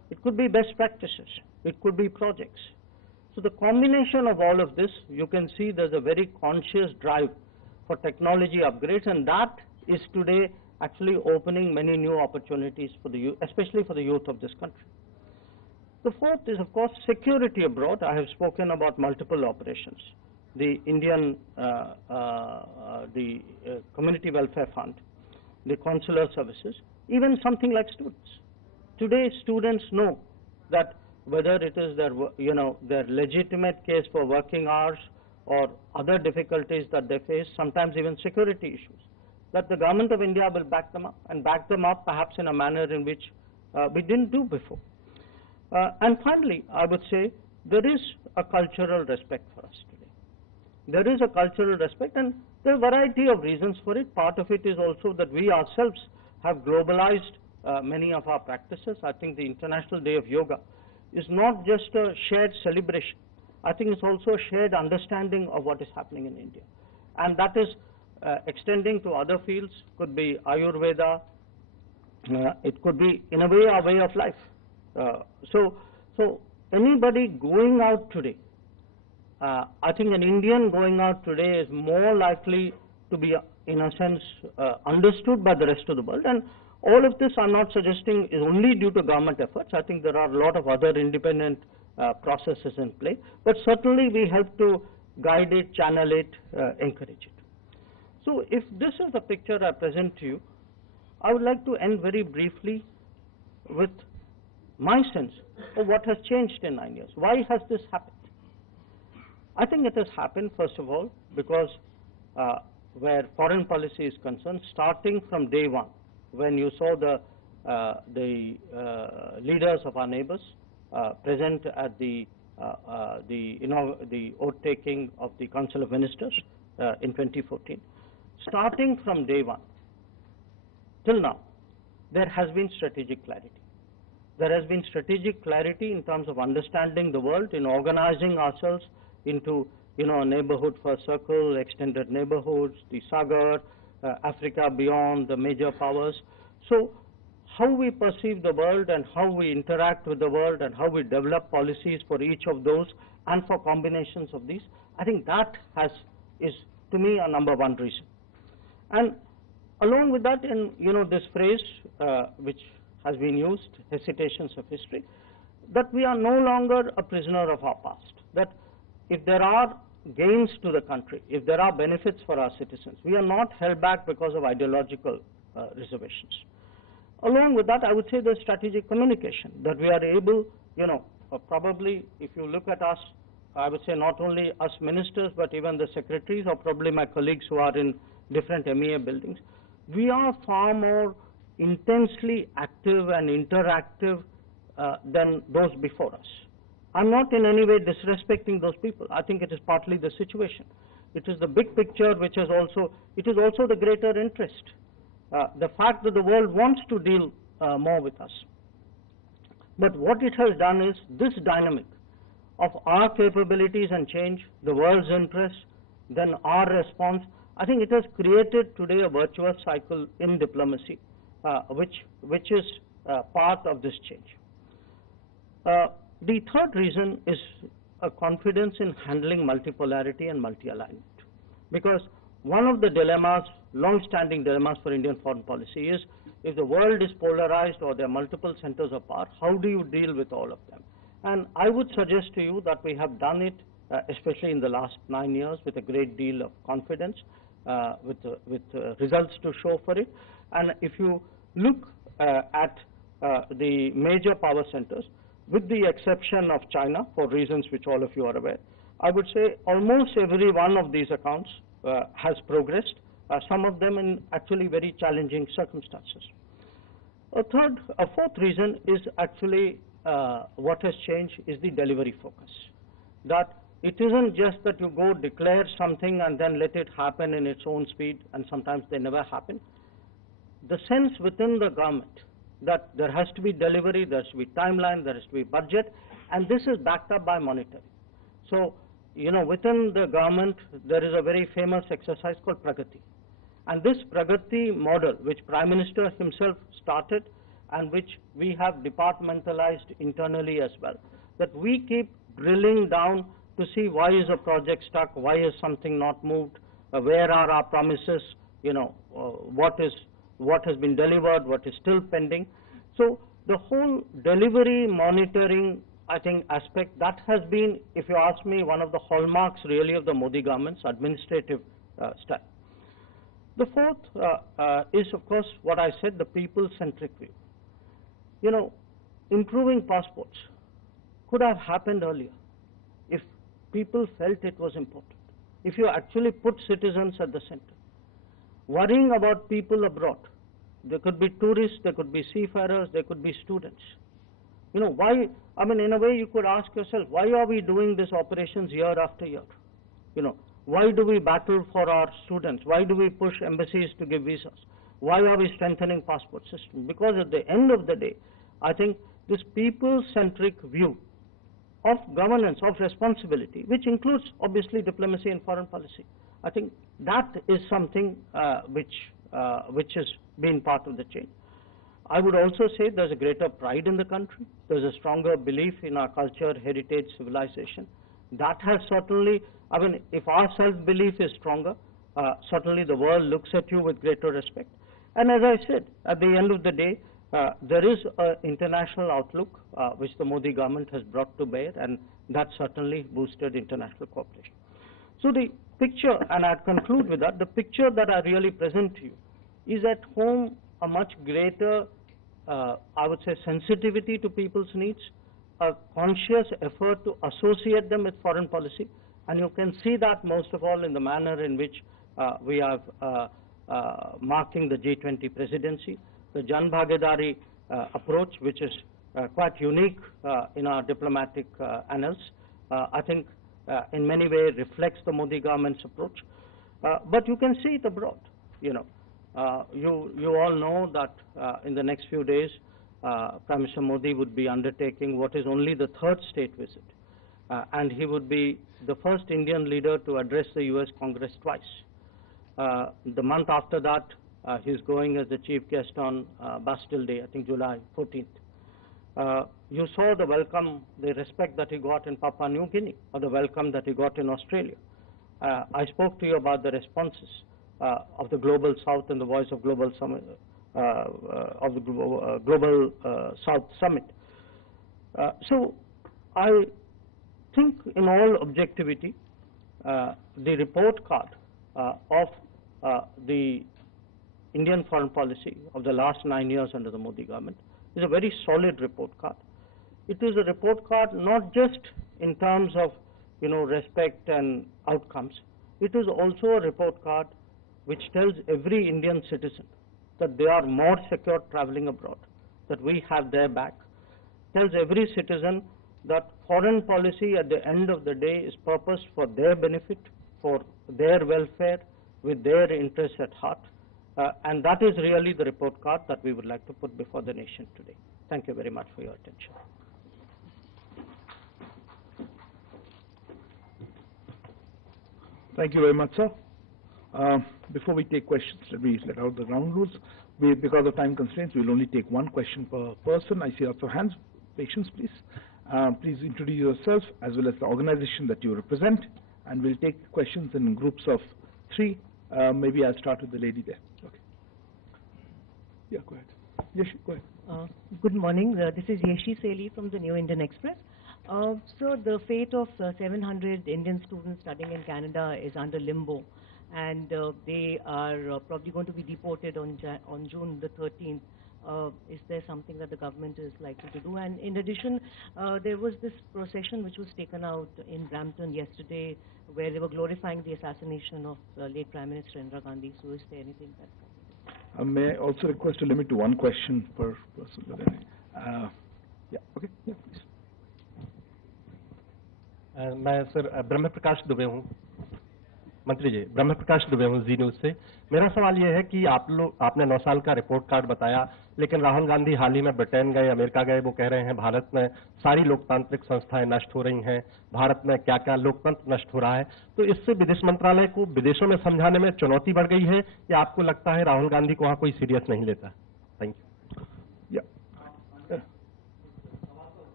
it could be best practices, it could be projects. So the combination of all of this, you can see there's a very conscious drive for technology upgrades, and that is today actually opening many new opportunities for the youth, especially for the youth of this country. The fourth is, of course, security abroad. I have spoken about multiple operations. The Indian Community Welfare Fund, the consular services, even something like students. Today, students know that whether it is their, their legitimate case for working hours or other difficulties that they face, sometimes even security issues, that the government of India will back them up, and back them up perhaps in a manner in which we didn't do before. And finally, I would say there is a cultural respect for us today. There is a cultural respect, and there are a variety of reasons for it. Part of it is also that we ourselves have globalized many of our practices. I think the International Day of Yoga is not just a shared celebration. I think it's also a shared understanding of what is happening in India. And that is extending to other fields, could be Ayurveda, it could be, in a way, our way of life. So anybody going out today, I think an Indian going out today is more likely to be, in a sense, understood by the rest of the world. And all of this I'm not suggesting is only due to government efforts. I think there are a lot of other independent processes in play. But certainly we help to guide it, channel it, encourage it. So if this is the picture I present to you, I would like to end very briefly with my sense of what has changed in 9 years. Why has this happened? I think it has happened, first of all, because where foreign policy is concerned, starting from day one, when you saw the leaders of our neighbors present at the oath-taking of the Council of Ministers in 2014, starting from day one till now, there has been strategic clarity. There has been strategic clarity in terms of understanding the world, in organizing ourselves into, a neighborhood first circle, extended neighborhoods, the Sagar, Africa beyond, the major powers. So how we perceive the world and how we interact with the world and how we develop policies for each of those and for combinations of these, I think that is to me a number one reason. And along with that, in this phrase which has been used, hesitations of history, that we are no longer a prisoner of our past. That if there are gains to the country, if there are benefits for our citizens, we are not held back because of ideological reservations. Along with that, I would say the strategic communication, that we are able, probably if you look at us, I would say not only us ministers, but even the secretaries or probably my colleagues who are in different MEA buildings, we are far more intensely active and interactive than those before us. I'm not in any way disrespecting those people. I think it is partly the situation. It is the big picture which is also, it is also the greater interest. The fact that the world wants to deal more with us. But what it has done is this dynamic of our capabilities and change, the world's interest, then our response, I think it has created today a virtuous cycle in diplomacy, which is part of this change. The third reason is a confidence in handling multipolarity and multi-alignment. Because one of the dilemmas, long-standing dilemmas for Indian foreign policy is, if the world is polarized or there are multiple centers of power, how do you deal with all of them? And I would suggest to you that we have done it, especially in the last 9 years, with a great deal of confidence, with results to show for it. And if you look at the major power centers, with the exception of China, for reasons which all of you are aware, I would say almost every one of these accounts has progressed, some of them in actually very challenging circumstances. A fourth reason is actually what has changed is the delivery focus. That it isn't just that you go declare something and then let it happen in its own speed, and sometimes they never happen. The sense within the government that there has to be delivery, there has to be timeline, there has to be budget, and this is backed up by monitoring. So, within the government, there is a very famous exercise called Pragati. And this Pragati model, which Prime Minister himself started, and which we have departmentalized internally as well, that we keep drilling down to see why is a project stuck, why is something not moved, where are our promises, what has been delivered, what is still pending. So the whole delivery monitoring, I think, aspect, that has been, if you ask me, one of the hallmarks really of the Modi government's administrative style. The fourth is, of course, what I said, the people-centric view. Improving passports could have happened earlier if people felt it was important. If you actually put citizens at the center. Worrying about people abroad. There could be tourists, there could be seafarers, there could be students. Why, in a way you could ask yourself, why are we doing these operations year after year? Why do we battle for our students? Why do we push embassies to give visas? Why are we strengthening passport system? Because at the end of the day, I think this people-centric view of governance, of responsibility, which includes obviously diplomacy and foreign policy, I think that is something which has been part of the change. I would also say there's a greater pride in the country. There's a stronger belief in our culture, heritage, civilization. That has certainly, if our self-belief is stronger, certainly the world looks at you with greater respect. And as I said, at the end of the day, there is an international outlook which the Modi government has brought to bear, and that certainly boosted international cooperation. So the picture, and I'd conclude with that, the picture that I really present to you is at home a much greater, I would say, sensitivity to people's needs, a conscious effort to associate them with foreign policy, and you can see that most of all in the manner in which we have marking the G20 presidency, the Jan Bhagidari approach, which is quite unique in our diplomatic annals, I think in many ways reflects the Modi government's approach. But you can see it abroad. You all know that in the next few days, Prime Minister Modi would be undertaking what is only the third state visit. And he would be the first Indian leader to address the US Congress twice. The month after that, he's going as the chief guest on Bastille Day, I think July 14th. You saw the welcome, the respect that he got in Papua New Guinea, or the welcome that he got in Australia. I spoke to you about the responses of the Global South and the Voice of Global Summit, of the Global South Summit. So I think in all objectivity, the report card of the Indian foreign policy of the last 9 years under the Modi government is a very solid report card. It is a report card not just in terms of respect and outcomes. It is also a report card which tells every Indian citizen that they are more secure traveling abroad, that we have their back. Tells every citizen that foreign policy at the end of the day is purposed for their benefit, for their welfare, with their interests at heart. And that is really the report card that we would like to put before the nation today. Thank you very much for your attention. Thank you very much, sir. Before we take questions, let me let out the ground rules. Because of time constraints, we will only take one question per person. I see lots of hands. Patience, please. Please introduce yourself as well as the organization that you represent, and we'll take questions in groups of 3. Maybe I'll start with the lady there. Okay. Yeah, go ahead. Yeshi, go ahead. Good morning. This is Yeshi Seli from the New Indian Express. So the fate of 700 Indian students studying in Canada is under limbo, and they are probably going to be deported on June the 13th. Is there something that the government is likely to do? And in addition, there was this procession which was taken out in Brampton yesterday where they were glorifying the assassination of late Prime Minister Indira Gandhi. So is there anything that... may I also request to limit to one question per person? Yeah, okay, yeah, please. मैं sir ब्रह्म प्रकाश दुबे हूँ, मंत्री जी, ब्रह्म प्रकाश दुबे हूँ जी news से। मेरा सवाल ये है कि आपने 9 साल का रिपोर्ट कार्ड बताया, लेकिन राहुल गांधी हाल ही में ब्रिटेन गए, अमेरिका गए, वो कह रहे हैं भारत में सारी लोकतांत्रिक संस्थाएं नष्ट हो रही हैं, भारत में क्या क्या लोकतंत्र नष्ट हो रहा है। तो इससे विदेश मंत्रालय को विदेशों में समझाने में चुनौती बढ़ गई है, या आपको लगता है राहुल गांधी को वहाँ कोई सीरियस नहीं लेता? Thank you.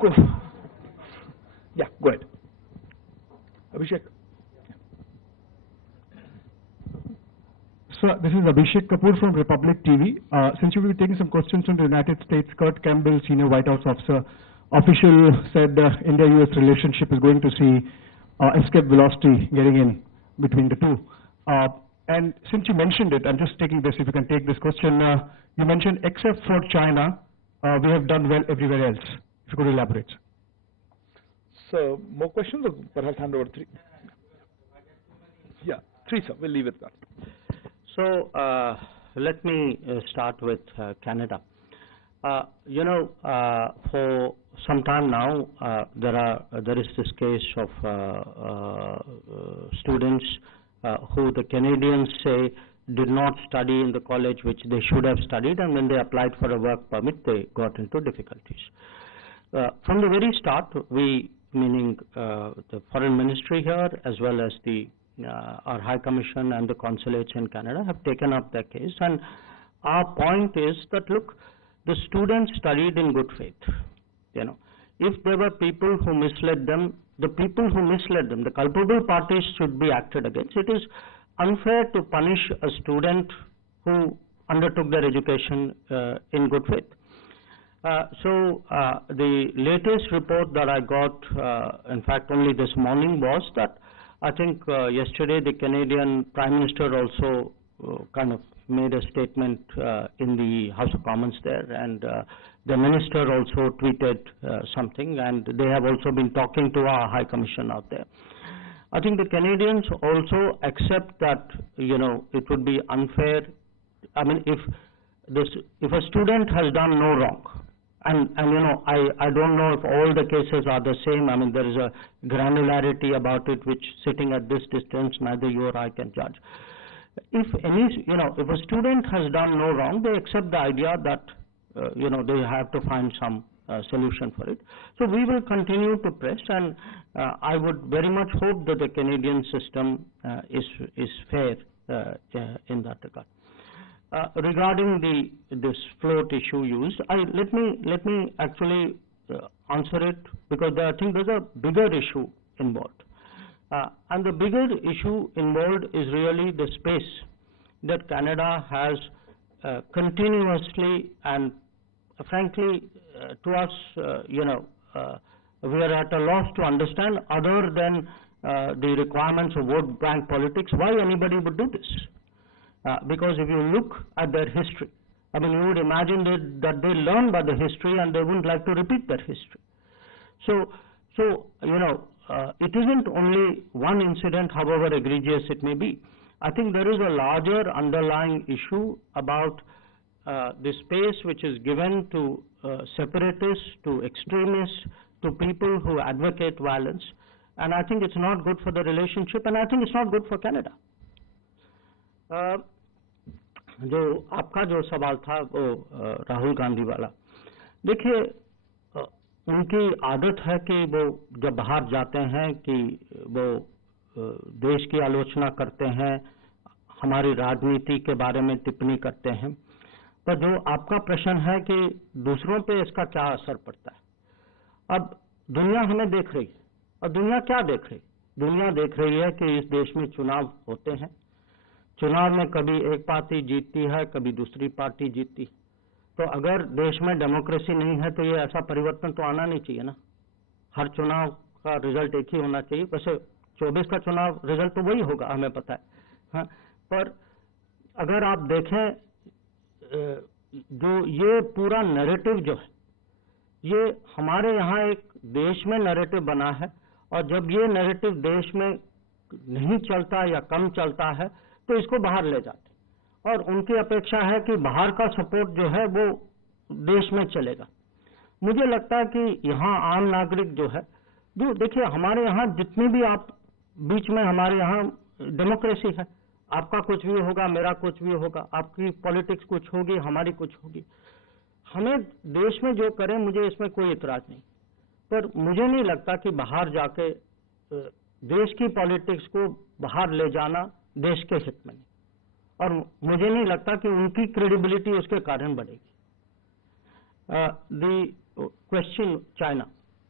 Yeah, go ahead. Abhishek. Sir, this is Abhishek Kapoor from Republic TV. Since you will be taking some questions from the United States, Kurt Campbell, senior White House official, said India-US relationship is going to see escape velocity getting in between the two. And since you mentioned it, I'm just taking this, if you can take this question, you mentioned except for China, we have done well everywhere else. If you could elaborate. So, more questions or perhaps hand over three? Yeah, three, sir. We'll leave it at that. So, let me start with Canada. For some time now, there is this case of students who the Canadians say did not study in the college which they should have studied, and when they applied for a work permit, they got into difficulties. From the very start, we, meaning the Foreign Ministry here, as well as our High Commission and the consulates in Canada, have taken up their case, and our point is that, look, the students studied in good faith. If there were people who misled them, the culpable parties should be acted against. It is unfair to punish a student who undertook their education in good faith. The latest report that I got, in fact only this morning, was that I think yesterday the Canadian Prime Minister also kind of made a statement in the House of Commons there, and the Minister also tweeted something, and they have also been talking to our High Commission out there. I think the Canadians also accept that, it would be unfair. I mean, if a student has done no wrong, and I don't know if all the cases are the same. I mean, there is a granularity about it which, sitting at this distance, neither you or I can judge. If a student has done no wrong, they accept the idea that they have to find some solution for it. So we will continue to press, and I would very much hope that the Canadian system is fair in that regard. Regarding this float issue used, let me actually answer it, because I think there's a bigger issue involved. And the bigger issue involved is really the space that Canada has continuously, and frankly, to us, we are at a loss to understand, other than the requirements of vote bank politics, why anybody would do this. Because if you look at their history, I mean, you would imagine that they learn by the history and they wouldn't like to repeat that history. So it isn't only one incident, however egregious it may be. I think there is a larger underlying issue about the space which is given to separatists, to extremists, to people who advocate violence, and I think it's not good for the relationship, and I think it's not good for Canada. जो आपका जो सवाल था वो राहुल गांधी वाला, देखिए उनकी आदत है कि वो जब बाहर जाते हैं कि वो देश की आलोचना करते हैं, हमारी राजनीति के बारे में टिप्पणी करते हैं। तो जो आपका प्रश्न है कि दूसरों पे इसका क्या असर पड़ता है, अब दुनिया हमें देख रही है, और दुनिया क्या देख रही है? दुनिया देख रही है कि इस देश में चुनाव होते हैं, चुनाव में कभी एक पार्टी जीतती है, कभी दूसरी पार्टी जीतती। तो अगर देश में डेमोक्रेसी नहीं है तो ये ऐसा परिवर्तन तो आना नहीं चाहिए ना। हर चुनाव का रिजल्ट एक ही होना चाहिए। वैसे 24 का चुनाव रिजल्ट तो वही होगा, हमें पता है, हाँ। पर अगर आप देखें जो ये पूरा नैरेटिव जो है, ये हमारे यहाँ एक देश में नैरेटिव बना है, और जब ये नैरेटिव देश में नहीं चलता या कम चलता है तो इसको बाहर ले जाते, और उनकी अपेक्षा है कि बाहर का सपोर्ट जो है वो देश में चलेगा। मुझे लगता है कि यहाँ आम नागरिक जो है, जो देखिए हमारे यहाँ जितनी भी आप बीच में, हमारे यहाँ डेमोक्रेसी है, आपका कुछ भी होगा, मेरा कुछ भी होगा, आपकी पॉलिटिक्स कुछ होगी, हमारी कुछ होगी। हमें देश में जो करें, मुझे इसमें कोई इतराज नहीं, पर मुझे नहीं लगता कि बाहर जाके देश की पॉलिटिक्स को बाहर ले जाना देश के हित में, और मुझे नहीं लगता कि उनकी क्रेडिबिलिटी उसके कारण बढ़ेगी। The question China,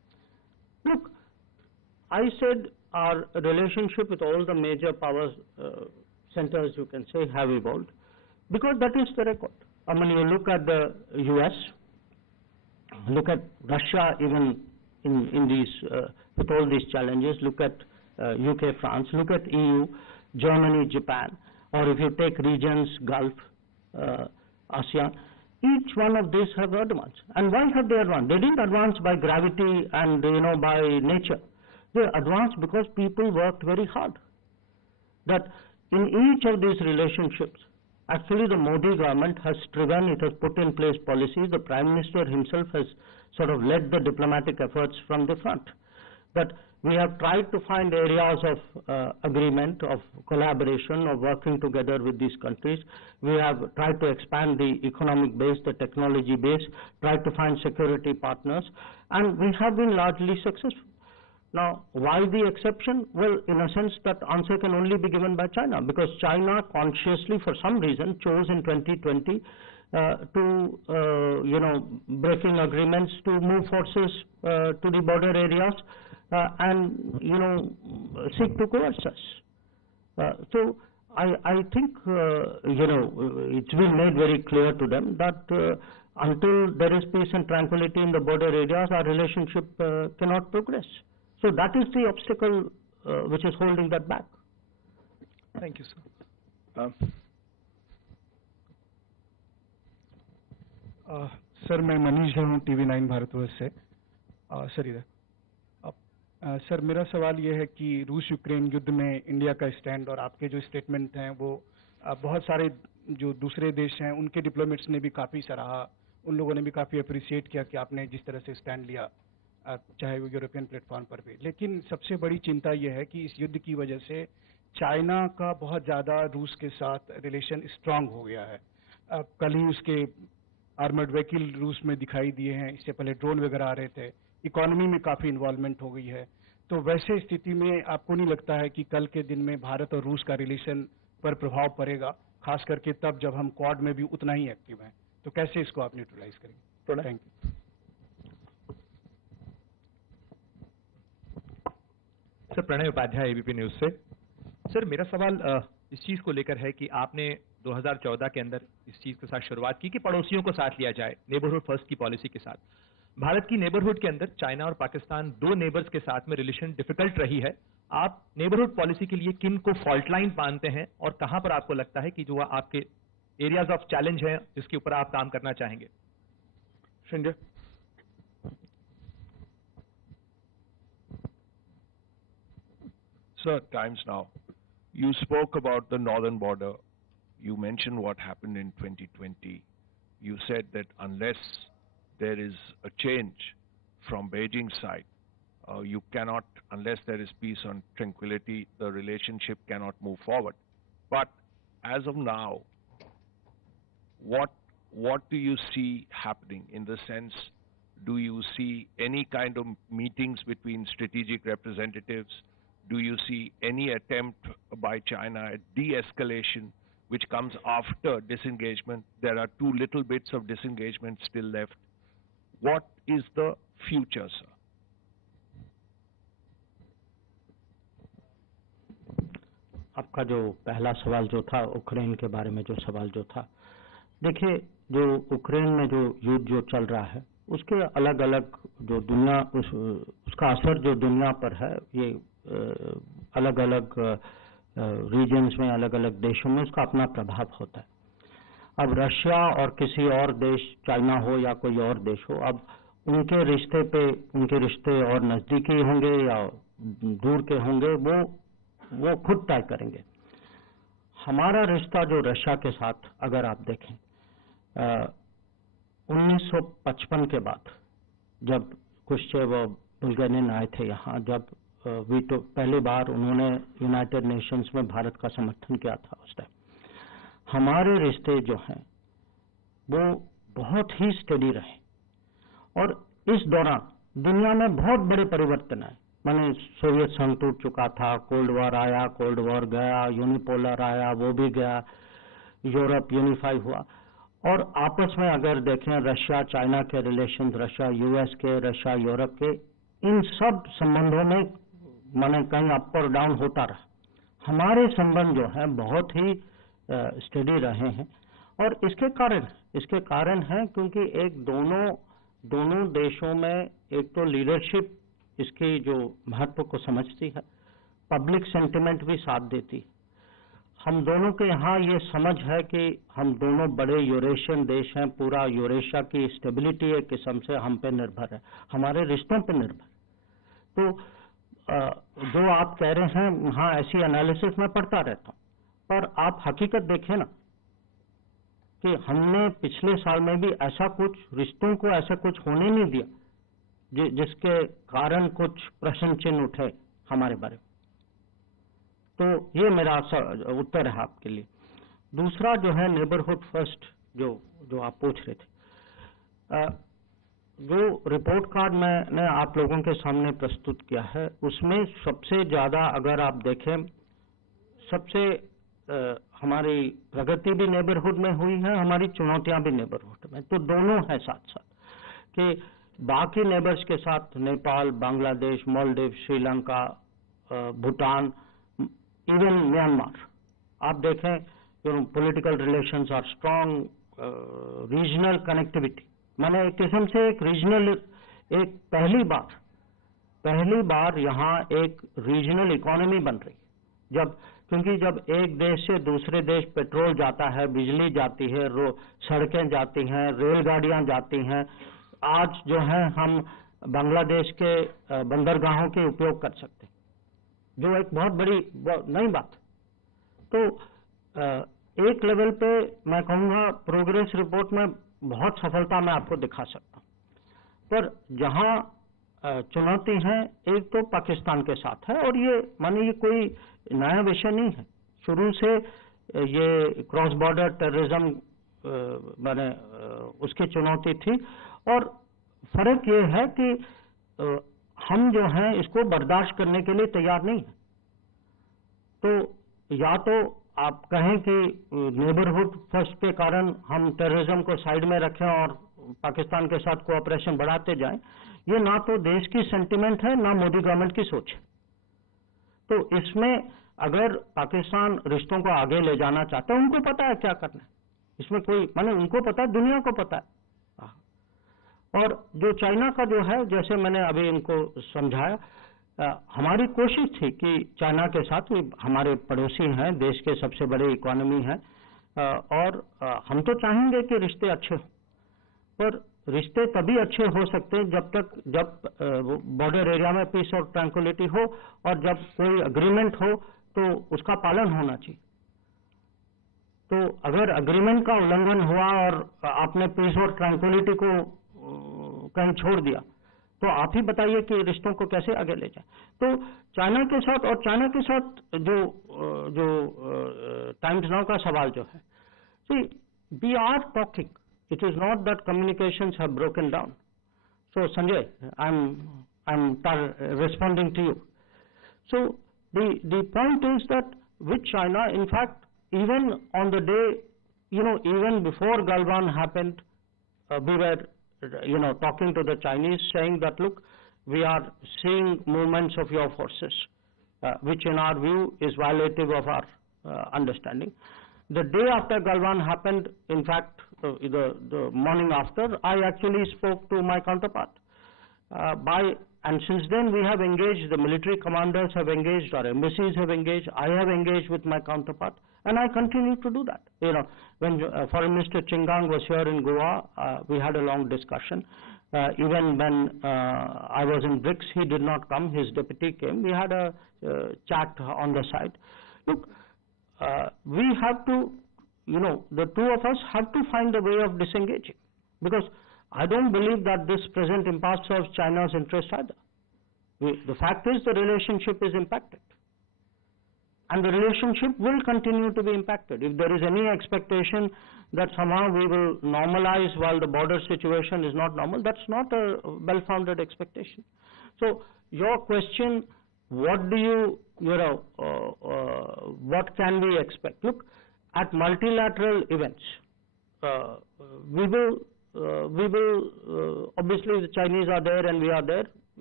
Look, I said our relationship with all the major power centers, you can say, have evolved, because that is the record. I mean, you look at the US, look at Russia, even in these, with all these challenges, look at UK, France, look at EU, Germany, Japan, or if you take regions, Gulf, ASEAN, each one of these have advanced. And why have they advanced? They didn't advance by gravity and, by nature. They advanced because people worked very hard. That in each of these relationships, actually the Modi government has striven, it has put in place policies. The Prime Minister himself has sort of led the diplomatic efforts from the front. That we have tried to find areas of agreement, of collaboration, of working together with these countries. We have tried to expand the economic base, the technology base, tried to find security partners, and we have been largely successful. Now, why the exception? Well, in a sense, that answer can only be given by China, because China consciously, for some reason, chose in 2020 breaking agreements to move forces to the border areas and, seek to coerce us. So I think, it's been made very clear to them that until there is peace and tranquility in the border areas, our relationship cannot progress. So that is the obstacle which is holding that back. Thank you, sir. Sir मैं मनीष हूँ TV9 Bharatvarsh से। Sir इधर sir मेरा सवाल ये है कि रूस यूक्रेन युद्ध में इंडिया का स्टैंड और आपके जो स्टेटमेंट हैं वो बहुत सारे जो दूसरे देश हैं उनके डिप्लोमेट्स ने भी काफ़ी सराहा, उन लोगों ने भी काफ़ी अप्रिशिएट किया कि आपने जिस तरह से स्टैंड लिया, चाहे वो यूरोपियन प्लेटफॉर्म पर भी। लेकिन सबसे बड़ी चिंता यह है कि इस युद्ध की वजह से चाइना का बहुत ज़्यादा रूस के साथ रिलेशन स्ट्रांग हो गया है। कल ही उसके आर्मर्ड व्हीकल रूस में दिखाई दिए हैं, इससे पहले ड्रोन वगैरह आ रहे थे, इकोनॉमी में काफ़ी इन्वॉल्वमेंट हो गई है। तो वैसे स्थिति में आपको नहीं लगता है कि कल के दिन में भारत और रूस का रिलेशन पर प्रभाव पड़ेगा, खास करके तब जब हम क्वाड में भी उतना ही एक्टिव हैं? तो कैसे इसको आप न्यूट्रलाइज करेंगे? Thank you. Sir Pranay Upadhyay ABP news से। सर मेरा सवाल इस चीज को लेकर है कि आपने 2014 के अंदर इस चीज के साथ शुरुआत की कि पड़ोसियों को साथ लिया जाए, नेबरहुड फर्स्ट की पॉलिसी के साथ। भारत की नेबरहुड के अंदर चाइना और पाकिस्तान दो नेबर्स के साथ में रिलेशन डिफिकल्ट रही है। आप नेबरहुड पॉलिसी के लिए किन को फॉल्ट लाइन मानते हैं और कहां पर आपको लगता है कि जो आपके एरियाज ऑफ चैलेंज हैं जिसके ऊपर आप काम करना चाहेंगे? Sanjay. Sir, times now. You spoke about the northern border. You mentioned what happened in 2020. You said that unless there is a change from Beijing's side, you cannot, unless there is peace and tranquility, the relationship cannot move forward. But as of now, what do you see happening in the sense, do you see any kind of meetings between strategic representatives? Do you see any attempt by China at de-escalation, which comes after disengagement? There are too little bits of disengagement still left. What is the future, sir? आपका जो पहला सवाल जो था Ukraine के बारे में, जो सवाल जो था, देखिए जो यूक्रेन में जो युद्ध जो चल रहा है उसके अलग अलग जो दुनिया उसका असर जो दुनिया पर है, ये अलग अलग रीजन्स में, अलग अलग देशों में उसका अपना प्रभाव होता है। अब रशिया और किसी और देश, चाइना हो या कोई और देश हो, अब उनके रिश्ते पे, उनके रिश्ते और नज़दीकी होंगे या दूर के होंगे, वो खुद तय करेंगे। हमारा रिश्ता जो रशिया के साथ अगर आप देखें, 1955 के बाद जब क्रुश्चेव और बुल्गेरियन आए थे यहाँ, जब वीटो पहली बार उन्होंने यूनाइटेड नेशंस में भारत का समर्थन किया था, उस टाइम हमारे रिश्ते जो हैं वो बहुत ही स्टडी रहे। और इस दौरान दुनिया में बहुत बड़े परिवर्तन आए। माने सोवियत संघ टूट चुका था, कोल्ड वॉर आया, कोल्ड वॉर गया, यूनिपोलर आया, वो भी गया, यूरोप यूनिफाई हुआ। और आपस में अगर देखें रशिया चाइना के रिलेशन, रशिया यूएस के, रशिया यूरोप के, इन सब संबंधों में माने कहीं अप और डाउन होता रहा। हमारे संबंध जो है बहुत ही स्टेडी रहे हैं और इसके कारण है क्योंकि एक दोनों देशों में एक तो लीडरशिप इसकी जो महत्व को समझती है, पब्लिक सेंटिमेंट भी साथ देती है। हम दोनों के यहाँ ये समझ है कि हम दोनों बड़े यूरेशियन देश हैं, पूरा यूरेशिया की स्टेबिलिटी एक किस्म से हम पे निर्भर है, हमारे रिश्तों पे निर्भर। तो जो आप कह रहे हैं, हाँ ऐसी एनालिसिस मैं पढ़ता रहता हूँ, पर आप हकीकत देखें ना कि हमने पिछले साल में भी ऐसा कुछ रिश्तों को ऐसा कुछ होने नहीं दिया जिसके कारण कुछ प्रश्न चिन्ह उठे हमारे बारे में। तो ये मेरा उत्तर है आपके लिए। दूसरा जो है नेबरहुड फर्स्ट जो आप पूछ रहे थे, जो रिपोर्ट कार्ड मैंने आप लोगों के सामने प्रस्तुत किया है उसमें सबसे ज्यादा अगर आप देखें सबसे हमारी प्रगति भी नेबरहुड में हुई है, हमारी चुनौतियां भी नेबरहुड में, तो दोनों है साथ साथ कि बाकी नेबर्स के साथ नेपाल, बांग्लादेश, मालदीव, श्रीलंका, भूटान, इवन म्यांमार, आप देखें political relations are strong, regional connectivity, माने एक किस्म से एक रीजनल एक पहली बार यहाँ एक रीजनल इकोनॉमी बन रही है। क्योंकि जब एक देश से दूसरे देश पेट्रोल जाता है, बिजली जाती है, सड़कें जाती हैं, रेलगाड़ियां जाती हैं, आज जो है हम बांग्लादेश के बंदरगाहों के उपयोग कर सकते हैं, जो एक बहुत बड़ी नई बात। तो एक लेवल पे मैं कहूँगा प्रोग्रेस रिपोर्ट में बहुत सफलता मैं आपको दिखा सकता हूँ, पर जहाँ चुनौती है एक तो पाकिस्तान के साथ है, और ये माने ये कोई नया विषय नहीं है, शुरू से ये क्रॉस बॉर्डर टेररिज्म माने उसकी चुनौती थी। और फर्क ये है कि हम जो हैं इसको बर्दाश्त करने के लिए तैयार नहीं है। तो या तो आप कहें कि नेबरहुड फर्स्ट के कारण हम टेररिज्म को साइड में रखें और पाकिस्तान के साथ कोऑपरेशन बढ़ाते जाएं, ये ना तो देश की सेंटिमेंट है ना मोदी गवर्नमेंट की सोच है। तो इसमें अगर पाकिस्तान रिश्तों को आगे ले जाना चाहता है, उनको पता है क्या करना है, इसमें कोई माने उनको पता है, दुनिया को पता है। और जो चाइना का जो है, जैसे मैंने अभी इनको समझाया, हमारी कोशिश थी कि चाइना के साथ हमारे पड़ोसी हैं, देश के सबसे बड़े इकोनॉमी हैं, और हम तो चाहेंगे कि रिश्ते अच्छे हों, पर रिश्ते तभी अच्छे हो सकते हैं जब बॉर्डर एरिया में पीस और ट्रैंक्विलिटी हो, और जब कोई अग्रीमेंट हो तो उसका पालन होना चाहिए। तो अगर अग्रीमेंट का उल्लंघन हुआ और आपने पीस और ट्रैंक्विलिटी को कहीं छोड़ दिया, तो आप ही बताइए कि रिश्तों को कैसे आगे ले जाए। तो चाइना के साथ जो टाइम्स नाउ का सवाल जो है, we are talking, it is not that communications have broken down. So Sanjay, I'm responding to you. So the point is that with China, in fact, even on the day, even before Galwan happened, we were talking to the Chinese, saying that look, we are seeing movements of your forces, which in our view is violative of our understanding. The day after Galwan happened, in fact, the morning after, I actually spoke to my counterpart. And since then we have engaged, the military commanders have engaged, our embassies have engaged, I have engaged with my counterpart, and I continue to do that. When Foreign Minister Chingang was here in Goa, we had a long discussion. Even when I was in BRICS, he did not come, his deputy came. We had a chat on the side. Look, we have to, the two of us have to find a way of disengaging, because I don't believe that this present impasse serves China's interest either. The fact is the relationship is impacted, and the relationship will continue to be impacted. If there is any expectation that somehow we will normalize while the border situation is not normal, that's not a well-founded expectation. So your question, what do you, what can we expect? Look, at multilateral events, we will obviously the Chinese are there and we are there.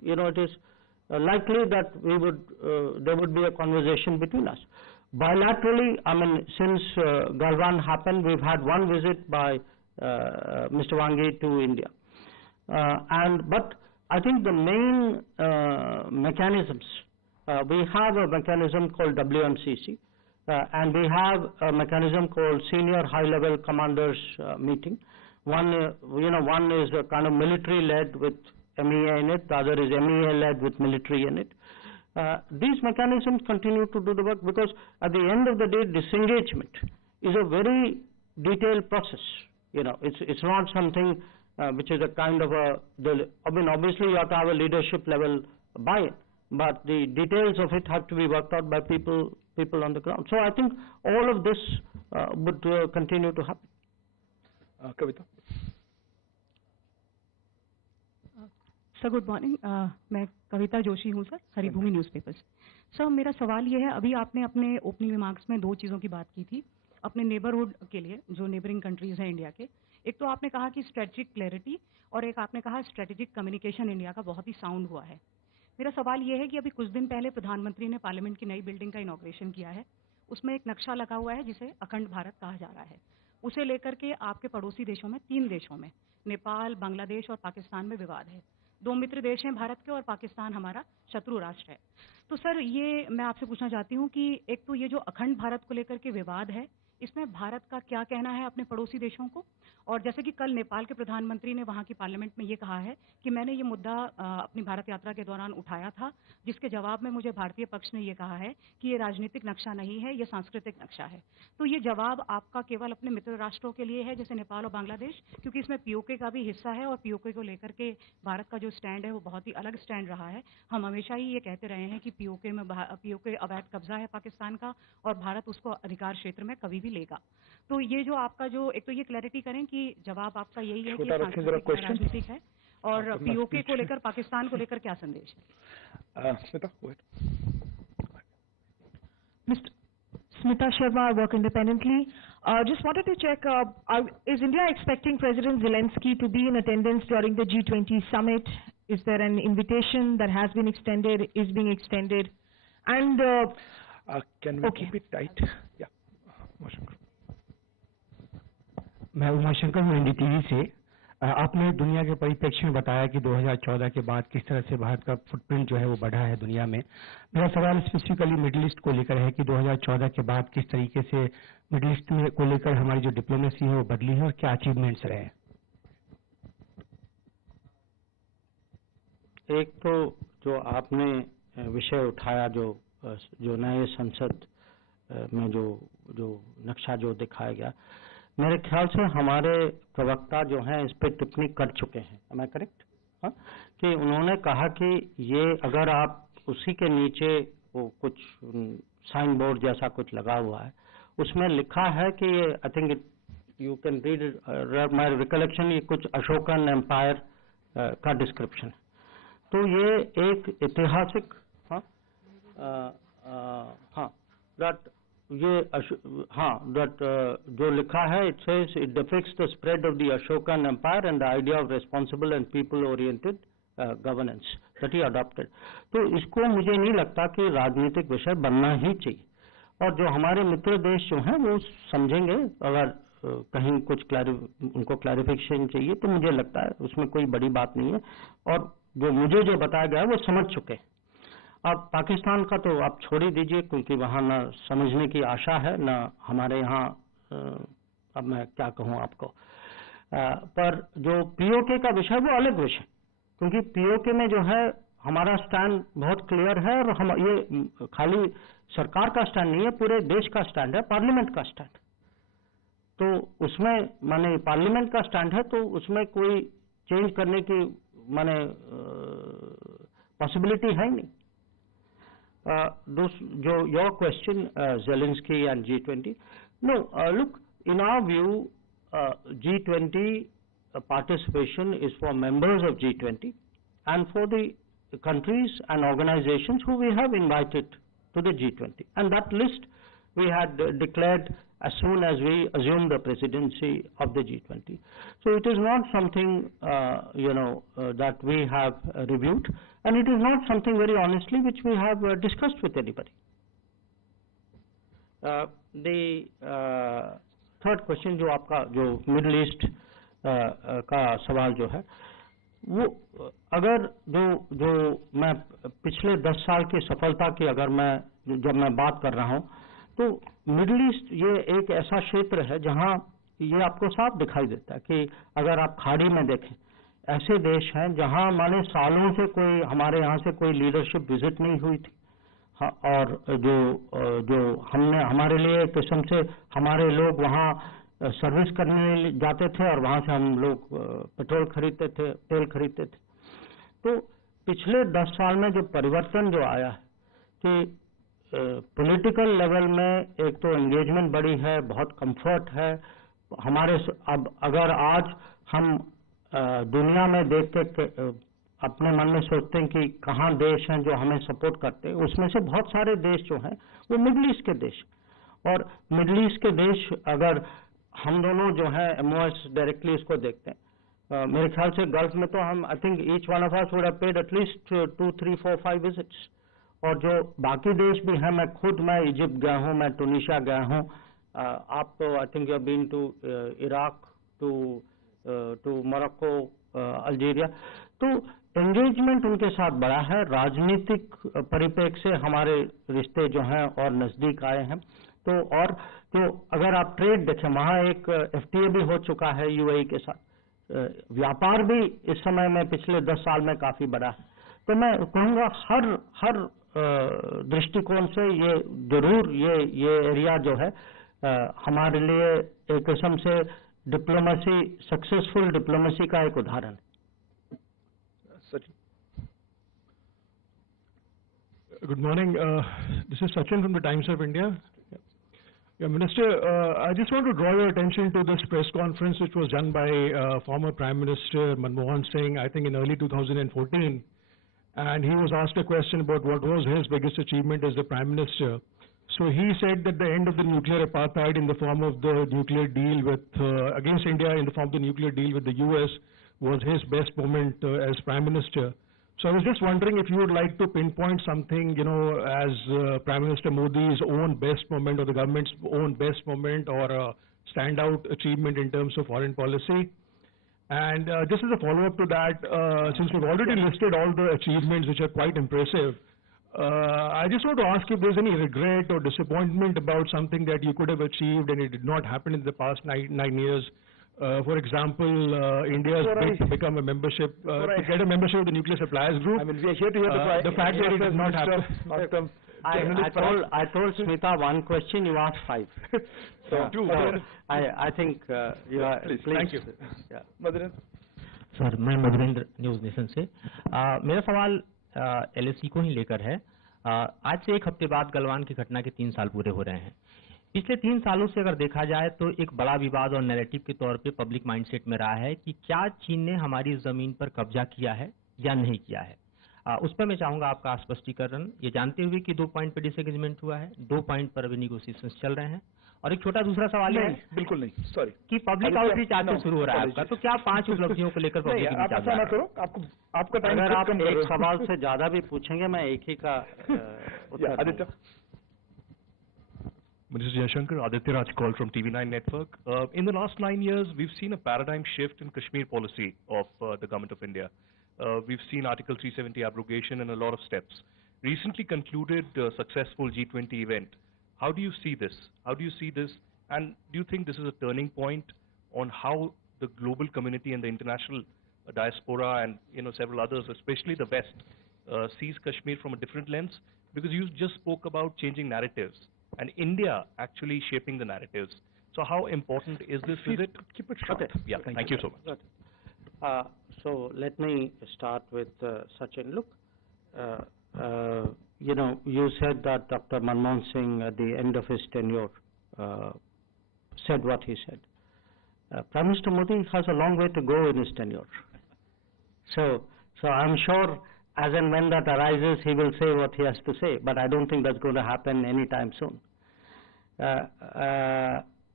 it is likely that there would be a conversation between us. Bilaterally, I mean, since Galwan happened, we've had one visit by Mr. Wangi to India. But I think the main mechanisms, we have a mechanism called WMCC, and we have a mechanism called Senior High-Level Commanders Meeting. One is a kind of military-led with MEA in it, the other is MEA-led with military in it. These mechanisms continue to do the work because at the end of the day, disengagement is a very detailed process. It's not something which is a kind of obviously you have to have a leadership level buy-in, but the details of it have to be worked out by people on the ground. So I think all of this would continue to happen. Kavita. Sir good morning, मैं कविता जोशी हूँ sir, Haribhoomi newspapers. Sir मेरा सवाल ये है, अभी आपने अपने opening remarks में दो चीज़ों की बात की थी अपने नेबरहुड के लिए, जो नेबरिंग कंट्रीज हैं इंडिया के। एक तो आपने कहा कि स्ट्रेटेजिक क्लैरिटी, और एक आपने कहा स्ट्रेटेजिक कम्युनिकेशन इंडिया का बहुत ही साउंड हुआ है। मेरा सवाल ये है कि अभी कुछ दिन पहले प्रधानमंत्री ने पार्लियामेंट की नई बिल्डिंग का इनॉग्रेशन किया है, उसमें एक नक्शा लगा हुआ है जिसे अखंड भारत कहा जा रहा है। उसे लेकर के आपके पड़ोसी देशों में, 3 देशों में, नेपाल, बांग्लादेश और पाकिस्तान में विवाद है। 2 मित्र देश हैं भारत के और पाकिस्तान हमारा शत्रु राष्ट्र है। तो सर ये मैं आपसे पूछना चाहती हूँ कि एक तो ये जो अखंड भारत को लेकर के विवाद है, इसमें भारत का क्या कहना है अपने पड़ोसी देशों को? और जैसे कि कल नेपाल के प्रधानमंत्री ने वहाँ की पार्लियामेंट में ये कहा है कि मैंने ये मुद्दा अपनी भारत यात्रा के दौरान उठाया था, जिसके जवाब में मुझे भारतीय पक्ष ने ये कहा है कि ये राजनीतिक नक्शा नहीं है, ये सांस्कृतिक नक्शा है। तो ये जवाब आपका केवल अपने मित्र राष्ट्रों के लिए है जैसे नेपाल और बांग्लादेश, क्योंकि इसमें पीओके का भी हिस्सा है और पीओके को लेकर के भारत का जो स्टैंड है वो बहुत ही अलग स्टैंड रहा है। हम हमेशा ही ये कहते रहे हैं कि पीओके अवैध कब्जा है पाकिस्तान का और भारत उसको अधिकार क्षेत्र में कभी भी लेगा। तो ये जो आपका जो एक तो ये क्लैरिटी करें कि जवाब आपका यही है कि राजनीतिक है, और पीओके को लेकर पाकिस्तान को लेकर क्या संदेश है? Smita Sharma, I work independently. Just wanted to check, is India expecting President Zelensky to be in attendance during the G20 summit? Is there an invitation that has been extended, is being extended? And can we keep it tight? Yeah. मैं उमाशंकर हूँ NDTV से। आपने दुनिया के परिप्रेक्ष्य में बताया कि 2014 के बाद किस तरह से भारत का फुटप्रिंट जो है वो बढ़ा है दुनिया में। मेरा सवाल स्पेसिफिकली मिडिल ईस्ट को लेकर है कि 2014 के बाद किस तरीके से मिडिल ईस्ट में को लेकर हमारी जो डिप्लोमेसी है वो बदली है और क्या अचीवमेंट्स रहे हैं। एक तो जो आपने विषय उठाया, जो नए संसद में जो नक्शा जो दिखाया गया, मेरे ख्याल से हमारे प्रवक्ता जो हैं इस पर टिप्पणी कर चुके हैं। एम आई करेक्ट? हाँ, कि उन्होंने कहा कि ये अगर आप उसी के नीचे वो कुछ साइन बोर्ड जैसा कुछ लगा हुआ है, उसमें लिखा है कि ये I think you can read my recollection, ये कुछ अशोकन एम्पायर का डिस्क्रिप्शन है। तो ये एक ऐतिहासिक जो लिखा है, it says it depicts the spread of the Ashokan empire and the idea of responsible and people oriented governance that he adopted. तो इसको मुझे नहीं लगता कि राजनीतिक विषय बनना ही चाहिए, और जो हमारे मित्र देश जो हैं वो समझेंगे। अगर कहीं कुछ उनको क्लैरिफिकेशन चाहिए तो मुझे लगता है उसमें कोई बड़ी बात नहीं है, और जो मुझे जो बताया गया है वो समझ चुके हैं। अब पाकिस्तान का तो आप छोड़ ही दीजिए, क्योंकि वहाँ न समझने की आशा है न हमारे यहाँ, अब मैं क्या कहूँ आपको। पर जो पीओके का विषय वो अलग विषय, क्योंकि पीओके में जो है हमारा स्टैंड बहुत क्लियर है, और हम ये खाली सरकार का स्टैंड नहीं है, पूरे देश का स्टैंड है, पार्लियामेंट का स्टैंड। तो उसमें माने पार्लियामेंट का स्टैंड है, तो उसमें कोई चेंज करने की माने पॉसिबिलिटी है ही नहीं। Your question, Zelensky and G20. No, look, in our view, G20 participation is for members of G20 and for the countries and organizations who we have invited to the G20. And that list we had declared as soon as we assume the presidency of the G20. So it is not something, that we have reviewed, and it is not something, very honestly, which we have discussed with anybody. The third question जो आपका जो middle east का सवाल जो है, वो अगर जो मैं पिछले 10 साल की सफलता की अगर जब मैं बात कर रहा हूँ, तो मिडिल ईस्ट ये एक ऐसा क्षेत्र है जहाँ ये आपको साफ दिखाई देता है कि अगर आप खाड़ी में देखें, ऐसे देश हैं जहाँ माने सालों से कोई हमारे यहाँ से कोई लीडरशिप विजिट नहीं हुई थी, और जो हमने हमारे लिए एक किस्म से हमारे लोग वहाँ सर्विस करने जाते थे और वहाँ से हम लोग पेट्रोल खरीदते थे, तेल खरीदते थे। तो पिछले 10 साल में जो परिवर्तन जो आया है कि पॉलिटिकल लेवल में एक तो एंगेजमेंट बढ़ी है, बहुत कंफर्ट है हमारे। अब अगर आज हम दुनिया में देख के अपने मन में सोचते हैं कि कहाँ देश हैं जो हमें सपोर्ट करते हैं, उसमें से बहुत सारे देश जो हैं वो मिडिल ईस्ट के देश, और मिडिल ईस्ट के देश अगर हम दोनों जो है MOS डायरेक्टली इसको देखते हैं, मेरे ख्याल से गल्फ में तो हम I think each one of us would have paid at least 2, 3, 4, 5 visits, और जो बाकी देश भी हैं, मैं इजिप्ट गया हूँ, मैं टूनिशिया गया हूँ, आप तो I think you have been to Iraq, to Morocco, Algeria, तो एंगेजमेंट उनके साथ बढ़ा है। राजनीतिक परिप्रेक्ष्य से हमारे रिश्ते जो हैं और नजदीक आए हैं। तो और तो अगर आप ट्रेड देखें, वहाँ एक FTA भी हो चुका है UAE के साथ, व्यापार भी इस समय में पिछले 10 साल में काफी बढ़ा है। तो मैं कहूँगा हर दृष्टिकोण से ये जरूर ये एरिया जो है हमारे लिए एक किस्म से डिप्लोमेसी, सक्सेसफुल डिप्लोमेसी का एक उदाहरण है। Good morning. This is Sachin from the Times of India. Yeah, Minister, I just want to draw your attention to this press conference which was done by former Prime Minister Manmohan Singh, I think in early 2014. And he was asked a question about what was his biggest achievement as the Prime Minister. So he said that the end of the nuclear apartheid in the form of the nuclear deal with against India in the form of the nuclear deal with the US was his best moment as Prime Minister. So I was just wondering if you would like to pinpoint something, as Prime Minister Modi's own best moment or the government's own best moment or a standout achievement in terms of foreign policy. And just as a follow-up to that, since we've already listed all the achievements which are quite impressive, I just want to ask if there's any regret or disappointment about something that you could have achieved and it did not happen in the past nine years. For example, India's bid to become a membership, to get a membership of the Nuclear Suppliers Group. I mean, we are here to hear the fact that it did not happen. I told Smita one question, you asked 5. I think you are. Please. Thank you. Sir, मैं Madhurendra news nation से। मेरा सवाल LSE को ही लेकर है। आज से एक हफ्ते बाद गलवान की घटना के 3 साल पूरे हो रहे हैं। पिछले 3 सालों से अगर देखा जाए तो एक बड़ा विवाद और नैरेटिव के तौर पे पब्लिक माइंडसेट में रहा है कि क्या चीन ने हमारी जमीन पर कब्जा किया है या नहीं किया है। उस पर मैं चाहूंगा आपका स्पष्टीकरण, ये जानते हुए कि 2 पॉइंट पर डिसएग्रीमेंट हुआ है, 2 पॉइंट पर अभी निगोशिएशंस चल रहे हैं। और एक छोटा दूसरा सवाल है, बिल्कुल नहीं, सॉरी, कि पब्लिक आउटरीच आज से शुरू हो रहा है आपका, तो क्या 5 उपलब्धियों को लेकर पब्लिक के बीच ऐसा ना करो, आपका टाइम अगर आप एक सवाल से ज्यादा भी पूछेंगे मैं एक ही का उत्तर Aditya. Minister Jaishankar, Aditya Raj call from TV9 Network. In the last 9 years, we've seen a paradigm shift in Kashmir policy of the government of India. We've seen Article 370 abrogation and a lot of steps. Recently concluded successful G20 event. How do you see this? How do you see this? And do you think this is a turning point on how the global community and the international diaspora and several others, especially the West, sees Kashmir from a different lens? Because you just spoke about changing narratives and India actually shaping the narratives. So how important is this visit? Keep it short. Okay. Yeah, thank you so much. So let me start with Sachin. Look, you said that Dr. Manmohan Singh at the end of his tenure said what he said. Prime Minister Modi has a long way to go in his tenure. So I'm sure as and when that arises, he will say what he has to say, but I don't think that's going to happen anytime soon.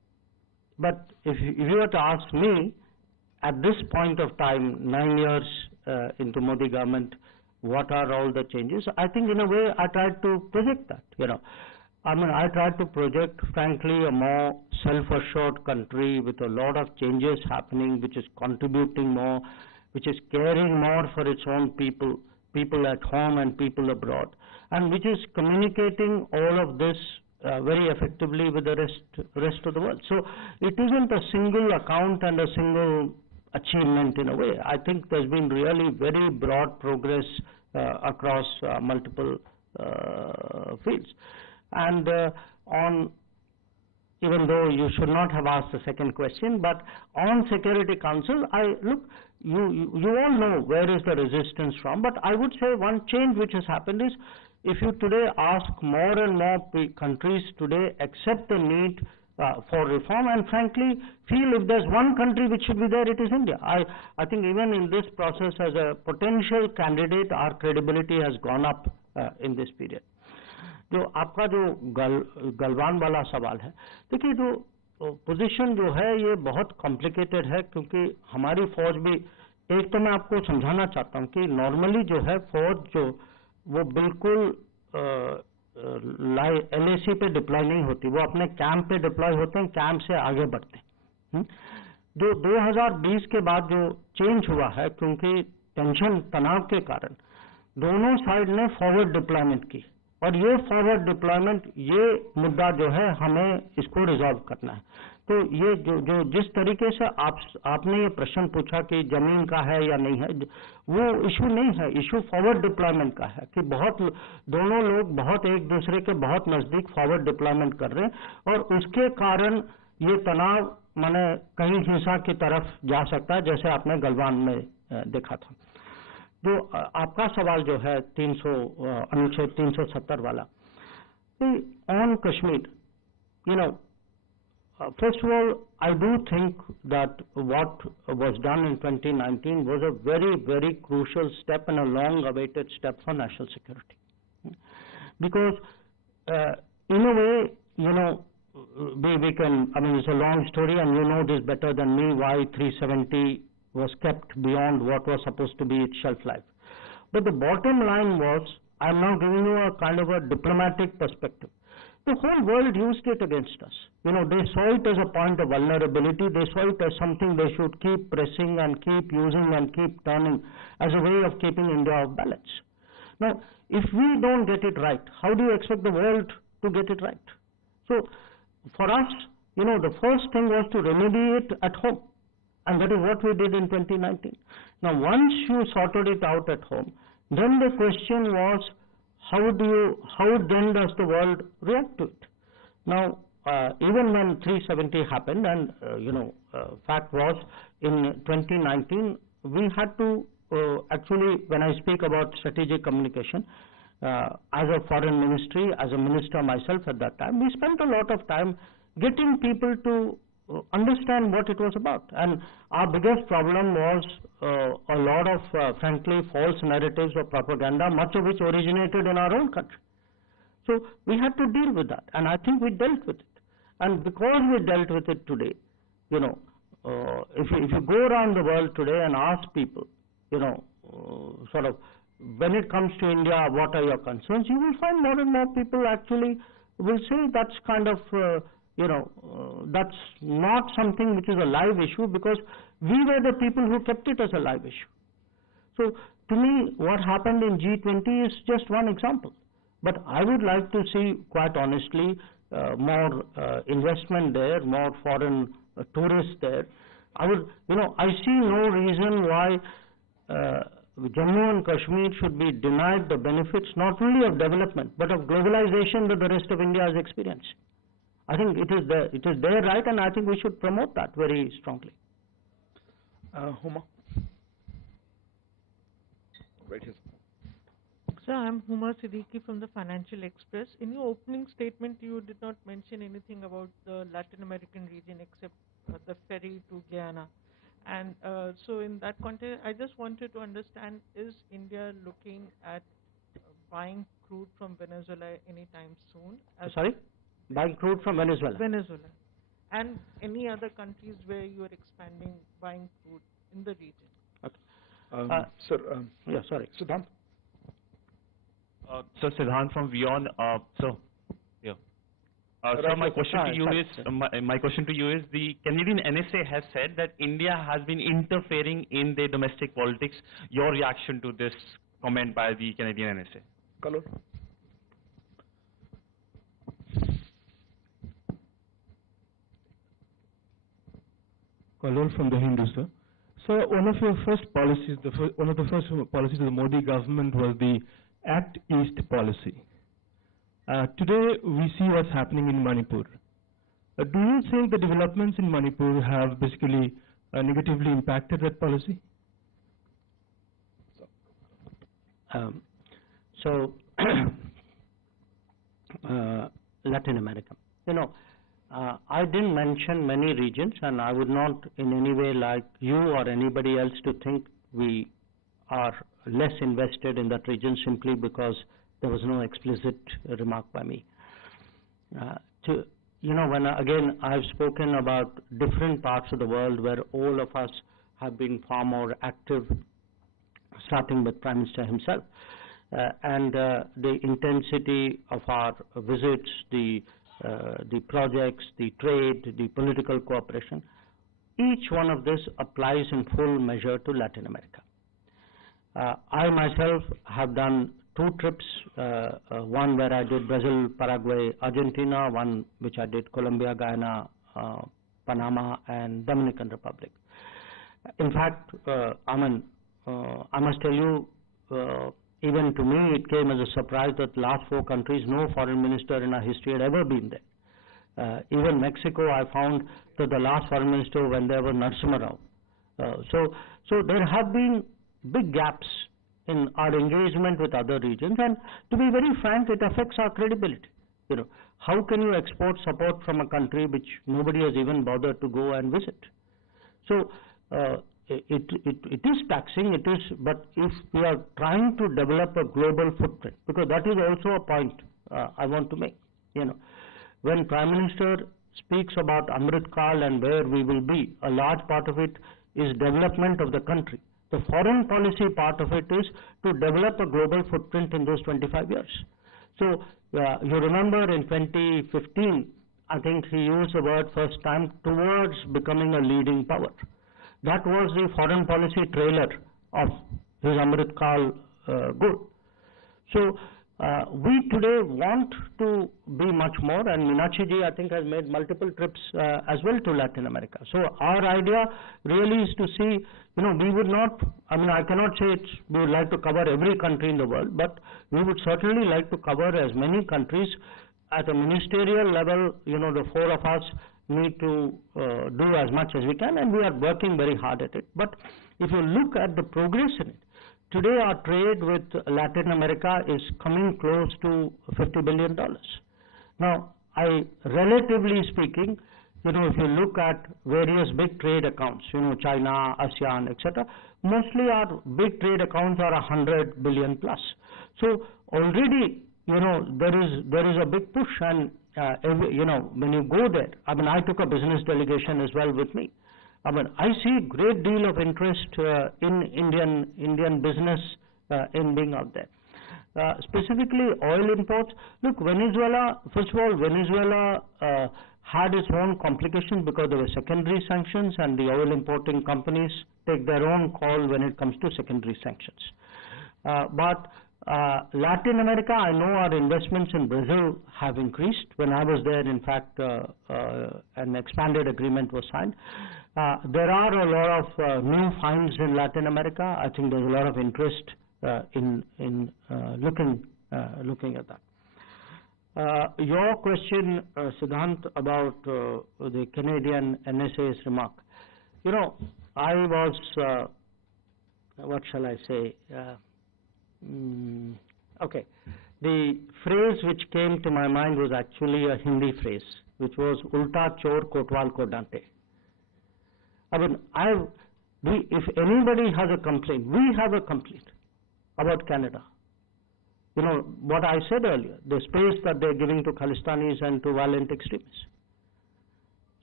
But if you were to ask me, at this point of time, 9 years into Modi government, what are all the changes? I think in a way I tried to project that, I mean, I tried to project, frankly, a more self-assured country with a lot of changes happening, which is contributing more, which is caring more for its own people, people at home and people abroad, and which is communicating all of this very effectively with the rest of the world. So it isn't a single account and a single achievement in a way. I think there's been really very broad progress across multiple fields. And even though you should not have asked the second question, but on Security Council, you all know where is the resistance from, but I would say one change which has happened is, if you today ask more and more countries today accept the need for reform, and frankly feel if there's one country which should be there, it is India. I think even in this process as a potential candidate, our credibility has gone up in this period. जो आपका जो गलवान वाला सवाल है, देखिए जो position जो है ये बहुत कॉम्प्लिकेटेड है, क्योंकि हमारी फौज भी, एक तो मैं आपको समझाना चाहता हूँ कि नॉर्मली जो है फौज जो वो बिल्कुल LAC पे डिप्लॉय नहीं होती, वो अपने कैंप पे डिप्लॉय होते हैं, कैंप से आगे बढ़ते हैं। जो 2020 के बाद जो चेंज हुआ है, क्योंकि टेंशन तनाव के कारण दोनों साइड ने फॉरवर्ड डिप्लॉयमेंट की, और ये फॉरवर्ड डिप्लॉयमेंट, ये मुद्दा जो है हमें इसको रिजॉल्व करना है। तो ये जो जिस तरीके से आपने ये प्रश्न पूछा कि जमीन का है या नहीं है, वो इशू नहीं है, इशू फॉरवर्ड डिप्लॉयमेंट का है कि दोनों लोग बहुत एक दूसरे के बहुत नजदीक फॉरवर्ड डिप्लॉयमेंट कर रहे हैं, और उसके कारण ये तनाव माने कहीं हिंसा की तरफ जा सकता है, जैसे आपने गलवान में देखा था। जो आपका सवाल जो है अनुच्छेद 370 वाला, on Kashmir, first of all, I do think that what was done in 2019 was a very, very crucial step and a long-awaited step for national security. Because in a way, we can, I mean, it's a long story and you know this better than me, why 370 was kept beyond what was supposed to be its shelf life. But the bottom line was, I'm now giving you a kind of a diplomatic perspective. The whole world used it against us. They saw it as a point of vulnerability. They saw it as something they should keep pressing and keep using and keep turning as a way of keeping India off balance. Now, if we don't get it right, how do you expect the world to get it right? So, for us, the first thing was to remedy it at home. And that is what we did in 2019. Now, once you sorted it out at home, then the question was, how then does the world react to it? Now, even when 370 happened, and fact was in 2019, we had to actually, when I speak about strategic communication, as a foreign ministry, as a minister myself at that time, we spent a lot of time getting people to understand what it was about. And our biggest problem was a lot of, frankly, false narratives or propaganda, much of which originated in our own country. So we had to deal with that, and I think we dealt with it. And because we dealt with it today, if you go around the world today and ask people, sort of, when it comes to India, what are your concerns, you will find more and more people actually will say that's kind of, that's not something which is a live issue, because we were the people who kept it as a live issue. So to me, what happened in G20 is just one example. But I would like to see, quite honestly, more investment there, more foreign tourists there. I see no reason why Jammu and Kashmir should be denied the benefits not only of development but of globalization that the rest of India has experienced. I think it is their right, and I think we should promote that very strongly. Huma. Right here. Sir, I'm Huma Siddiqui from the Financial Express. In your opening statement, you did not mention anything about the Latin American region except the ferry to Guyana. And so in that context, I just wanted to understand, is India looking at buying crude from Venezuela anytime soon? Sorry? Buying crude from Venezuela? Venezuela. and any other countries where you are expanding buying crude in the region? Sir, yeah, sorry. Siddhant. So Siddhant from Vion. So my question to you is, my question to you is, the Canadian NSA has said that India has been interfering in their domestic politics. Your reaction to this comment by the Canadian NSA? Kalol. Kalol from the Hindu, sir. So one of your first policies, one of the first policies of the Modi government was the Act East policy. Today we see what's happening in Manipur. Do you think the developments in Manipur have basically negatively impacted that policy? Latin America. I didn't mention many regions, and I would not in any way like you or anybody else to think we are less invested in that region simply because there was no explicit remark by me. Again, I've spoken about different parts of the world where all of us have been far more active, starting with Prime Minister himself. And the intensity of our visits, the projects, the trade, the political cooperation, each one of this applies in full measure to Latin America. I myself have done 2 trips, one where I did Brazil, Paraguay, Argentina, one which I did Colombia, Guyana, Panama, and Dominican Republic. In fact, I must tell you, even to me, it came as a surprise that the last 4 countries, no foreign minister in our history had ever been there. Even Mexico, I found that the last foreign minister when there was Narasimha Rao. So there have been big gaps in our engagement with other regions, and to be very frank, it affects our credibility. How can you export support from a country which nobody has even bothered to go and visit? So it is taxing, but if we are trying to develop a global footprint, because that is also a point I want to make. When Prime Minister speaks about Amrit Kal and where we will be, a large part of it is development of the country. The foreign policy part of it is to develop a global footprint in those 25 years. So you remember in 2015, I think he used the word first time, towards becoming a leading power. That was the foreign policy trailer of his Amrit Kal goal. So we today want to be much more, and Meenakshi ji I think has made multiple trips as well to Latin America. So our idea really is to see, we would not, I cannot say we would like to cover every country in the world, but we would certainly like to cover as many countries. At a ministerial level, the 4 of us need to do as much as we can, and we are working very hard at it. But if you look at the progress in it, today our trade with Latin America is coming close to $50 billion. Now, relatively speaking, if you look at various big trade accounts, China, ASEAN, etc., mostly our big trade accounts are 100 billion plus. So already, there is a big push, and when you go there, I took a business delegation as well with me. I see a great deal of interest in Indian business in being out there. Specifically oil imports. Look, Venezuela, first of all, Venezuela had its own complications because there were secondary sanctions, and the oil importing companies take their own call when it comes to secondary sanctions. But Latin America, I know our investments in Brazil have increased. When I was there, in fact, an expanded agreement was signed. There are a lot of new finds in Latin America. I think there's a lot of interest in looking at that. Your question, Siddhant, about the Canadian NSA's remark. I was, what shall I say? Okay. The phrase which came to my mind was actually a Hindi phrase, which was "Ulta chor kotwal ko dante." If anybody has a complaint, we have a complaint about Canada. What I said earlier, the space that they're giving to Khalistanis and to violent extremists.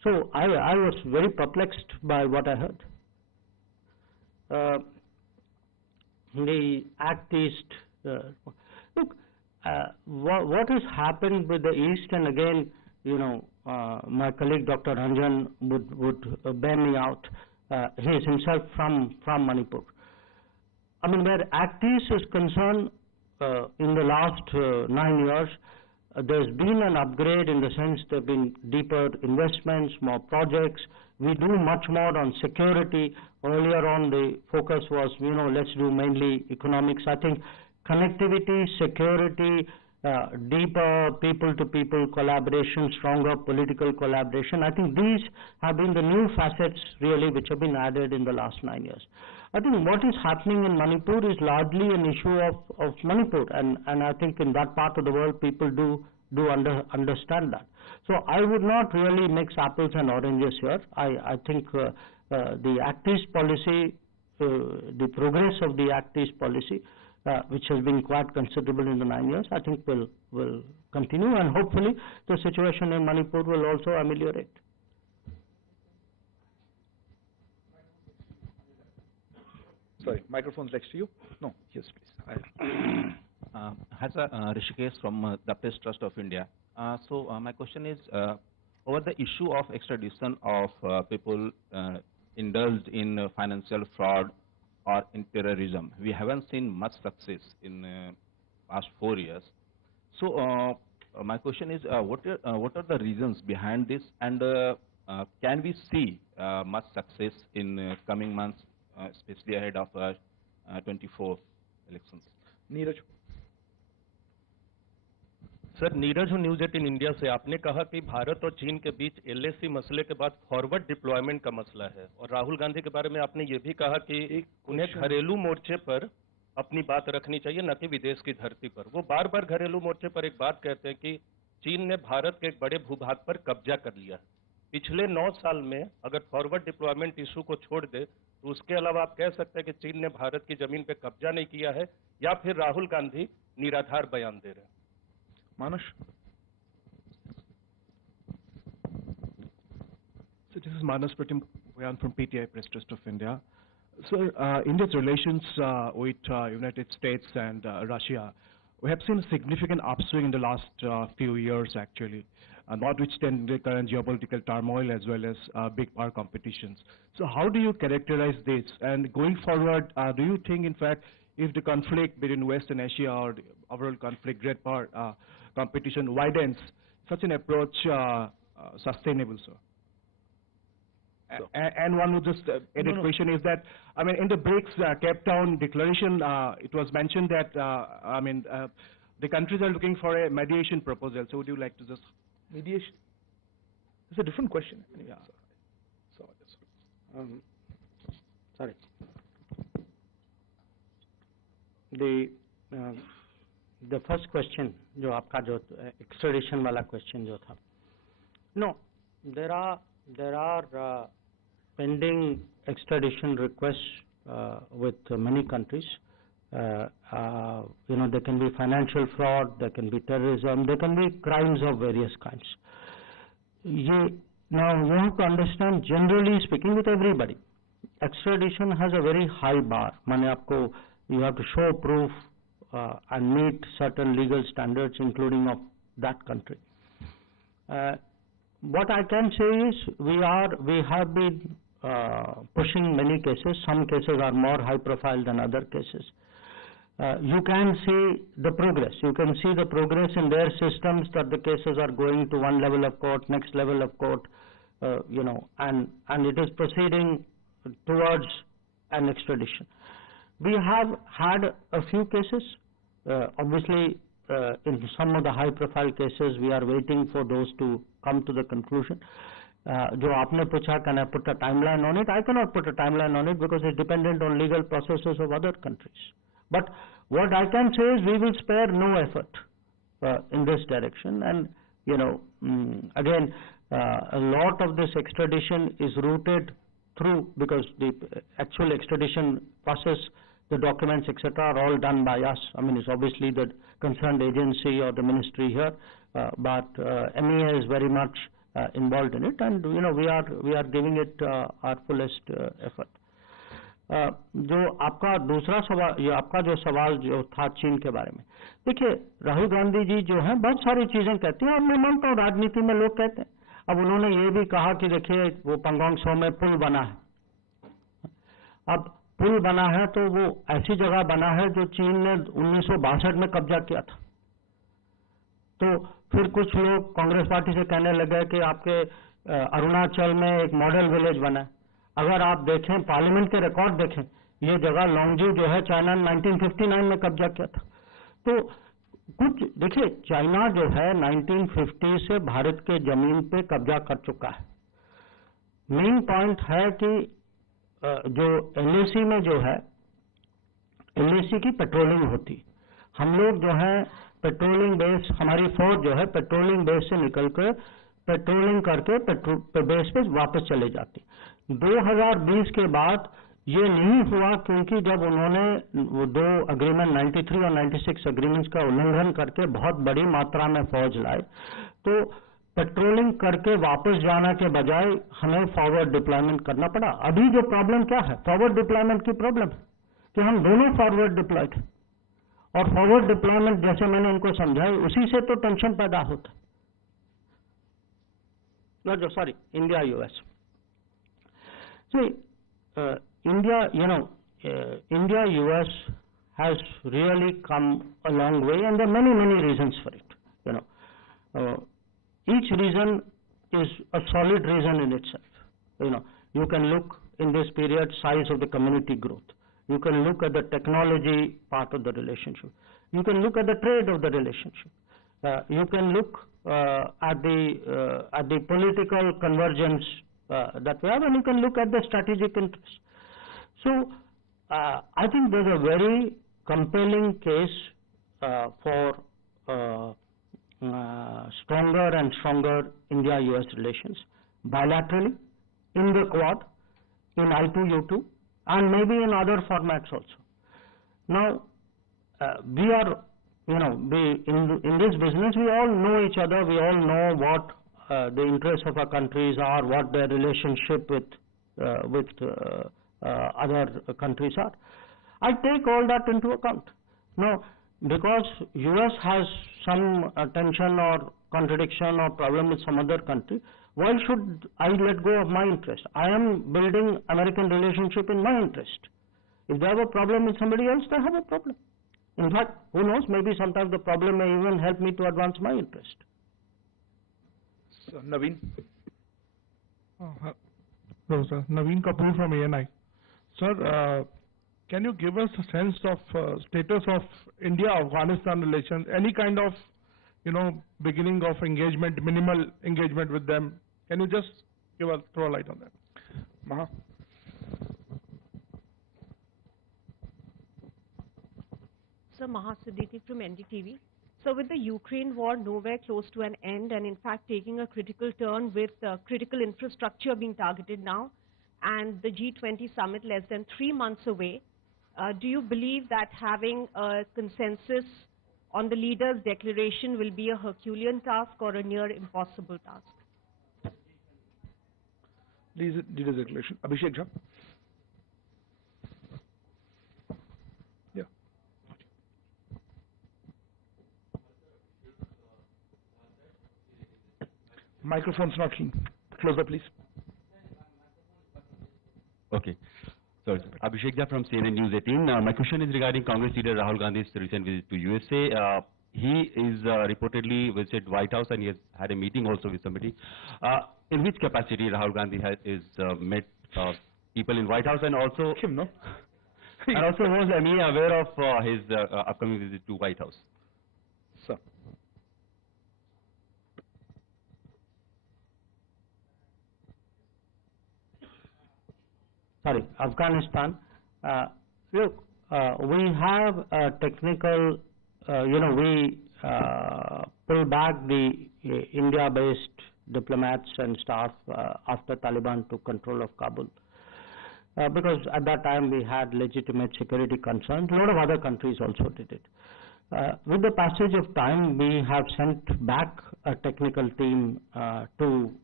So I was very perplexed by what I heard. The Act East, look, what has happened with the East, and again, you know, my colleague Dr. Ranjan would bear me out. He is himself from Manipur. I mean, where Act East is concerned, in the last 9 years, there's been an upgrade in the sense there have been deeper investments, more projects. We do much more on security. Earlier on, the focus was, you know, let's do mainly economics. I think connectivity, security, deeper people-to-people collaboration, stronger political collaboration, I think these have been the new facets really which have been added in the last 9 years. I think what is happening in Manipur is largely an issue of Manipur, and I think in that part of the world people do understand that. So I would not really mix apples and oranges here. I think the Act East policy, the progress of the Act East policy, which has been quite considerable in the 9 years, I think will continue, and hopefully the situation in Manipur will also ameliorate. Sorry, microphone's next to you. No, yes, please. Rishikesh from the Press Trust of India. So my question is, over the issue of extradition of people indulged in financial fraud or in terrorism, we haven't seen much success in past 4 years. So my question is, what are the reasons behind this, and can we see much success in coming months, especially ahead of 24 elections? Neeraj sir, Neeraj हूँ news 18 India से। आपने कहा कि भारत और चीन के बीच LAC मसले के बाद फॉरवर्ड डिप्लॉयमेंट का मसला है, और राहुल गांधी के बारे में आपने ये भी कहा कि उन्हें घरेलू मोर्चे पर अपनी बात रखनी चाहिए, न कि विदेश की धरती पर। वो बार बार घरेलू मोर्चे पर एक बात कहते हैं कि चीन ने भारत के एक बड़े भूभाग पर कब्जा कर लिया है। पिछले 9 साल में अगर फॉरवर्ड डिप्लॉयमेंट इशू को छोड़ दे तो उसके अलावा आप कह सकते हैं कि चीन ने भारत की जमीन पे कब्जा नहीं किया है, या फिर राहुल गांधी निराधार बयान दे रहे हैं? Manush. So this is Manas Pratim from PTI Press Trust of India. Sir, India's relations with United States and Russia, we have seen a significant upswing in the last few years actually, notwithstanding the current geopolitical turmoil as well as big power competitions. So how do you characterize this? And going forward, do you think in fact if the conflict between West and Asia or the overall conflict, great power competition widens, such an approach sustainable, sir? So, and one would just add a question is that, I mean, in the BRICS Cape Town declaration, it was mentioned that, the countries are looking for a mediation proposal. So would you like to just... Mediation? It's a different question. Yeah. Sorry. The first question, जो आपका जो extradition वाला question जो था, no, there are pending extradition requests with many countries. You know, there can be financial fraud, there can be terrorism, there can be crimes of various kinds. Now you have to understand, generally speaking, with everybody, extradition has a very high bar. You have to show proof and meet certain legal standards, including of that country. What I can say is we have been pushing many cases. Some cases are more high profile than other cases. You can see the progress. You can see the progress in their systems, that the cases are going to one level of court, next level of court, you know, and it is proceeding towards an extradition. We have had a few cases. Obviously, in some of the high-profile cases, we are waiting for those to come to the conclusion. Jo aapne pucha, can I put a timeline on it? I cannot put a timeline on it because it's dependent on legal processes of other countries. But what I can say is we will spare no effort in this direction. And, you know, again, a lot of this extradition is routed through, because the actual extradition process, the documents, etc., are all done by us. I mean, it's obviously the concerned agency or the ministry here, but MEA is very much involved in it, and we are giving it our fullest effort. जो आपका दूसरा सवाल, ये आपका जो सवाल जो था चीन के बारे में, देखिए राहुल गांधी जी जो हैं बहुत सारी चीजें कहती हैं और मैं मानता हूँ राजनीति में लोग कहते हैं। अब उन्होंने ये भी कहा कि देखिए वो पंगोंग त्सो में पुल बना है। अब पुल बना है तो वो ऐसी जगह बना है जो चीन ने 1962 में कब्जा किया था। तो फिर कुछ लोग कांग्रेस पार्टी से कहने लगे कि आपके अरुणाचल में एक मॉडल विलेज बना है। अगर आप देखें पार्लियामेंट के रिकॉर्ड देखें, ये जगह लॉन्गजू जो है चाइना ने 1959 में कब्जा किया था। तो कुछ देखिए चाइना जो है 1950 से भारत के जमीन पे कब्जा कर चुका है। मेन पॉइंट है कि जो LAC में जो है, LAC की पेट्रोलिंग होती, हम लोग जो है पेट्रोलिंग बेस, हमारी फौज जो है पेट्रोलिंग बेस से निकल कर पेट्रोलिंग करके बेस पे वापस चले जाती। 2020 के बाद ये नहीं हुआ क्योंकि जब उन्होंने वो 2 अग्रीमेंट 93 और 96 अग्रीमेंट्स का उल्लंघन करके बहुत बड़ी मात्रा में फौज लाए, तो पेट्रोलिंग करके वापस जाना के बजाय हमें फॉरवर्ड डिप्लॉयमेंट करना पड़ा। अभी जो प्रॉब्लम क्या है, फॉरवर्ड डिप्लॉयमेंट की प्रॉब्लम है कि हम दोनों फॉरवर्ड डिप्लॉयड, और फॉरवर्ड डिप्लॉयमेंट जैसे मैंने इनको समझाया उसी से तो टेंशन पैदा होता है। No, sorry, India, US. See, India, India, US has really come a long way, and there are many, many reasons for it. Each reason is a solid reason in itself. You can look in this period size of the community growth. You can look at the technology part of the relationship. You can look at the trade of the relationship. You can look at the political convergence that we have, and you can look at the strategic interests. So I think there's a very compelling case for stronger and stronger India-US relations bilaterally, in the Quad, in I2U2, and maybe in other formats also. Now we are, in this business, we all know each other. We all know what the interests of our countries are, what their relationship with other countries are. I take all that into account. Now, because US has some tension or contradiction or problem with some other country, why should I let go of my interest? I am building American relationship in my interest. If they have a problem with somebody else, they have a problem. In fact, who knows, maybe sometimes the problem may even help me to advance my interest. So, Naveen. Hello, sir. Naveen Kapoor from ANI. Sir, can you give us a sense of status of India-Afghanistan relations, any kind of, beginning of engagement, minimal engagement with them? Can you just throw a light on that? Maha. So, Maha Siddiqui from NDTV. So, with the Ukraine war nowhere close to an end and in fact taking a critical turn with critical infrastructure being targeted now and the G20 summit less than 3 months away, do you believe that having a consensus on the leaders' declaration will be a Herculean task or a near impossible task? Leaders' declaration. Abhishek Jha. Microphone's not clean. Closer, please. Okay. So, Abhishek Jha from CNN News 18. My question is regarding Congress leader Rahul Gandhi's recent visit to USA. He is reportedly visited White House and he has had a meeting also with somebody. In which capacity Rahul Gandhi is met people in White House, and also him, no? And also was MEA aware of his upcoming visit to White House? Sir. Sorry, Afghanistan. Look, we have a technical, we pull back the India-based diplomats and staff after Taliban took control of Kabul. Because at that time we had legitimate security concerns. A lot of other countries also did it. With the passage of time, we have sent back a technical team to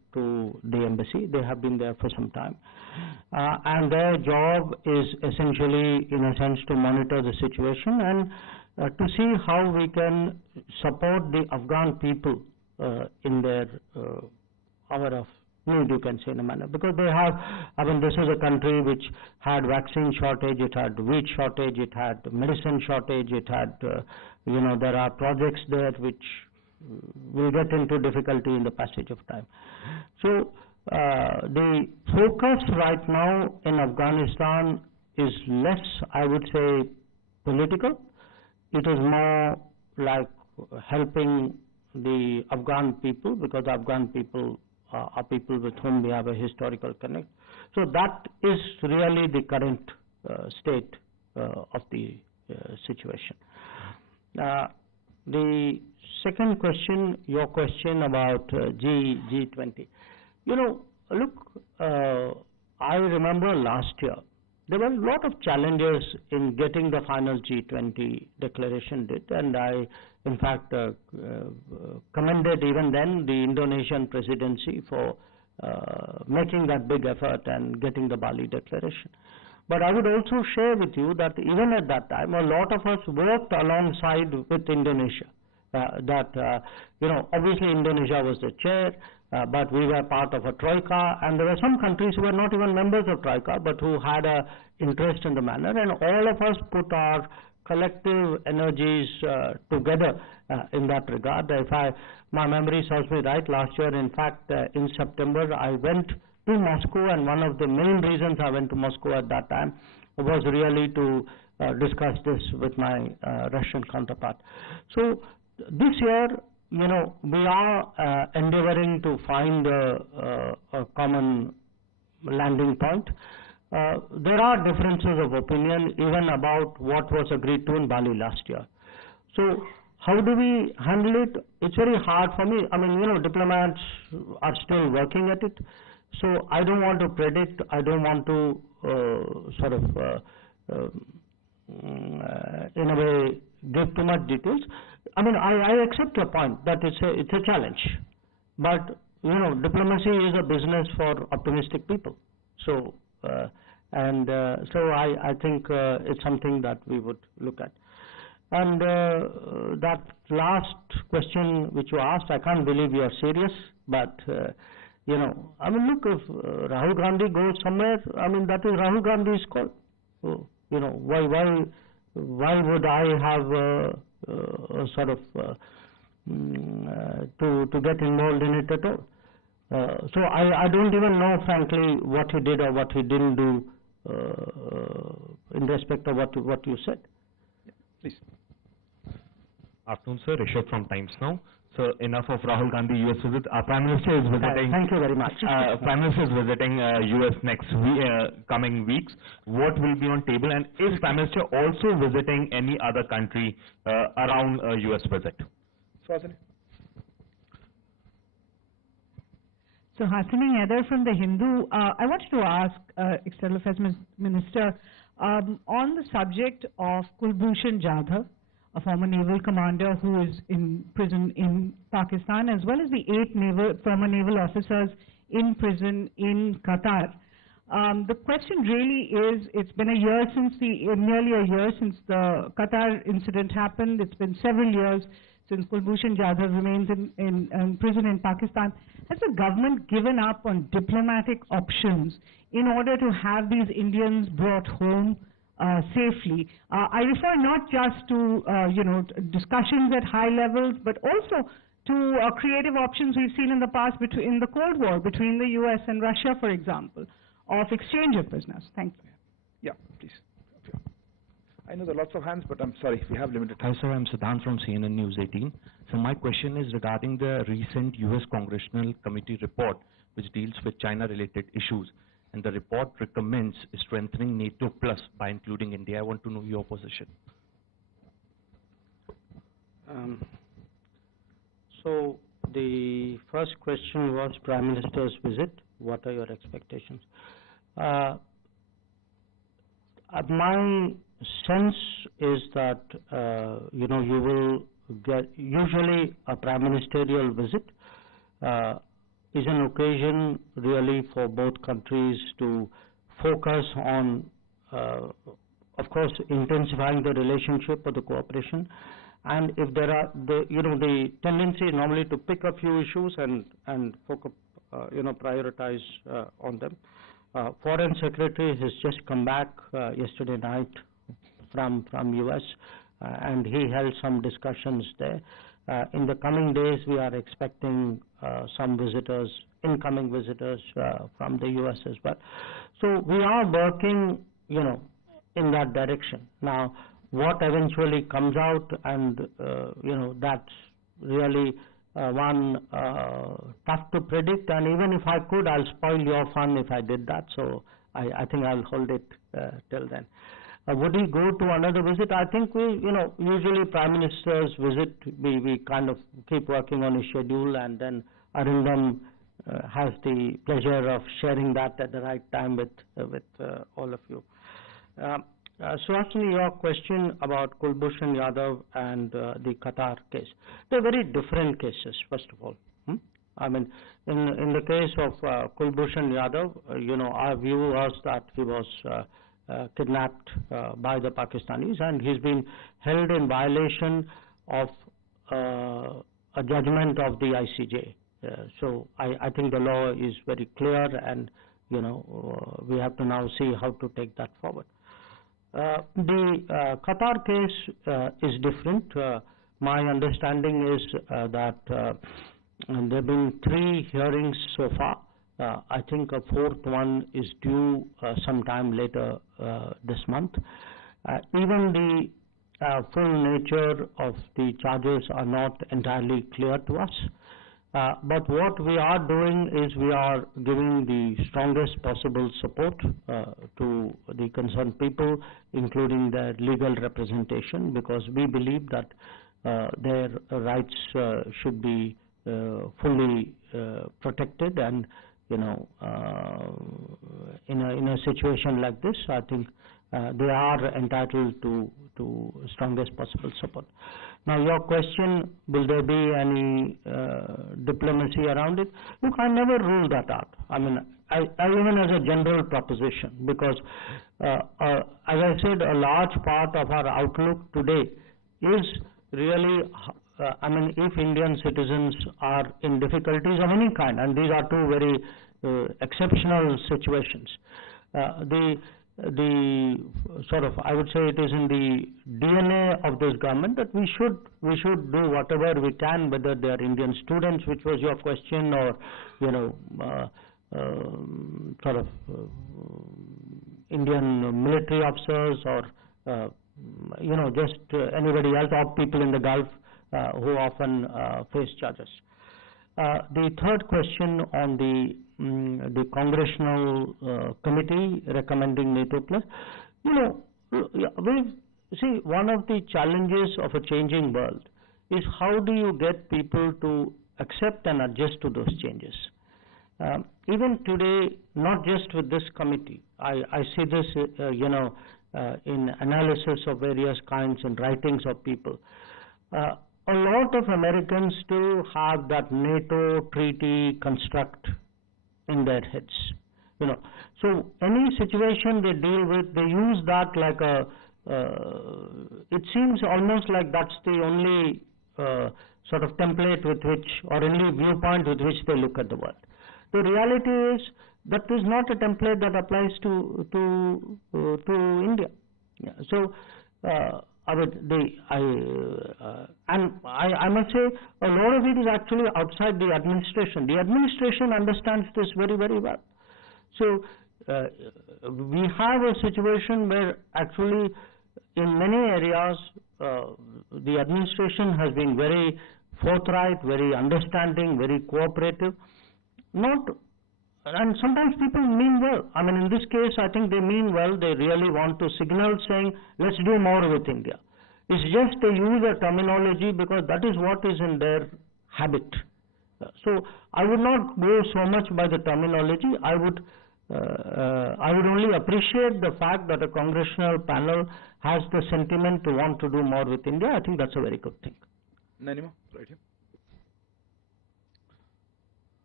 to the embassy. They have been there for some time. And their job is essentially, in a sense, to monitor the situation and to see how we can support the Afghan people in their hour of need, you can say, in a manner. Because they have, I mean, this is a country which had vaccine shortage, it had wheat shortage, it had medicine shortage, it had, there are projects there which will get into difficulty in the passage of time. So the focus right now in Afghanistan is less, I would say, political. It is more like helping the Afghan people, because the Afghan people are people with whom we have a historical connect. So that is really the current state of the situation. The second question, your question about G20. Look, I remember last year, there were a lot of challenges in getting the final G20 declaration did, and I, in fact, commended even then the Indonesian presidency for making that big effort and getting the Bali declaration. But I would also share with you that even at that time, a lot of us worked alongside with Indonesia. Obviously Indonesia was the chair, but we were part of a troika, and there were some countries who were not even members of troika, but who had an interest in the matter, and all of us put our collective energies together in that regard. My memory serves me right, last year, in fact, in September, I went to Moscow, and one of the main reasons I went to Moscow at that time was really to discuss this with my Russian counterpart. So this year, we are endeavoring to find a common landing point. There are differences of opinion even about what was agreed to in Bali last year. So how do we handle it? It's very hard for me. I mean, diplomats are still working at it. So I don't want to predict. I don't want to in a way, give too much details. I mean, I accept your point that it's a challenge. But, diplomacy is a business for optimistic people. So, so I think it's something that we would look at. And that last question which you asked, I can't believe you are serious, but I mean, look, if Rahul Gandhi goes somewhere, I mean, that is Rahul Gandhi's call. So, why would I have to get involved in it at all? So I don't even know, frankly, what he did or what he didn't do in respect of what you said. Yeah, please. Afternoon, sir. Rishabh from Times Now. So enough of Rahul Gandhi US visit. Our Prime Minister is visiting. Thank you very much. Prime Minister is visiting US next coming weeks. What will be on table, and is Prime Minister also visiting any other country around a US visit? Swazini. So Hasini Naidar from The Hindu. I wanted to ask External Affairs Minister on the subject of Kulbhushan Jadhav, a former naval commander who is in prison in Pakistan, as well as the 8 former naval officers in prison in Qatar. The question really is, it's been nearly a year since the Qatar incident happened. It's been several years since Kulbhushan Jadhav remains in prison in Pakistan. Has the government given up on diplomatic options in order to have these Indians brought home safely? I refer not just to discussions at high levels, but also to creative options we've seen in the past in the Cold War between the US and Russia, for example, of exchange of prisoners. Thank you. Yeah, please. I know there are lots of hands, but I'm sorry, we have limited time. Hi, sir. I'm Siddhant from CNN News 18. So my question is regarding the recent US Congressional Committee report, which deals with China-related issues. And the report recommends strengthening NATO plus by including India. I want to know your position. So the first question was Prime Minister's visit. What are your expectations? My sense is that you will get usually a prime ministerial visit is an occasion really for both countries to focus on, of course, intensifying the relationship or the cooperation. And if there are the tendency is normally to pick a few issues and focus, prioritize on them. Foreign Secretary has just come back yesterday night from US, and he held some discussions there. In the coming days, we are expecting some visitors, incoming visitors from the US as well. So we are working, in that direction. Now, what eventually comes out, and that's really one tough to predict. And even if I could, I'll spoil your fun if I did that. So I think I'll hold it till then. Would he go to another visit? I think usually Prime Ministers visit, we kind of keep working on his schedule, and then Arindam has the pleasure of sharing that at the right time with all of you. Suhasini, your question about Kulbhushan Yadav and the Qatar case. They're very different cases, first of all. I mean, in the case of Kulbhushan Yadav, our view was that he was kidnapped by the Pakistanis, and he's been held in violation of a judgment of the ICJ. So I think the law is very clear, and we have to now see how to take that forward. The Qatar case is different. My understanding is that there have been 3 hearings so far. I think a 4th one is due sometime later this month. Even the full nature of the charges are not entirely clear to us. But what we are doing is we are giving the strongest possible support to the concerned people, including their legal representation, because we believe that their rights should be fully protected. And in a situation like this, I think they are entitled to strongest possible support. Now, your question, will there be any diplomacy around it? Look, I never rule that out. I mean, I even as a general proposition, because as I said, a large part of our outlook today is really, if Indian citizens are in difficulties of any kind, and these are 2 very exceptional situations, the sort of, I would say it is in the DNA of this government that we should do whatever we can, whether they are Indian students, which was your question, or Indian military officers, or just anybody else, or people in the Gulf who often face charges. The 3rd question on the congressional committee recommending NATO plus, one of the challenges of a changing world is how do you get people to accept and adjust to those changes. Even today, not just with this committee, I see this, in analysis of various kinds and writings of people. A lot of Americans still have that NATO treaty construct in their heads. So any situation they deal with, they use that like it seems almost like that's the only sort of template with which, or only viewpoint with which they look at the world. The reality is that is not a template that applies to India. Yeah. So I must say a lot of it is actually outside the administration. The administration understands this very, very well. So we have a situation where actually in many areas the administration has been very forthright, very understanding, very cooperative. And sometimes people mean well. I mean, in this case, I think they mean well. They really want to signal saying, let's do more with India. It's just they use a terminology because that is what is in their habit. So I would not go so much by the terminology. I would only appreciate the fact that a congressional panel has the sentiment to want to do more with India. I think that's a very good thing. Nanima, right here.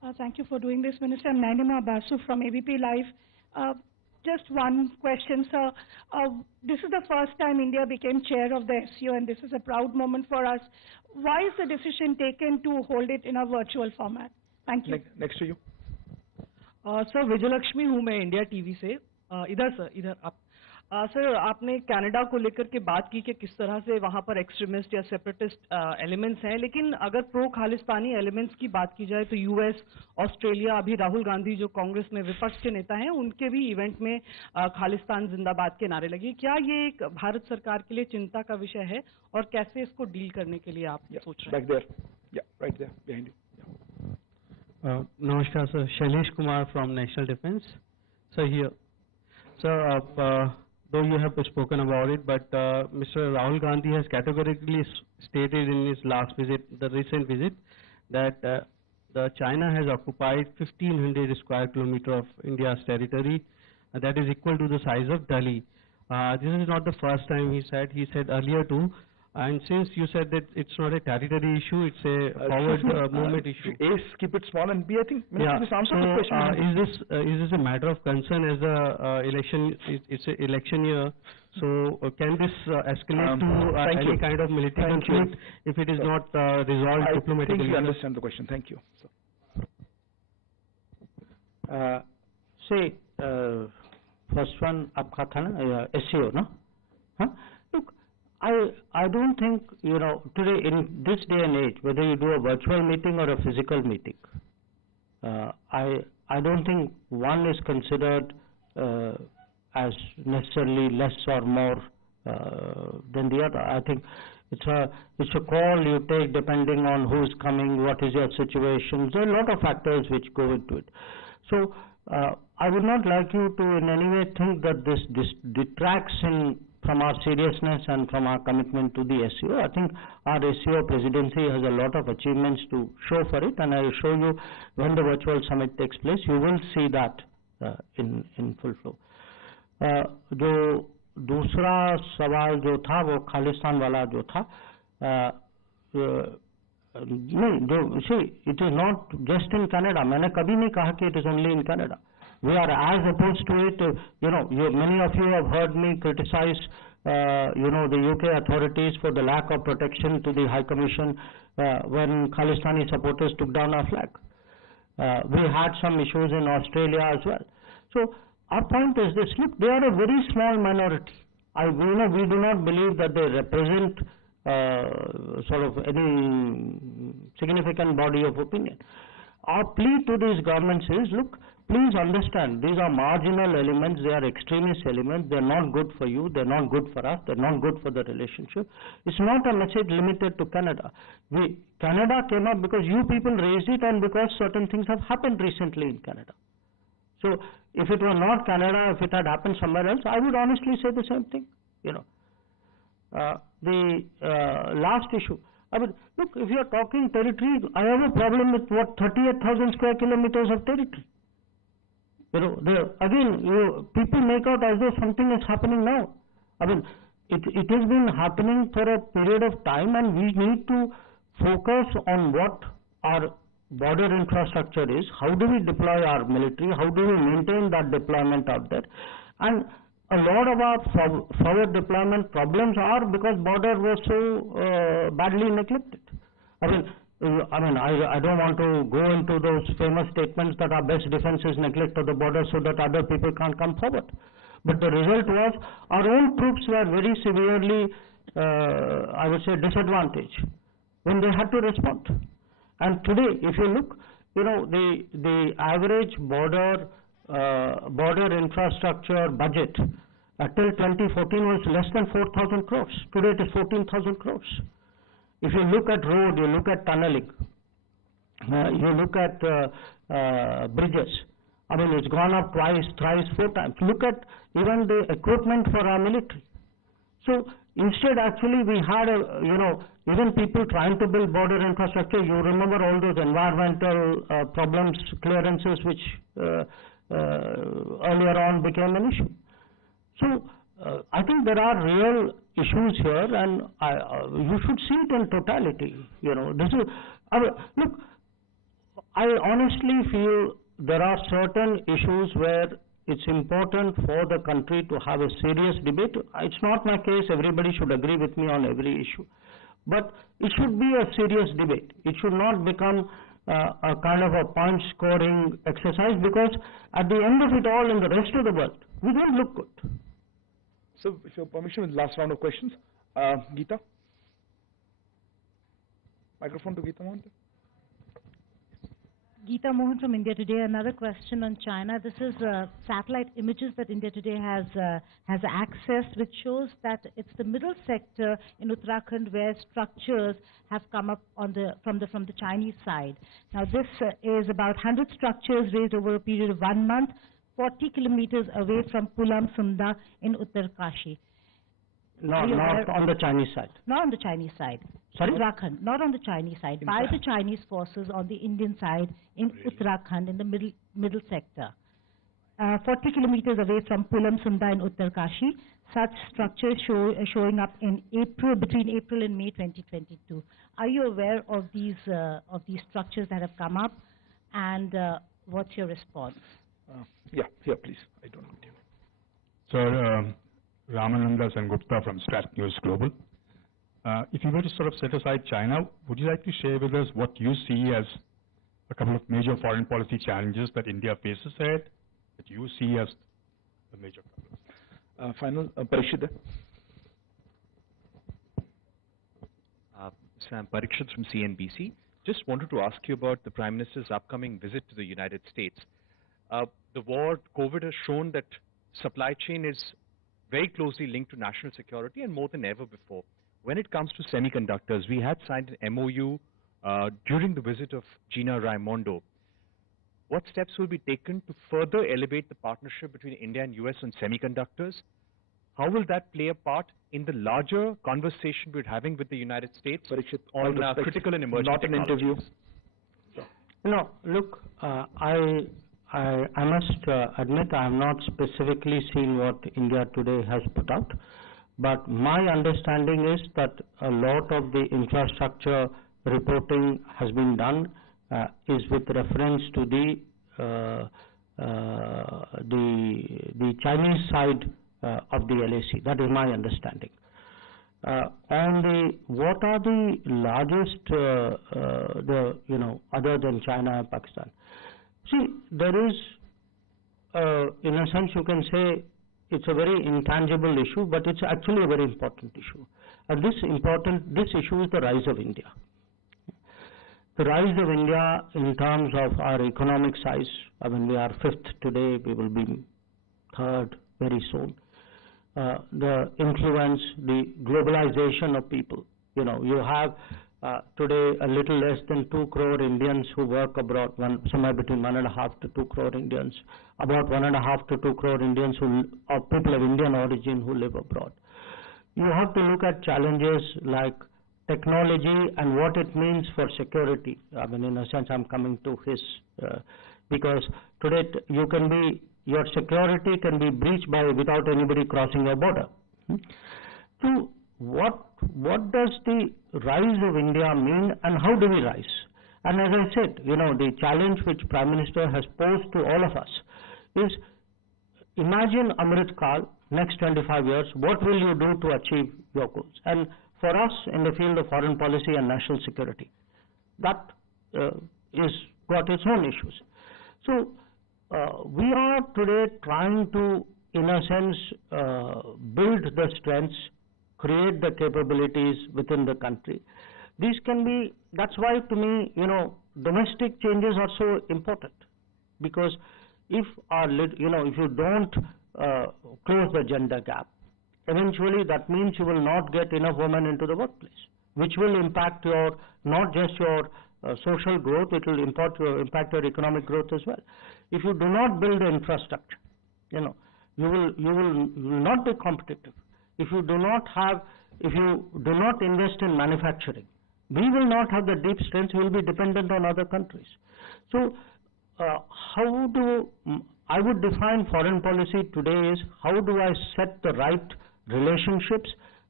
Thank you for doing this, Minister. I'm Nainima Basu from ABP Live. Just one question, sir. This is the first time India became chair of the SCO, and this is a proud moment for us. Why is the decision taken to hold it in a virtual format? Thank you. Next to you. Sir Vijayalakshmi हूँ मैं India TV से इधर आप sir आपने Canada को लेकर के बात की कि किस तरह से वहाँ पर एक्सट्रीमिस्ट या सेपरेटिस्ट एलिमेंट्स हैं, लेकिन अगर प्रो खालिस्तानी एलिमेंट्स की बात की जाए तो यूएस, ऑस्ट्रेलिया, अभी राहुल गांधी जो कांग्रेस में विपक्ष के नेता हैं उनके भी इवेंट में खालिस्तान जिंदाबाद के नारे लगे। क्या ये एक भारत सरकार के लिए चिंता का विषय है और कैसे इसको डील करने के लिए आप सोच रहे हैं? Namaskar, sir. Shailesh Kumar from National Defense. Sir, here. Sir, though you have spoken about it, but Mr. Rahul Gandhi has categorically stated in his last visit, the recent visit, that the China has occupied 1,500 square kilometer of India's territory, and that is equal to the size of Delhi. This is not the first time he said earlier too. And since you said that it's not a territory issue, it's a forward movement issue. A, keep it small, and B, I think Minister just answered the question. Is this a matter of concern as the election? It's an election year, so can this escalate to any kind of military conflict if it is not resolved diplomatically? I think you understand the question. Thank you. First one, आपका था ना SCO, no? Huh? Look, I don't think, today in this day and age, whether you do a virtual meeting or a physical meeting, I don't think one is considered as necessarily less or more than the other. I think it's a call you take depending on who's coming, what is your situation. There are a lot of factors which go into it. So I would not like you to in any way think that this detracts from our seriousness and from our commitment to the SCO. I think our SCO presidency has a lot of achievements to show for it, and I assure you, when the virtual summit takes place, you will see that in full flow. जो दूसरा सवाल जो था वो खालिस्तान वाला जो था, नहीं, see, it is not just in Canada. मैंने कभी नहीं कहा कि it is only in Canada. We are as opposed to it. Many of you have heard me criticize, the UK authorities for the lack of protection to the High Commission when Khalistani supporters took down our flag. We had some issues in Australia as well. So our point is this: look, they are a very small minority. We do not believe that they represent sort of any significant body of opinion. Our plea to these governments is, look, please understand, these are marginal elements, they are extremist elements, they're not good for you, they're not good for us, they're not good for the relationship. It's not a message limited to Canada. Canada came up because you people raised it and because certain things have happened recently in Canada. So if it were not Canada, if it had happened somewhere else, I would honestly say the same thing, The last issue, look, if you are talking territory, I have a problem with 38,000 square kilometers of territory. People make out as though something is happening now. It has been happening for a period of time, and we need to focus on what our border infrastructure is. How do we deploy our military? How do we maintain that deployment out there? And a lot of our forward deployment problems are because border was so badly neglected. I don't want to go into those famous statements that our best defense is neglect of the border so that other people can't come forward. But the result was our own troops were very severely, I would say, disadvantaged when they had to respond. And today, if you look, the average border infrastructure budget till 2014 was less than 4,000 crores. Today it is 14,000 crores. If you look at road, you look at tunneling, you look at bridges, it's gone up twice, thrice, 4 times. Look at even the equipment for our military. So instead, actually, we had even people trying to build border infrastructure. You remember all those environmental problems, clearances, which earlier on became an issue. So I think there are real issues here, and you should see it in totality. This is look. I honestly feel there are certain issues where it's important for the country to have a serious debate. It's not my case, everybody should agree with me on every issue. But it should be a serious debate. It should not become a kind of a punch-scoring exercise, because at the end of it all, in the rest of the world, we don't look good. So, with your permission, last round of questions. Geeta? Microphone to Geeta Mohan. Geeta Mohan from India Today. Another question on China. This is satellite images that India Today has accessed, which shows that it's the middle sector in Uttarakhand where structures have come up on from the Chinese side. Now, this is about 100 structures raised over a period of 1 month, 40 kilometers away from Pulam Sunda in Uttarkashi. No, not on the Chinese side. Not on the Chinese side. Sorry? Uttarakhand, not on the Chinese side, by the Chinese forces on the Indian side in Uttarakhand, in the middle sector. 40 kilometers away from Pulam Sunda in Uttarkashi, such structures showing up in between April and May 2022. Are you aware of these structures that have come up, and what's your response? Yeah, here please. I don't know. Sir, Ramananda Sengupta from Strat News Global. If you were to sort of set aside China, would you like to share with us what you see as a couple of major foreign policy challenges that India faces ahead, that you see as the major problems? Final, Parikshit. Sam Parikshit from CNBC. Just wanted to ask you about the Prime Minister's upcoming visit to the United States. The war, COVID has shown that supply chain is very closely linked to national security, and more than ever before. When it comes to semiconductors, we had signed an MOU during the visit of Gina Raimondo. What steps will be taken to further elevate the partnership between India and US on semiconductors? How will that play a part in the larger conversation we're having with the United States on critical and emerging technologies? Not an interview. No, look, I must admit I have not specifically seen what India Today has put out, but my understanding is that a lot of the infrastructure reporting has been done is with reference to the Chinese side of the LAC. That is my understanding. What are the largest, other than China and Pakistan? See, there is, in a sense, you can say it's a very intangible issue, but it's actually a very important issue. And this issue is the rise of India. The rise of India in terms of our economic size. I mean, we are 5th today, we will be 3rd very soon. The influence, the globalization of people. You have today a little less than 2 crore Indians who work abroad, somewhere between 1.5 to 2 crore Indians, about 1.5 to 2 crore Indians or people of Indian origin who live abroad. You have to look at challenges like technology and what it means for security. I mean, in a sense, I'm coming to his, because today your security can be breached without anybody crossing your border. So what does the rise of India mean, and how do we rise? And as I said, the challenge which Prime Minister has posed to all of us is, imagine Amrit Kal, next 25 years, what will you do to achieve your goals? And for us in the field of foreign policy and national security, that is got its own issues. So we are today trying to, in a sense, build the strengths, create the capabilities within the country. These can be, that's why to me, domestic changes are so important, because if you don't close the gender gap, eventually that means you will not get enough women into the workplace, which will impact not just your social growth, it will impact your economic growth as well. If you do not build the infrastructure, you will not be competitive. If you do not invest in manufacturing, we will not have the deep strength, we will be dependent on other countries. So I would define foreign policy today is, how do I set the right relationships,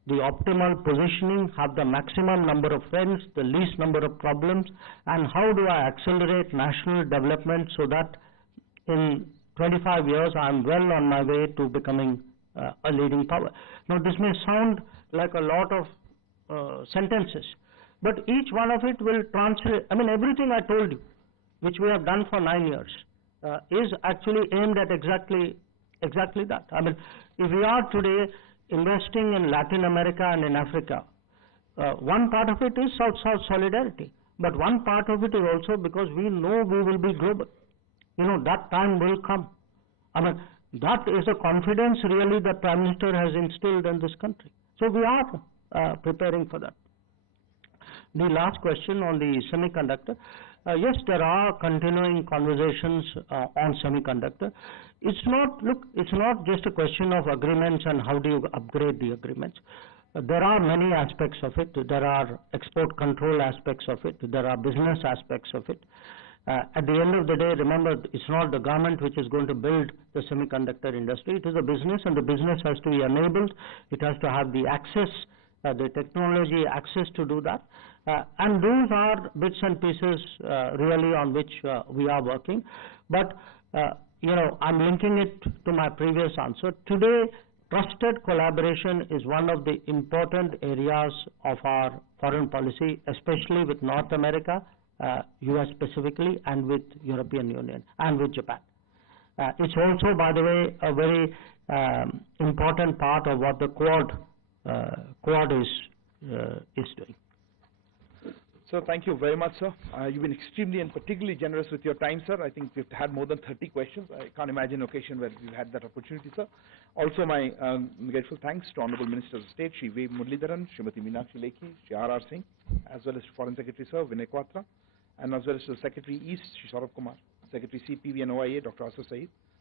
the optimal positioning, have the maximum number of friends, the least number of problems, and how do I accelerate national development so that in 25 years I'm well on my way to becoming a leading power. Now this may sound like a lot of sentences, but each one of it will translate. I mean, everything I told you, which we have done for 9 years, is actually aimed at exactly that. I mean, if we are today investing in Latin America and in Africa, one part of it is South-South solidarity, but one part of it is also because we know we will be global. You know, that time will come. I mean, that is the confidence really that Prime Minister has instilled in this country. So we are preparing for that. The last question on the semiconductor. Yes, there are continuing conversations on semiconductor. It's not just a question of agreements and how do you upgrade the agreements. There are many aspects of it. There are export control aspects of it. There are business aspects of it. At the end of the day, remember, it's not the government which is going to build the semiconductor industry. It is a business, and the business has to be enabled. It has to have the access, the technology access to do that. And those are bits and pieces really on which we are working. But, you know, I'm linking it to my previous answer. Today, trusted collaboration is one of the important areas of our foreign policy, especially with North America, US specifically, and with European Union, and with Japan. It's also, by the way, a very important part of what the Quad is doing. Sir, thank you very much, sir. You've been extremely and particularly generous with your time, sir. I think we've had more than 30 questions. I can't imagine an occasion where we've had that opportunity, sir. Also, my grateful thanks to Honorable Ministers of State, Shri V. Muralidharan, Srimati Meenakshi Lekhi, Shri R.R. Singh, as well as Foreign Secretary, sir, Vinay Quatra, and as well as to the Secretary East, Shri Saurabh Kumar, Secretary CPV and OIA, Dr. Asar Saeed,